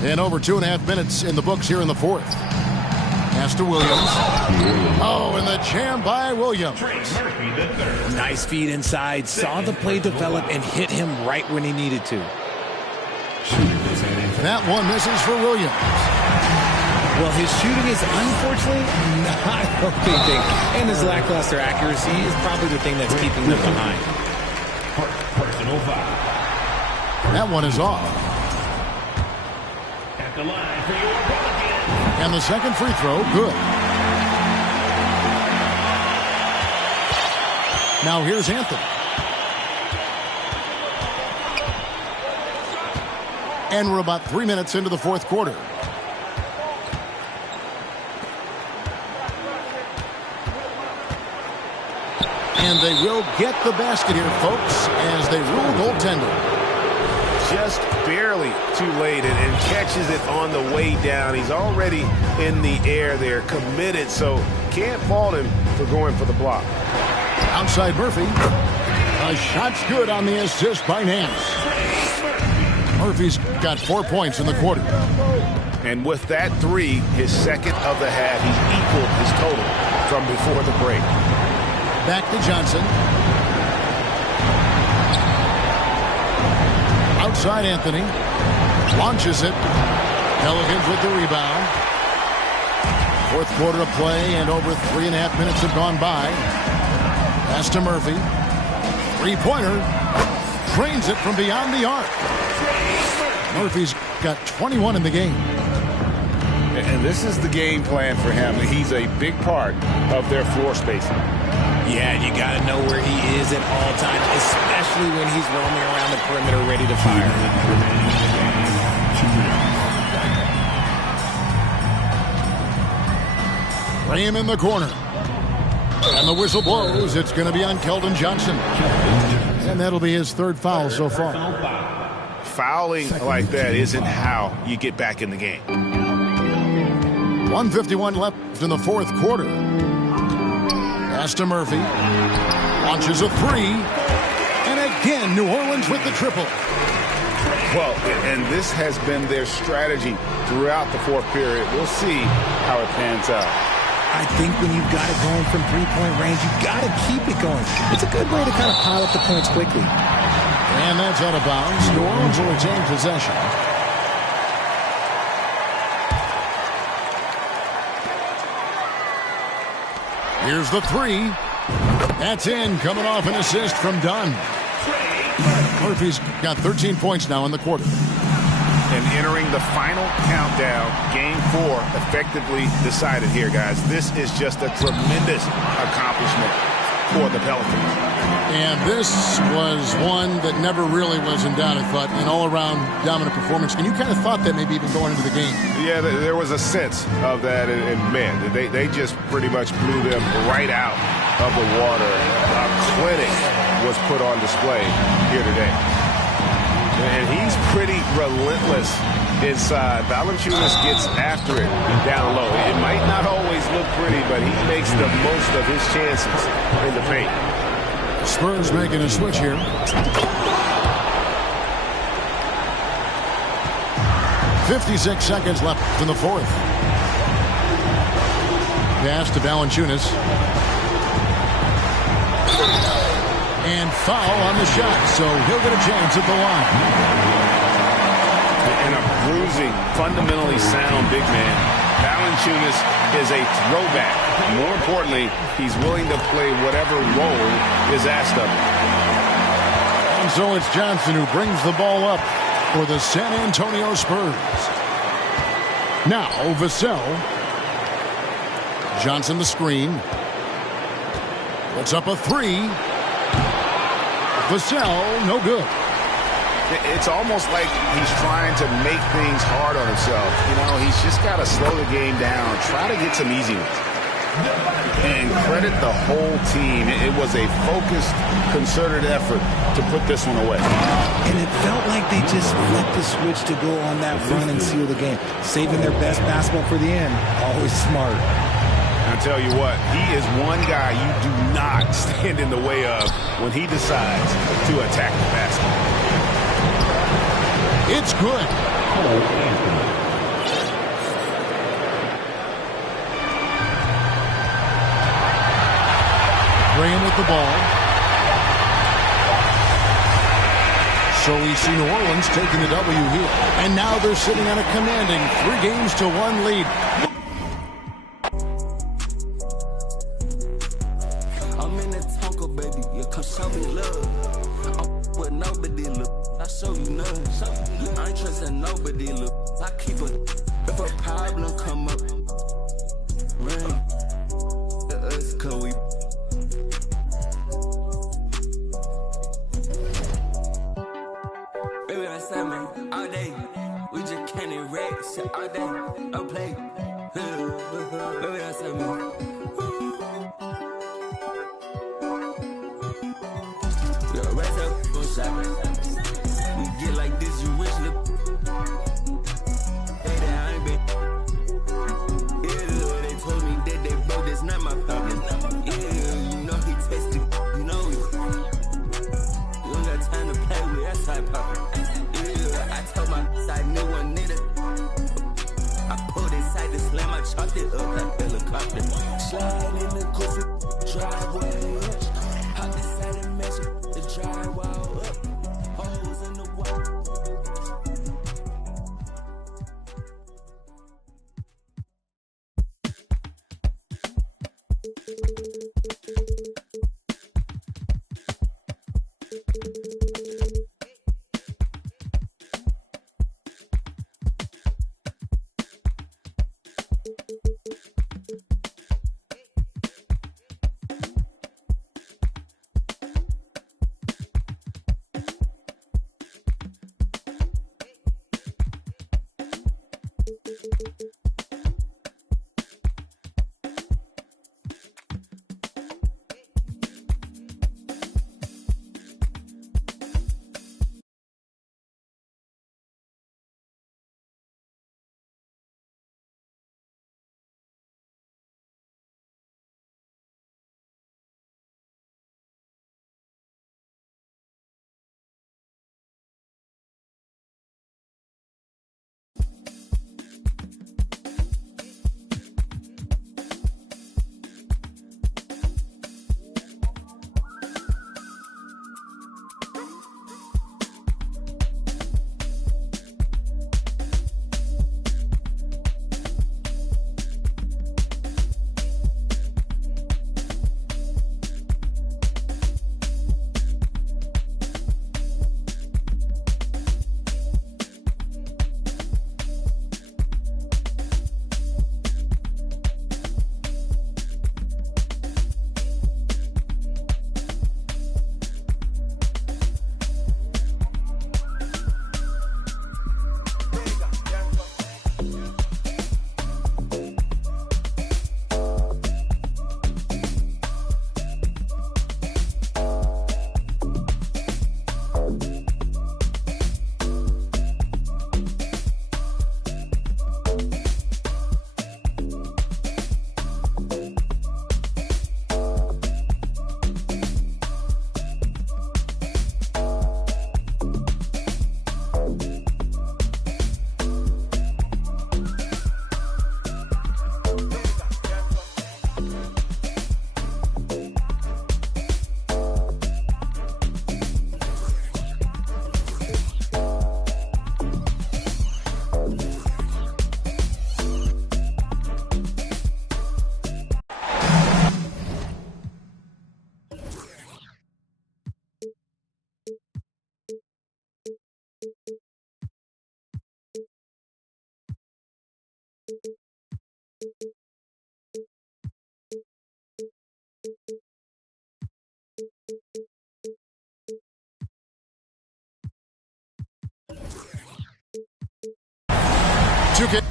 And over 2.5 minutes in the books here in the fourth. Pass to Williams. Oh, and the jam by Williams. Nice feed inside. Saw the play develop and hit him right when he needed to. That one misses for Williams. Well, his shooting is unfortunately not helping things. And his lackluster accuracy is probably the thing that's keeping them behind. That one is off. And the second free throw, good. Now here's Anthony. And we're about 3 minutes into the fourth quarter. And they will get the basket here, folks, as they rule goaltender. Just barely too late and catches it on the way down. He's already in the air there, committed, so can't fault him for going for the block. Outside Murphy. A shot's good on the assist by Nance. Murphy's got 4 points in the quarter. And with that three, his second of the half, he's equaled his total from before the break. Back to Johnson. Outside Anthony. Launches it. Pelicans with the rebound. Fourth quarter of play and over 3.5 minutes have gone by. Pass to Murphy. Three-pointer. Drains it from beyond the arc. Murphy's got 21 in the game. And this is the game plan for him. He's a big part of their floor spacing. Yeah, you got to know where he is at all times, especially when he's roaming around the perimeter ready to fire. Graham in the corner. And the whistle blows. It's going to be on Keldon Johnson. And that'll be his third foul so far. Fouling like that isn't how you get back in the game. 1:51 left in the fourth quarter. Pass to Murphy. Launches a three. And Again, New Orleans with the triple. Well, and this has been their strategy throughout the fourth period. We'll see how it pans out. I think when you've got it going from three-point range, you've got to keep it going. It's a good way to kind of pile up the points quickly. And that's out of bounds. New Orleans will retain possession. Here's the three. That's in, coming off an assist from Dunn. Murphy's got 13 points now in the quarter. And entering the final countdown, Game 4 effectively decided here, guys. This is just a tremendous accomplishment for the Pelicans. And this was one that never really was in doubt, I thought, an all-around dominant performance. And you kind of thought that maybe even going into the game. Yeah, there was a sense of that. And man, they just pretty much blew them right out of the water. A clinic was put on display here today. And he's pretty relentless inside. Valanciunas gets after it down low. It might not always look pretty, but he makes the most of his chances in the paint. Spurs making a switch here. 56 seconds left in the fourth. Pass to Valanciunas. And foul on the shot, so he'll get a chance at the line. And a bruising, fundamentally sound big man. Valanciunas is a throwback. More importantly, he's willing to play whatever role is asked of him. And so it's Johnson who brings the ball up for the San Antonio Spurs. Now, Vassell. Johnson the screen. Puts up a three. Vassell, no good. It's almost like he's trying to make things hard on himself. You know, he's just got to slow the game down, try to get some easy ones. And credit the whole team. It was a focused, concerted effort to put this one away. And it felt like they just flipped the switch to go on that run and seal the game. Saving their best basketball for the end. Always smart. I'll tell you what, he is one guy you do not stand in the way of when he decides to attack the basket. It's good. Graham with the ball. So we see New Orleans taking the W here. And now they're sitting on a commanding 3-1 lead. 2K.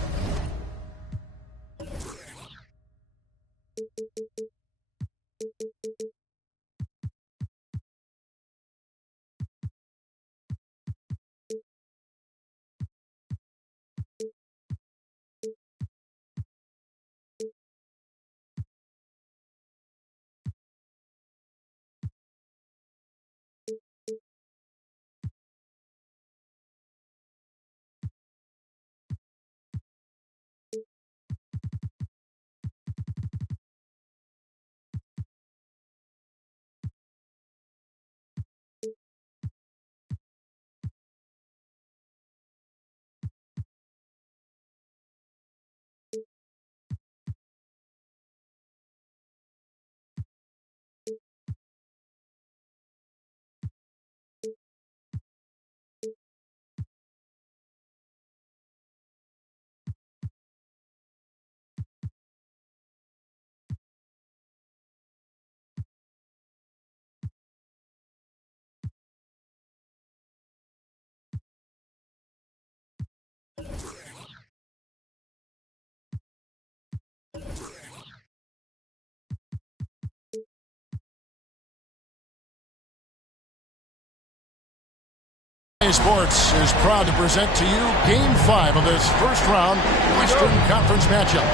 Sports is proud to present to you Game 5 of this first-round Western Conference matchup.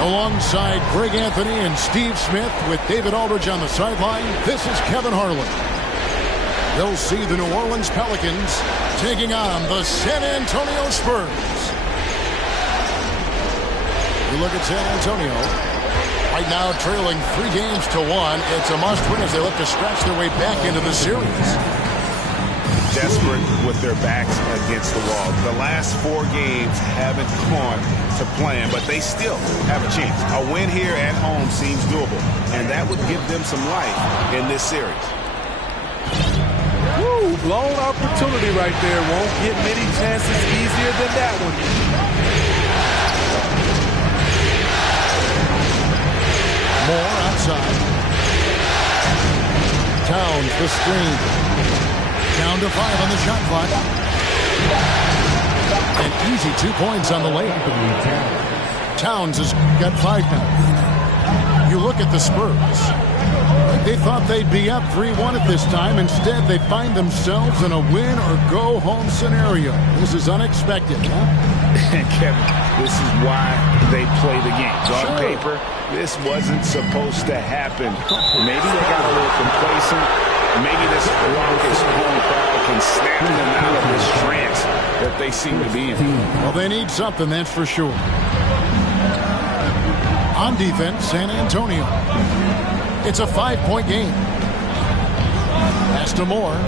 Alongside Greg Anthony and Steve Smith with David Aldridge on the sideline, this is Kevin Harlan. They'll see the New Orleans Pelicans taking on the San Antonio Spurs. We look at San Antonio. Right now trailing 3 games to 1. It's a must-win as they look to scratch their way back into the series. Desperate with their backs against the wall. The last 4 games haven't gone to plan, but they still have a chance. A win here at home seems doable, and that would give them some life in this series. Woo, blown opportunity right there. Won't get many chances easier than that one. More outside. Towns the screen. Down to 5 on the shot clock. An easy 2 points on the layup. Towns has got 5 now. You look at the Spurs. They thought they'd be up 3-1 at this time. Instead, they find themselves in a win-or-go-home scenario. This is unexpected, huh? Kevin, this is why they play the games. On paper, this wasn't supposed to happen. Maybe they got a little complacent. Maybe this raucous home crowd can snap them out of this trance that they seem to be in. Well, they need something, that's for sure. On defense, San Antonio. It's a 5-point game. Pass to Moore.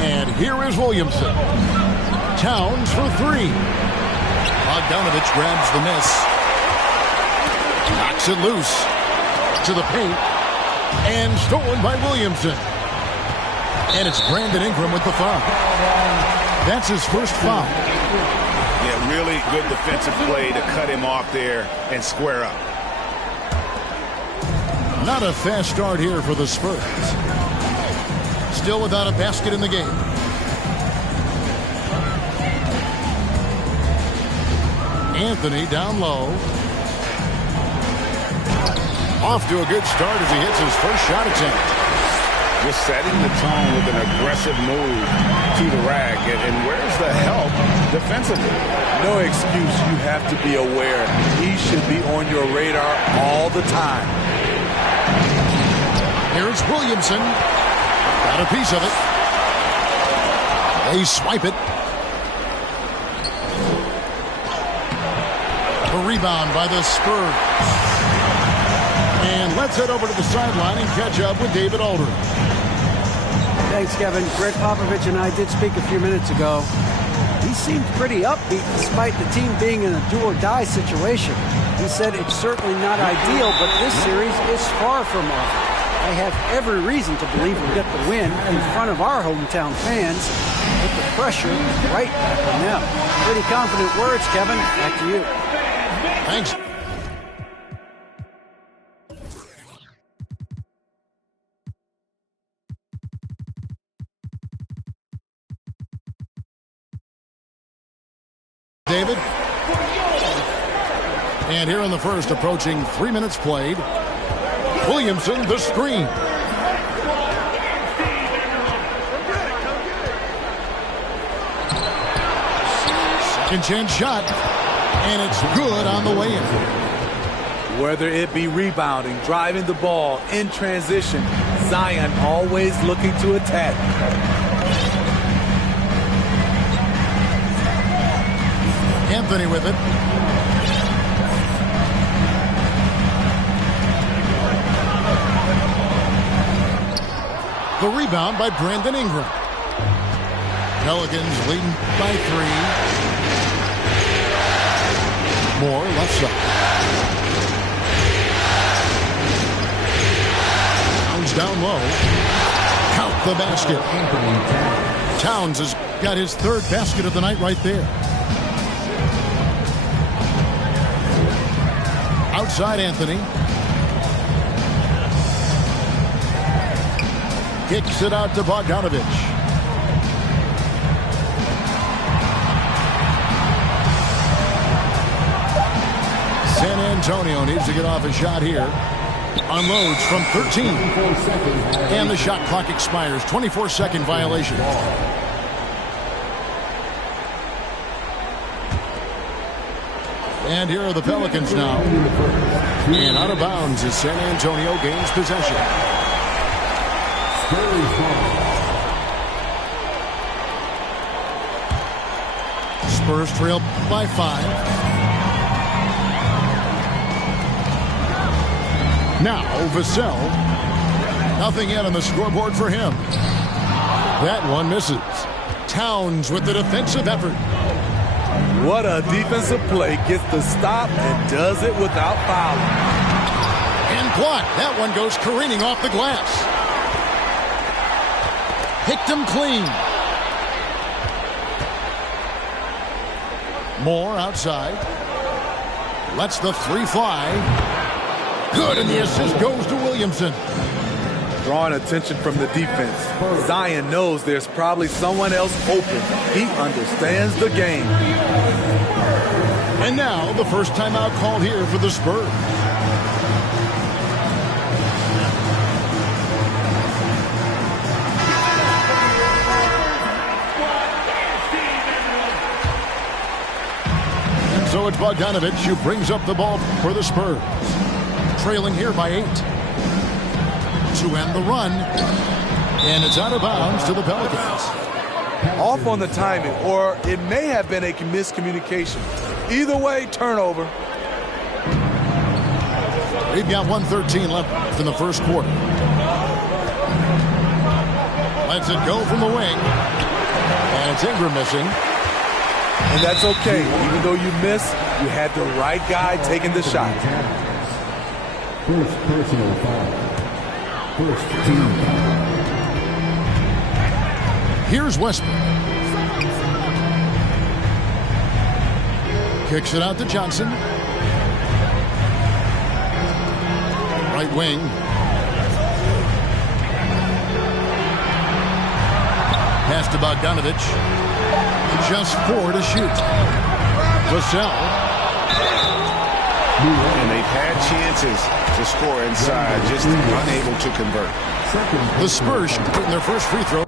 And here is Williamson. Towns for 3. Bogdanovich grabs the miss. Knocks it loose. To the paint. And stolen by Williamson. And it's Brandon Ingram with the foul. That's his first foul. Yeah, really good defensive play to cut him off there and square up. Not a fast start here for the Spurs. Still without a basket in the game. Anthony down low. Off to a good start as he hits his first shot attempt. Just setting the tone with an aggressive move to the rack. And where's the help defensively? No excuse. You have to be aware. He should be on your radar all the time. Here's Williamson. Got a piece of it. They swipe it. A rebound by the Spurs. And let's head over to the sideline and catch up with David Aldridge. Thanks, Kevin. Greg Popovich and I did speak a few minutes ago. He seemed pretty upbeat despite the team being in a do-or-die situation. He said it's certainly not ideal, but this series is far from over. I have every reason to believe we'll get the win in front of our hometown fans. Put the pressure right back on them. Pretty confident words, Kevin. Back to you. Thanks. David? And here in the first, approaching 3 minutes played, Williamson, the screen. Second chance shot, and it's good on the way in. Whether it be rebounding, driving the ball, in transition, Zion always looking to attack. Anthony with it. The rebound by Brandon Ingram. Pelicans leading by 3. Moore left side. Towns down low. Count the basket. Towns has got his 3rd basket of the night right there. Outside Anthony. Kicks it out to Bogdanovich. San Antonio needs to get off a shot here. Unloads from 13. And the shot clock expires. 24-second violation. And here are the Pelicans now. And out of bounds as San Antonio gains possession. Spurs trail by 5. Now Vassell. Nothing yet on the scoreboard for him. That one misses. Towns with the defensive effort. What a defensive play. Gets the stop and does it without fouling. And blocked. That one goes careening off the glass. Picked him clean. Moore outside. Lets the 3 fly. Good, and the assist goes to Williamson. Drawing attention from the defense. Zion knows there's probably someone else open. He understands the game. And now the first timeout called here for the Spurs. And so it's Bogdanovich who brings up the ball for the Spurs. Trailing here by 8. To end the run. And it's out of bounds to the Pelicans. Off on the timing, or it may have been a miscommunication. Either way, turnover. We've got 1:13 left in the first quarter. Lets it go from the wing. And it's Ingram missing. And that's okay. Even though you miss, you had the right guy taking the shot. First personal foul. First team foul. Here's Westbrook. Kicks it out to Johnson. Right wing. Pass to Bogdanovich. Just 4 to shoot. Vassell. And they've had chances to score inside, just unable to convert. The Spurs getting their first free throw.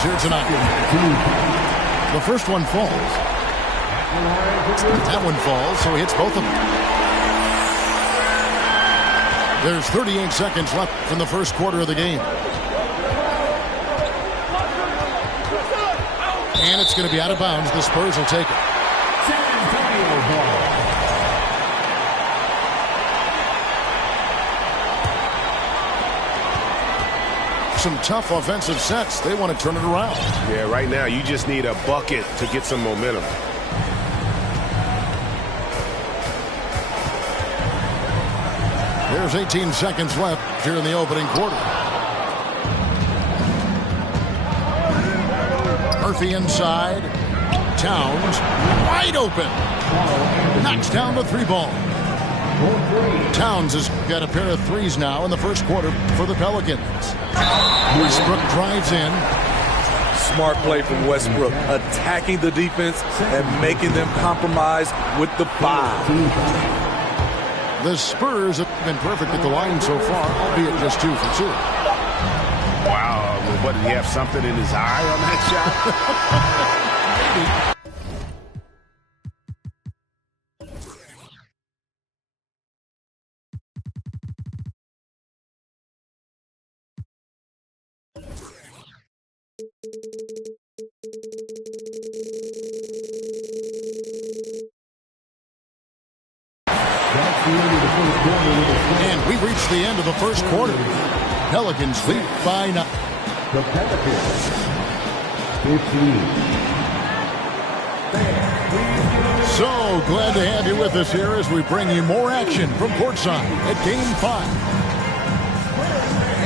Here tonight. The first one falls. That one falls, so he hits both of them. There's 38 seconds left in the first quarter of the game. And it's going to be out of bounds. The Spurs will take it. Some tough offensive sets. They want to turn it around. Yeah, right now you just need a bucket to get some momentum. There's 18 seconds left here in the opening quarter. Murphy inside. Towns wide open. Knocks down the 3 ball. Towns has got a pair of threes now in the first quarter for the Pelicans. Westbrook drives in. Smart play from Westbrook, attacking the defense and making them compromise with the foul. The Spurs have been perfect at the line so far, albeit just 2 for 2. Wow, what, did he have something in his eye on that shot? And we've reached the end of the first quarter. Pelicans lead by 9. The Pelicans, 15. So glad to have you with us here as we bring you more action from courtside at Game 5.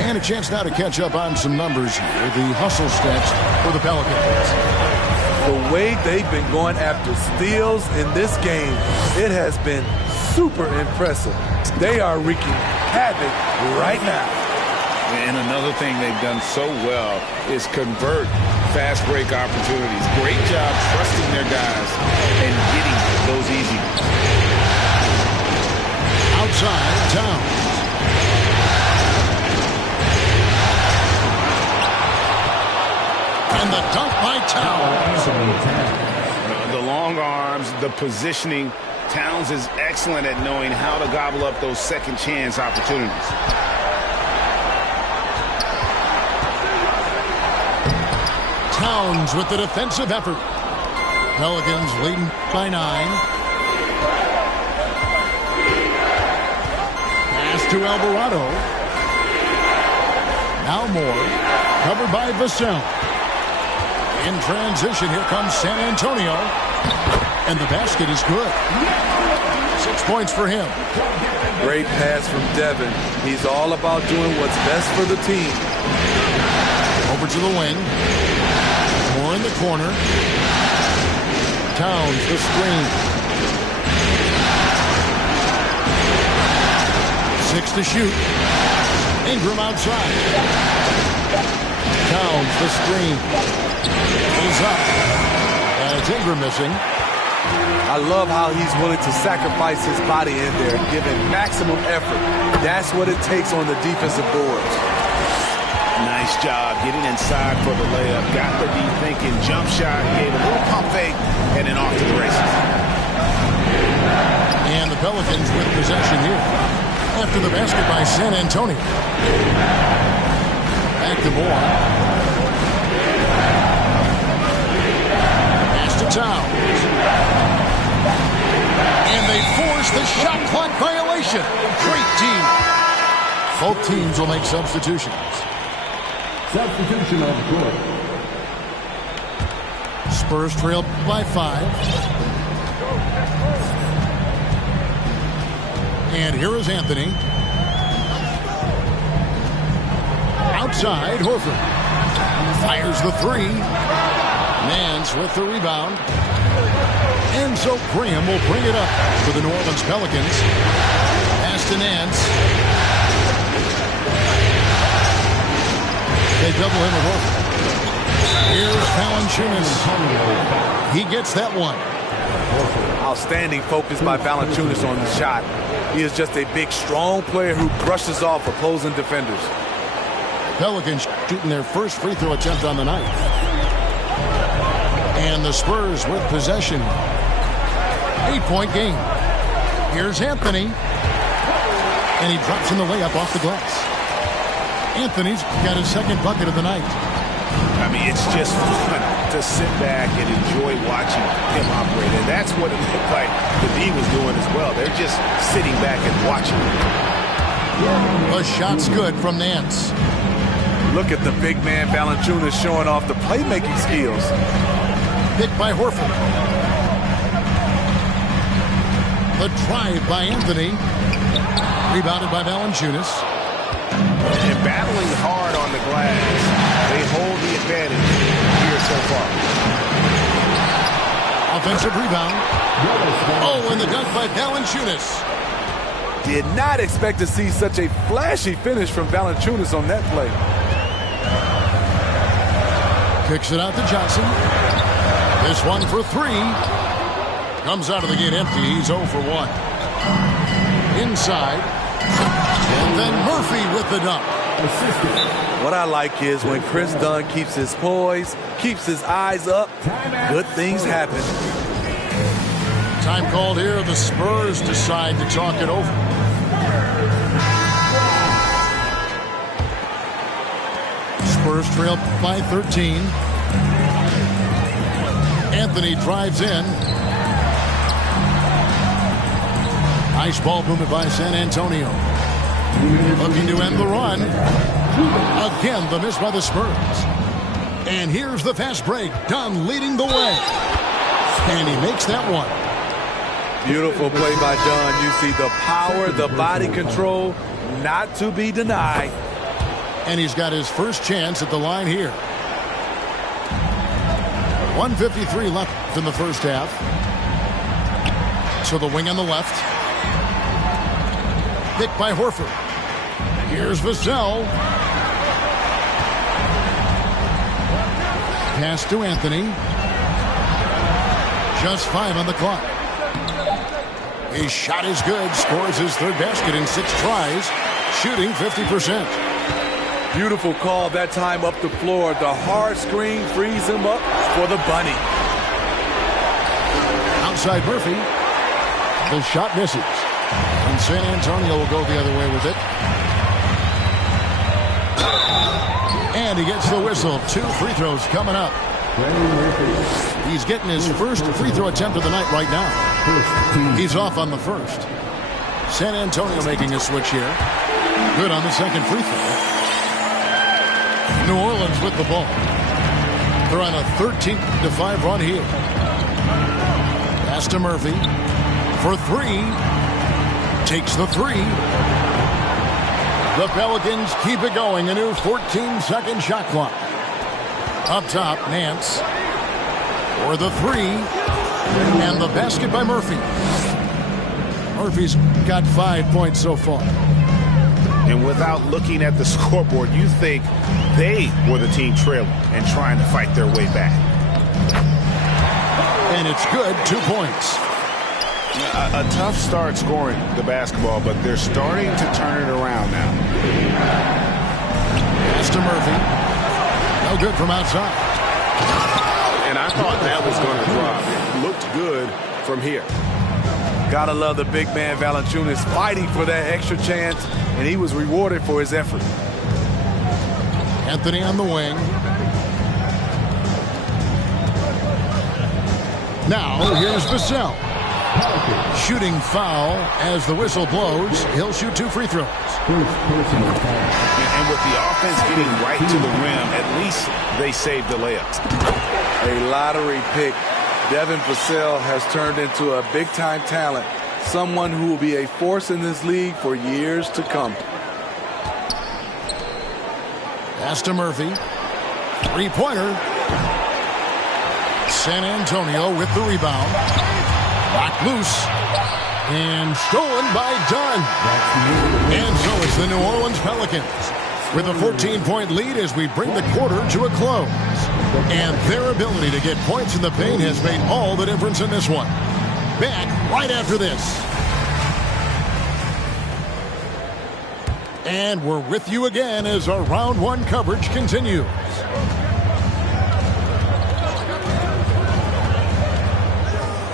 And a chance now to catch up on some numbers here. The hustle stats for the Pelicans. The way they've been going after steals in this game, it has been super impressive. They are wreaking havoc right now. And another thing they've done so well is convert fast break opportunities. Great job trusting their guys and getting those easy. Outside, Towns. And the dunk by Towns. The long arms, the positioning. Towns is excellent at knowing how to gobble up those second chance opportunities. Towns with the defensive effort. Pelicans leading by 9. Pass to Alvarado. Now Moore. Covered by Vassell. In transition, here comes San Antonio. And the basket is good. 6 points for him. Great pass from Devin. He's all about doing what's best for the team. Over to the wing. Moore in the corner. Towns the screen. 6 to shoot. Ingram outside. Towns the screen. Is up. And it's Ingram missing. I love how he's willing to sacrifice his body in there, giving maximum effort. That's what it takes on the defensive boards. Nice job getting inside for the layup. Got the D thinking jump shot, gave a little pump fake, and then off to the races. And the Pelicans with possession here. After the basket by San Antonio. Back to Moore. Pass to Towns. And they force the shot clock violation. Great team. Both teams will make substitutions. Substitution on the court. Spurs trail by 5. And here is Anthony. Outside, Horford. Fires the 3. Nance with the rebound. And so Graham will bring it up for the New Orleans Pelicans. Pass to Nance. They double him with Horford. Here's Valanciunas. He gets that one. Outstanding focus by Valanciunas on the shot. He is just a big, strong player who brushes off opposing defenders. Pelicans shooting their first free throw attempt on the night. And the Spurs with possession. 8-point game. Here's Anthony. And he drops in the layup off the glass. Anthony's got his second bucket of the night. I mean, it's just fun to sit back and enjoy watching him operate. And that's what it looked like the D was doing as well. They're just sitting back and watching. The shot's good from Nance. Look at the big man Valanciunas showing off the playmaking skills. Picked by Horford. The drive by Anthony. Rebounded by Valanciunas. And battling hard on the glass. They hold the advantage here so far. Offensive rebound. Oh, and the dunk by Valanciunas. Did not expect to see such a flashy finish from Valanciunas on that play. Kicks it out to Johnson. This one for three. Comes out of the gate empty. He's 0 for 1. Inside. And then Murphy with the dunk. What I like is when Chris Dunn keeps his poise, keeps his eyes up, good things happen. Time called here. The Spurs decide to talk it over. Spurs trail by 13. Anthony drives in. Nice ball movement by San Antonio. Looking to end the run. Again, the miss by the Spurs. And here's the fast break. Dunn leading the way. And he makes that one. Beautiful play by Dunn. You see the power, the body control, not to be denied. And he's got his first chance at the line here. 1:53 left in the first half. So the wing on the left. Picked by Horford. Here's Vassell. Pass to Anthony. Just 5 on the clock. His shot is good. Scores his third basket in 6 tries. Shooting 50%. Beautiful call that time up the floor. The hard screen frees him up for the bunny. Outside Murphy. The shot misses. And San Antonio will go the other way with it. And he gets the whistle. 2 free throws coming up. He's getting his first free throw attempt of the night right now. He's off on the first. San Antonio making a switch here. Good on the second free throw. New Orleans with the ball. They're on a 13-5 run here. Pass to Murphy for 3. Takes the 3. The Pelicans keep it going. A new 14-second shot clock. Up top, Nance for the 3. And the basket by Murphy. Murphy's got 5 points so far. And without looking at the scoreboard, you think they were the team trailing and trying to fight their way back. And it's good. 2 points. A tough start scoring the basketball, but they're starting to turn it around now. Pass to Murphy. No good from outside. And I thought that was going to drop. It looked good from here. Gotta love the big man Valanciunas fighting for that extra chance, and he was rewarded for his effort. Anthony on the wing. Now here's Vassell. Shooting foul as the whistle blows. He'll shoot 2 free throws. And with the offense getting right to the rim, at least they saved the layup. A lottery pick. Devin Vassell has turned into a big-time talent. Someone who will be a force in this league for years to come. Pass to Murphy. 3-pointer. San Antonio with the rebound. Knocked loose. And stolen by Dunn. And so it's the New Orleans Pelicans with a 14-point lead as we bring the quarter to a close. And their ability to get points in the paint has made all the difference in this one. Back right after this. And we're with you again as our round 1 coverage continues.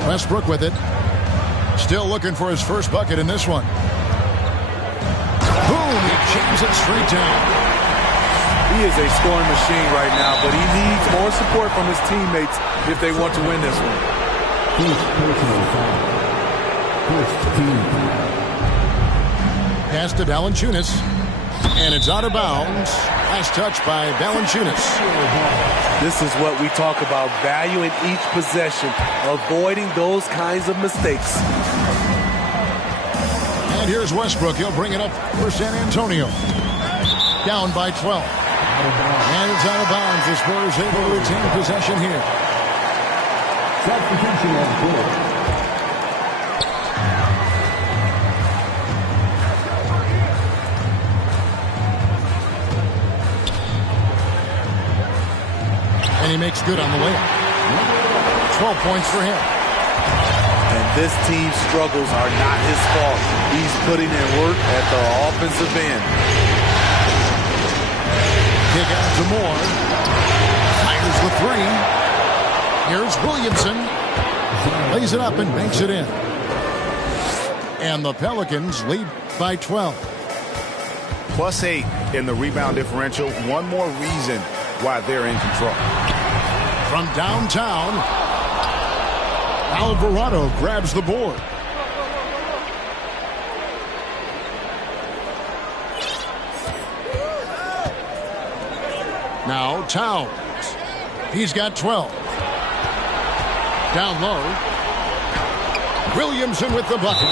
Westbrook with it. Still looking for his first bucket in this one. Boom! He jams it straight down. He is a scoring machine right now, but he needs more support from his teammates if they want to win this one. Pass to Valanciunas. And it's out of bounds. Last touch by Valanciunas. This is what we talk about, valuing each possession, avoiding those kinds of mistakes. And here's Westbrook. He'll bring it up for San Antonio. Down by 12. And it's out of bounds. The Spurs able to retain possession here. And he makes good on the layup. 12 points for him. And this team's struggles are not his fault. He's putting in work at the offensive end. Kick out to Moore. Fires the three. Here's Williamson. Lays it up and banks it in. And the Pelicans lead by 12. +8 in the rebound differential. One more reason why they're in control. From downtown, Alvarado grabs the board. Now Towns. He's got 12. Down low. Williamson with the bucket.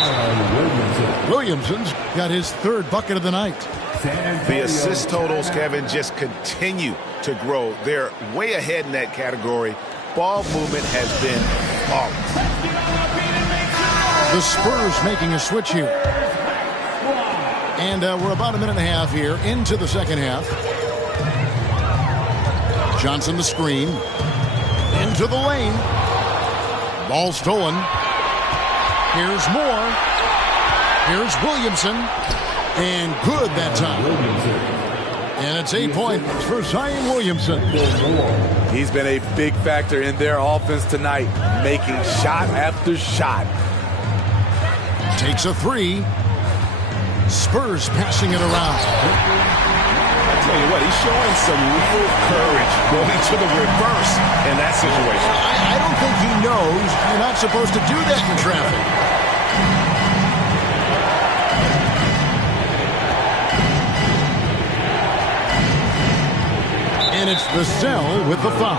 Williamson's got his third bucket of the night. The assist totals, Kevin, just continue to grow. They're way ahead in that category. Ball movement has been flawless. The Spurs making a switch here. And we're about a minute and a half here into the second half. Johnson the screen. Into the lane. Ball stolen. Here's Moore. Here's Williamson. And good that time. And it's 8 points for Zion Williamson. He's been a big factor in their offense tonight, making shot after shot. Takes a three. Spurs passing it around. I tell you what, he's showing some real courage going to the reverse in that situation. I don't think he knows you're not supposed to do that in traffic. And it's Vassell with the foul.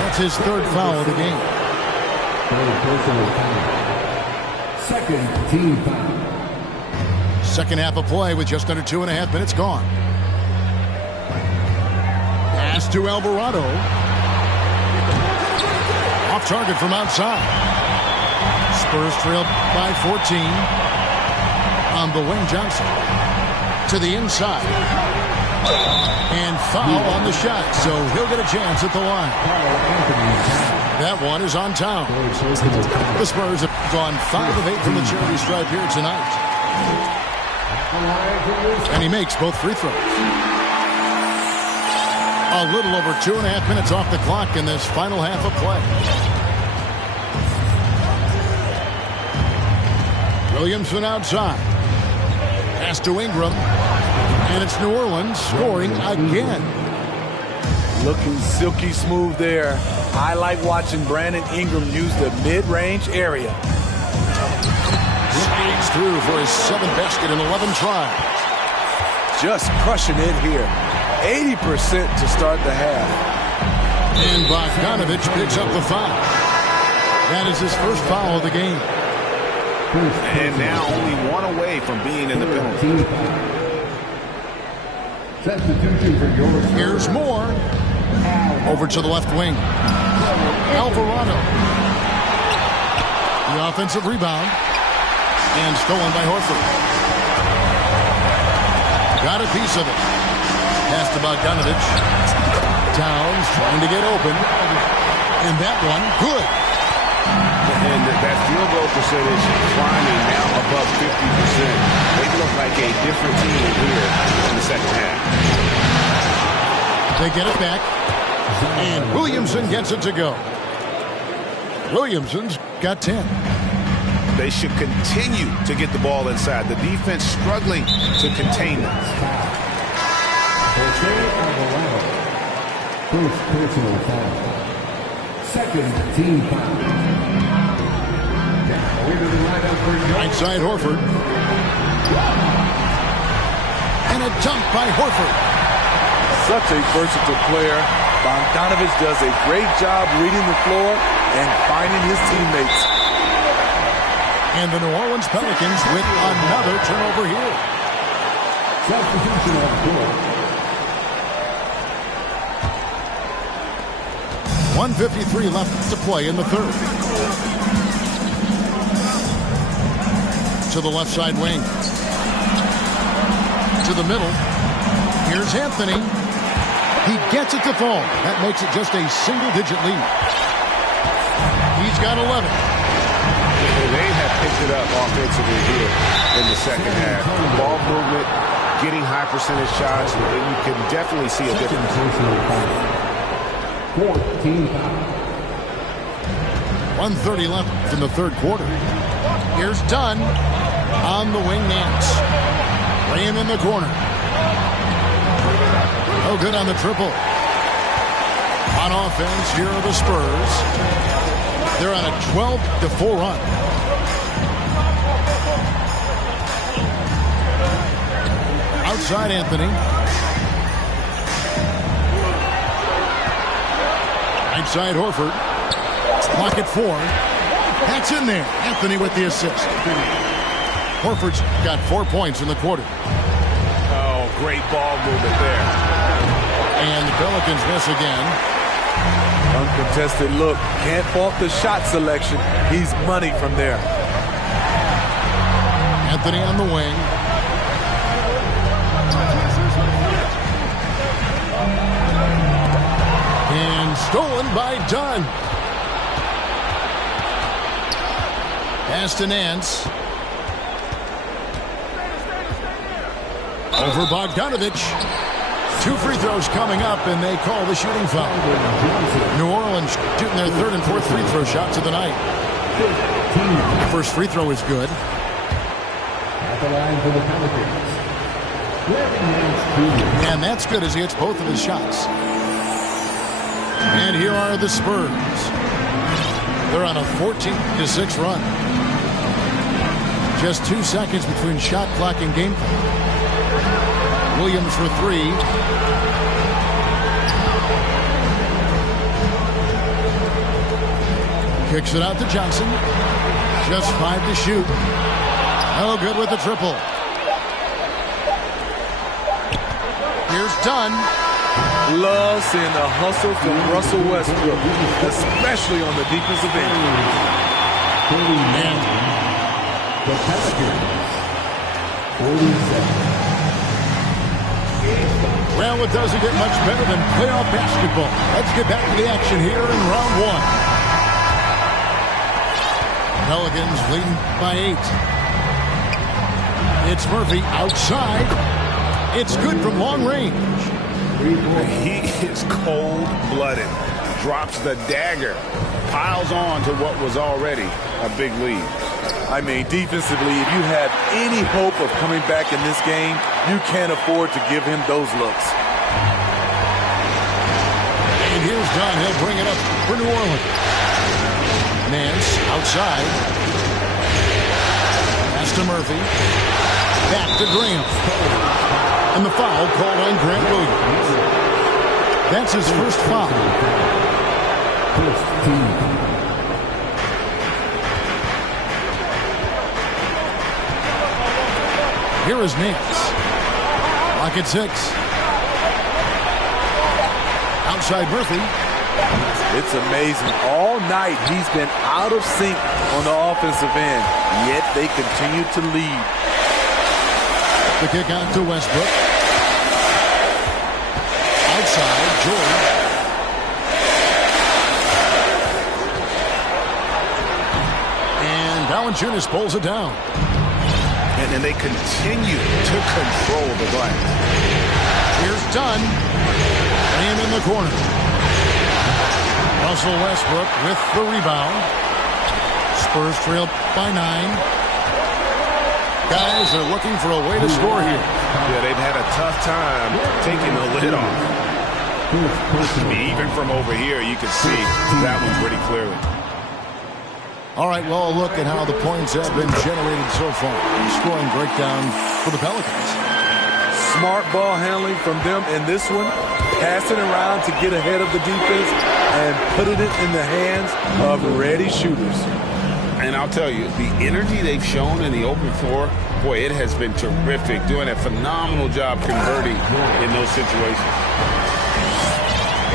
That's his third foul of the game. Second team foul. Second half of play with just under 2.5 minutes gone. Pass to Alvarado. Off target from outside. Spurs trail by 14. On the wing, Johnson. To the inside. And foul on the shot, so he'll get a chance at the line. That one is on Towns. The Spurs have gone 5 of 8 from the charity stripe here tonight. And he makes both free throws. A little over 2.5 minutes off the clock in this final half of play. Williamson outside. Pass to Ingram. And it's New Orleans scoring again. Looking silky smooth there. I like watching Brandon Ingram use the mid-range area. Sneaks through for his 7th basket in 11 tries. Just crushing it here. 80% to start the half. And Bogdanovich picks up the foul. That is his first foul of the game. And now only one away from being in the penalty. Here's Moore. Over to the left wing. Alvarado. The offensive rebound. And stolen by Horford. Got a piece of it. Pass to Bogdanovich. Towns trying to get open. And that one, good. And that field goal percentage climbing now above 50%. They look like a different team here in the second half. They get it back. And Williamson gets it to go. Williamson's got 10. They should continue to get the ball inside. The defense struggling to contain them. First personal foul. Second team foul. Right side Horford. And a dunk by Horford. Such a versatile player. Bogdanovich does a great job reading the floor and finding his teammates. And the New Orleans Pelicans with another turnover here. Substitution on court. 1:53 left to play in the third. To the left side wing. To the middle. Here's Anthony. He gets it to fall. That makes it just a single-digit lead. He's got 11. They have picked it up offensively here in the second half. Ball movement, getting high percentage shots. You can definitely see a difference. 1:30 left in the third quarter. Here's Dunn on the wing. Nance laying in the corner. Oh, good on the triple. On offense, here are the Spurs. They're on a 12-4 run. Outside Anthony. Right side Horford. Clock at 4. That's in there. Anthony with the assist. Horford's got 4 points in the quarter. Oh, great ball movement there. And the Pelicans miss again. Uncontested look. Can't fault the shot selection. He's money from there. Anthony on the wing. And stolen by Dunn. Pass to Nance. Over Bogdanovich. 2 free throws coming up, and they call the shooting foul. New Orleans shooting their third and fourth free throw shots of the night. First free throw is good. At the line for the Pelicans. And that's good as he hits both of his shots. And here are the Spurs. They're on a 14-6 run. Just 2 seconds between shot clock and game clock. Williams for 3. Kicks it out to Johnson. Just 5 to shoot. No good with the triple. Here's Dunn. Love seeing the hustle from Russell Westbrook, especially on the defensive end. And the Pelicans, 47. Well, it doesn't get much better than playoff basketball. Let's get back to the action here in round 1. Pelicans leading by 8. It's Murphy outside. It's good from long range. He is cold-blooded. Drops the dagger. Piles on to what was already a big lead. I mean, defensively, if you have any hope of coming back in this game, you can't afford to give him those looks. And here's Dunn. He'll bring it up for New Orleans. Nance outside. Pass to Murphy. Back to Graham. And the foul called on Grant Williams. That's his first foul. Here is Nance. Clock at 6. Outside Murphy. It's amazing. All night he's been out of sync on the offensive end, yet they continue to lead. The kick out to Westbrook. Outside, George. And Valanciunas pulls it down. And they continue to control the glass. Here's Dunn. And in the corner. Russell Westbrook with the rebound. Spurs trail by 9. Guys are looking for a way to score here. Yeah, they've had a tough time taking the lid off. Even from over here, you can see that one pretty clearly. All right, well, a look at how the points have been generated so far. Scoring breakdown for the Pelicans. Smart ball handling from them in this one. Passing around to get ahead of the defense and putting it in the hands of ready shooters. And I'll tell you, the energy they've shown in the open floor, boy, it has been terrific. Doing a phenomenal job converting in those situations.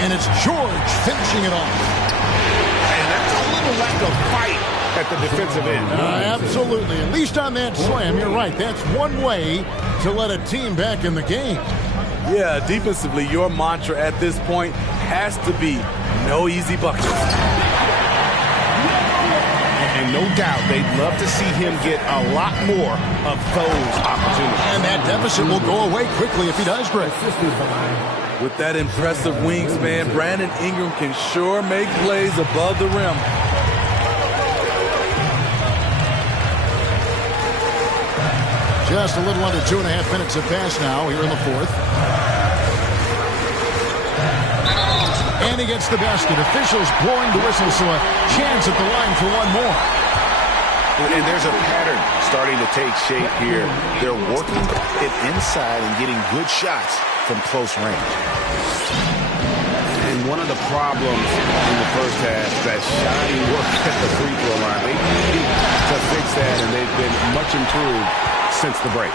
And it's George finishing it off. And that's a little lack of fight at the defensive end. Absolutely. At least on that slam, you're right. That's one way to let a team back in the game. Yeah, defensively, your mantra at this point has to be no easy buckets. And no doubt they'd love to see him get a lot more of those opportunities. And that deficit will go away quickly if he does, Greg. With that impressive wingspan, Brandon Ingram can sure make plays above the rim. Just a little under 2.5 minutes have passed now here in the fourth. And he gets the basket. Officials blowing the whistle, so a chance at the line for one more. And there's a pattern starting to take shape here. They're working it inside and getting good shots from close range. And one of the problems in the first half, that shoddy work at the free throw line. They need to fix that, and they've been much improved since the break.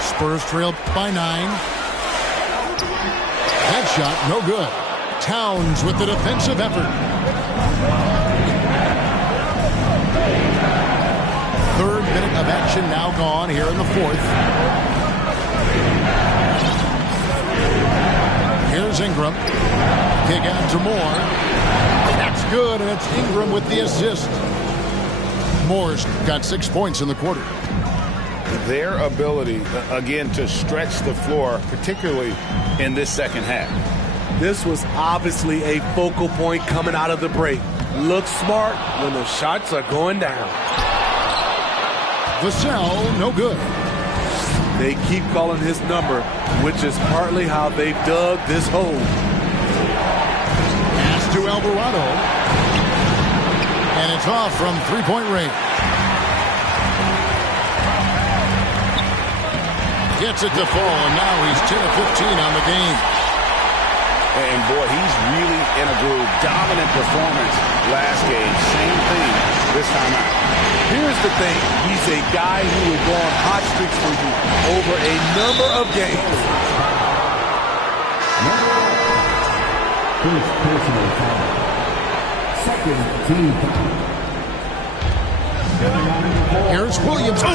Spurs trail by 9. That shot, no good. Towns with the defensive effort. Third minute of action now gone here in the fourth. Here's Ingram. Kick out to Moore. That's good, and it's Ingram with the assist. Moore's got 6 points in the quarter. Their ability, again, to stretch the floor, particularly in this second half. This was obviously a focal point coming out of the break. Look smart when the shots are going down. Vassell, no good. They keep calling his number, which is partly how they've dug this hole. Pass to Alvarado. And it's off from three-point range. Gets it to fall, and now he's 10 of 15 on the game. And, boy, he's really in a groove. Dominant performance last game. Same thing this time out. Here's the thing. He's a guy who will go on hot streaks for you over a number of games. First personal foul. Second team foul. Here's Williams. Oh!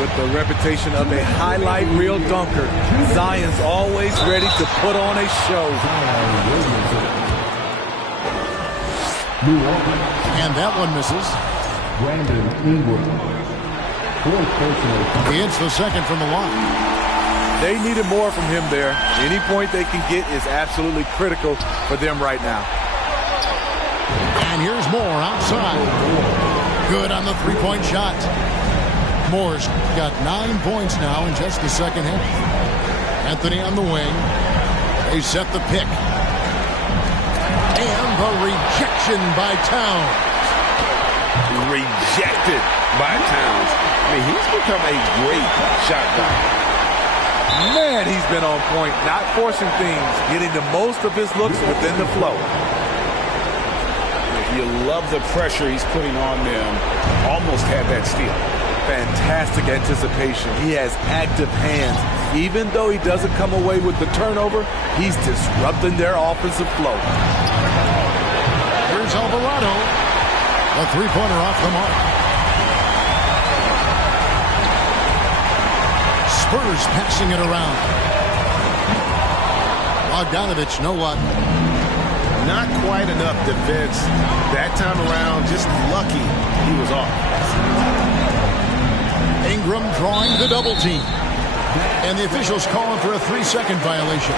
With the reputation of a highlight reel dunker, Zion's always ready to put on a show. And that one misses. Brandon Ingram. Fourth personal foul. He hits the second from the line. They needed more from him there. Any point they can get is absolutely critical for them right now. And here's Moore outside. Good on the three-point shot. Moore's got 9 points now in just the second half. Anthony on the wing. They set the pick. And the rejection by Towns. Rejected by Towns. I mean, he's become a great shot blocker. Man, he's been on point, not forcing things, getting the most of his looks within the flow. You love the pressure he's putting on them. Almost had that steal. Fantastic anticipation. He has active hands. Even though he doesn't come away with the turnover, he's disrupting their offensive flow. Here's Alvarado. A three-pointer off the mark. Spurs passing it around. Bogdanovich, no luck. Not quite enough defense that time around. Just lucky he was off. Ingram drawing the double team. And the officials calling for a 3-second violation.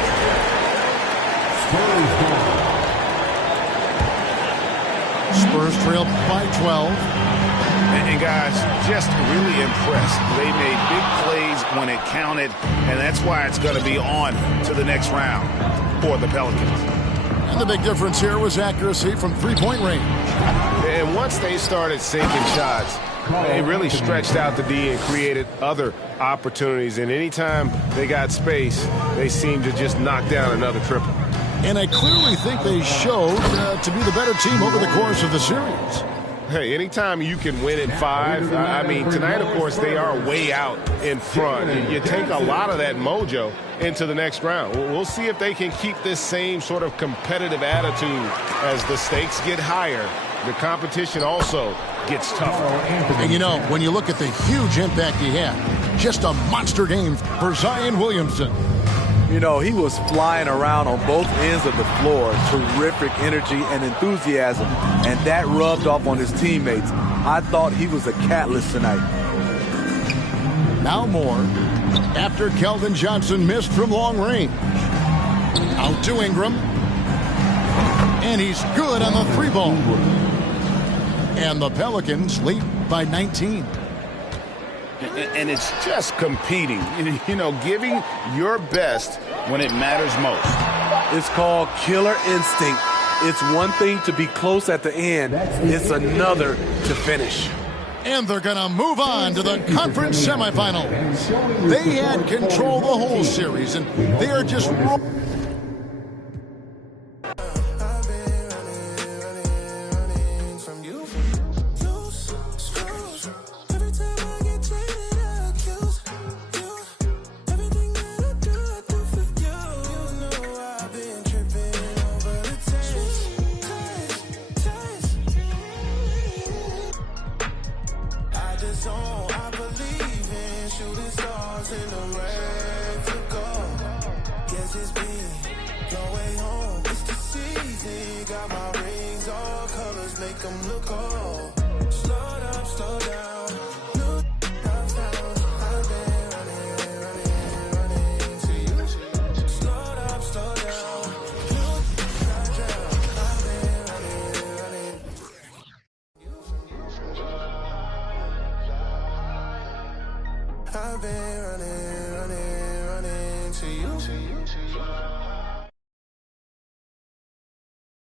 Spurs trail by 12. And guys, just really impressed. They made big plays when it counted, and that's why it's going to be on to the next round for the Pelicans. And the big difference here was accuracy from three-point range. And once they started sinking shots, they really stretched out the D and created other opportunities. And anytime they got space, they seemed to just knock down another triple. And I clearly think they showed to be the better team over the course of the series. Hey, anytime you can win in 5, I mean, tonight, of course, they are way out in front. You take a lot of that mojo into the next round. We'll see if they can keep this same sort of competitive attitude as the stakes get higher. The competition also gets tougher. And, you know, when you look at the huge impact he had, Just a monster game for Zion Williamson. You know, he was flying around on both ends of the floor. Terrific energy and enthusiasm. And that rubbed off on his teammates. I thought he was a catalyst tonight. Now Moore, after Keldon Johnson missed from long range. Out to Ingram. And he's good on the three ball. And the Pelicans lead by 19. And it's just competing, you know, giving your best when it matters most. It's called killer instinct. It's one thing to be close at the end. It's another to finish. And they're going to move on to the conference semifinals. They had control the whole series, and they are just...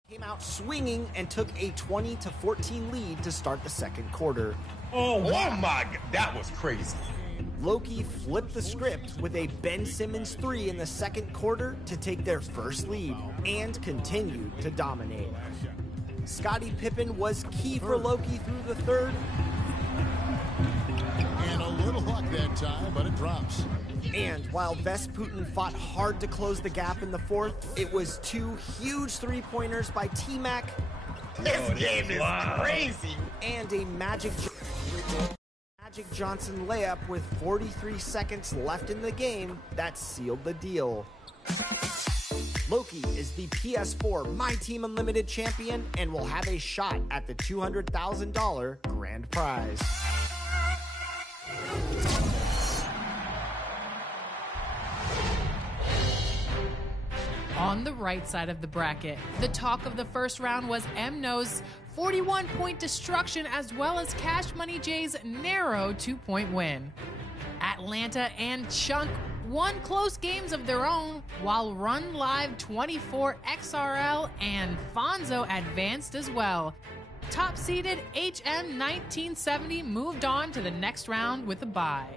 Came out swinging and took a 20-14 lead to start the second quarter. Oh my God, that was crazy. Loki flipped the script with a Ben Simmons 3 in the second quarter to take their first lead and continued to dominate. Scottie Pippen was key for Loki through the third. And a little luck that time, but it drops. And while Vesputin fought hard to close the gap in the fourth, it was two huge three-pointers by T-Mac. This game is crazy. And a Magic Johnson layup with 43 seconds left in the game that sealed the deal. Loki is the PS4 My Team Unlimited champion and will have a shot at the $200,000 grand prize. On the right side of the bracket, the talk of the first round was MNO's 41-point destruction as well as Cash Money J's narrow 2-point win. Atlanta and Chunk won close games of their own, while Run Live 24 XRL and Fonzo advanced as well. Top-seeded HM 1970 moved on to the next round with a bye.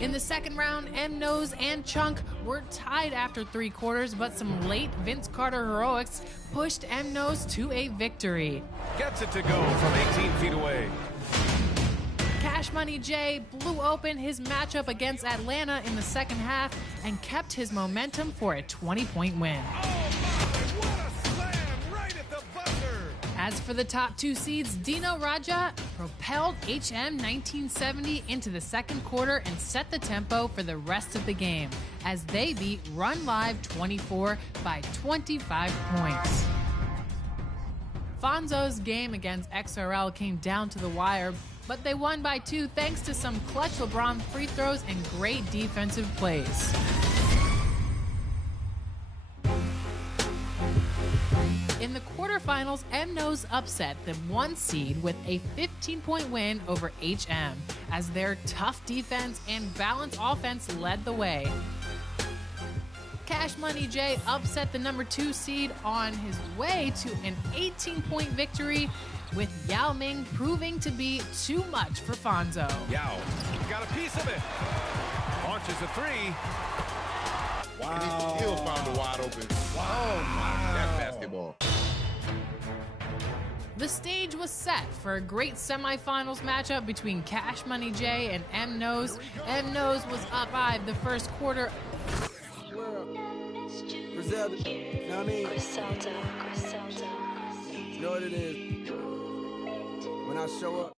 In the second round, MNO's and Chunk were tied after 3 quarters, but some late Vince Carter heroics pushed MNO's to a victory. Gets it to go from 18 feet away. Cash Money J blew open his matchup against Atlanta in the second half and kept his momentum for a 20-point win. As for the top 2 seeds, Dino Raja propelled HM 1970 into the second quarter and set the tempo for the rest of the game as they beat Run Live 24 by 25 points. Fonzo's game against XRL came down to the wire, but they won by 2 thanks to some clutch LeBron free throws and great defensive plays. In the quarterfinals, MNO's upset the 1 seed with a 15-point win over HM as their tough defense and balanced offense led the way. Cash Money J upset the number 2 seed on his way to an 18-point victory, with Yao Ming proving to be too much for Fonzo. Yao got a piece of it. Launches a 3. Wow. And he still found a wide open. Wow. Oh my, that's basketball. The stage was set for a great semifinals matchup between Cash Money J and MNO's. MNO's was up 5 the first quarter. Griselda, you know what I mean? You know what it is? When I show up.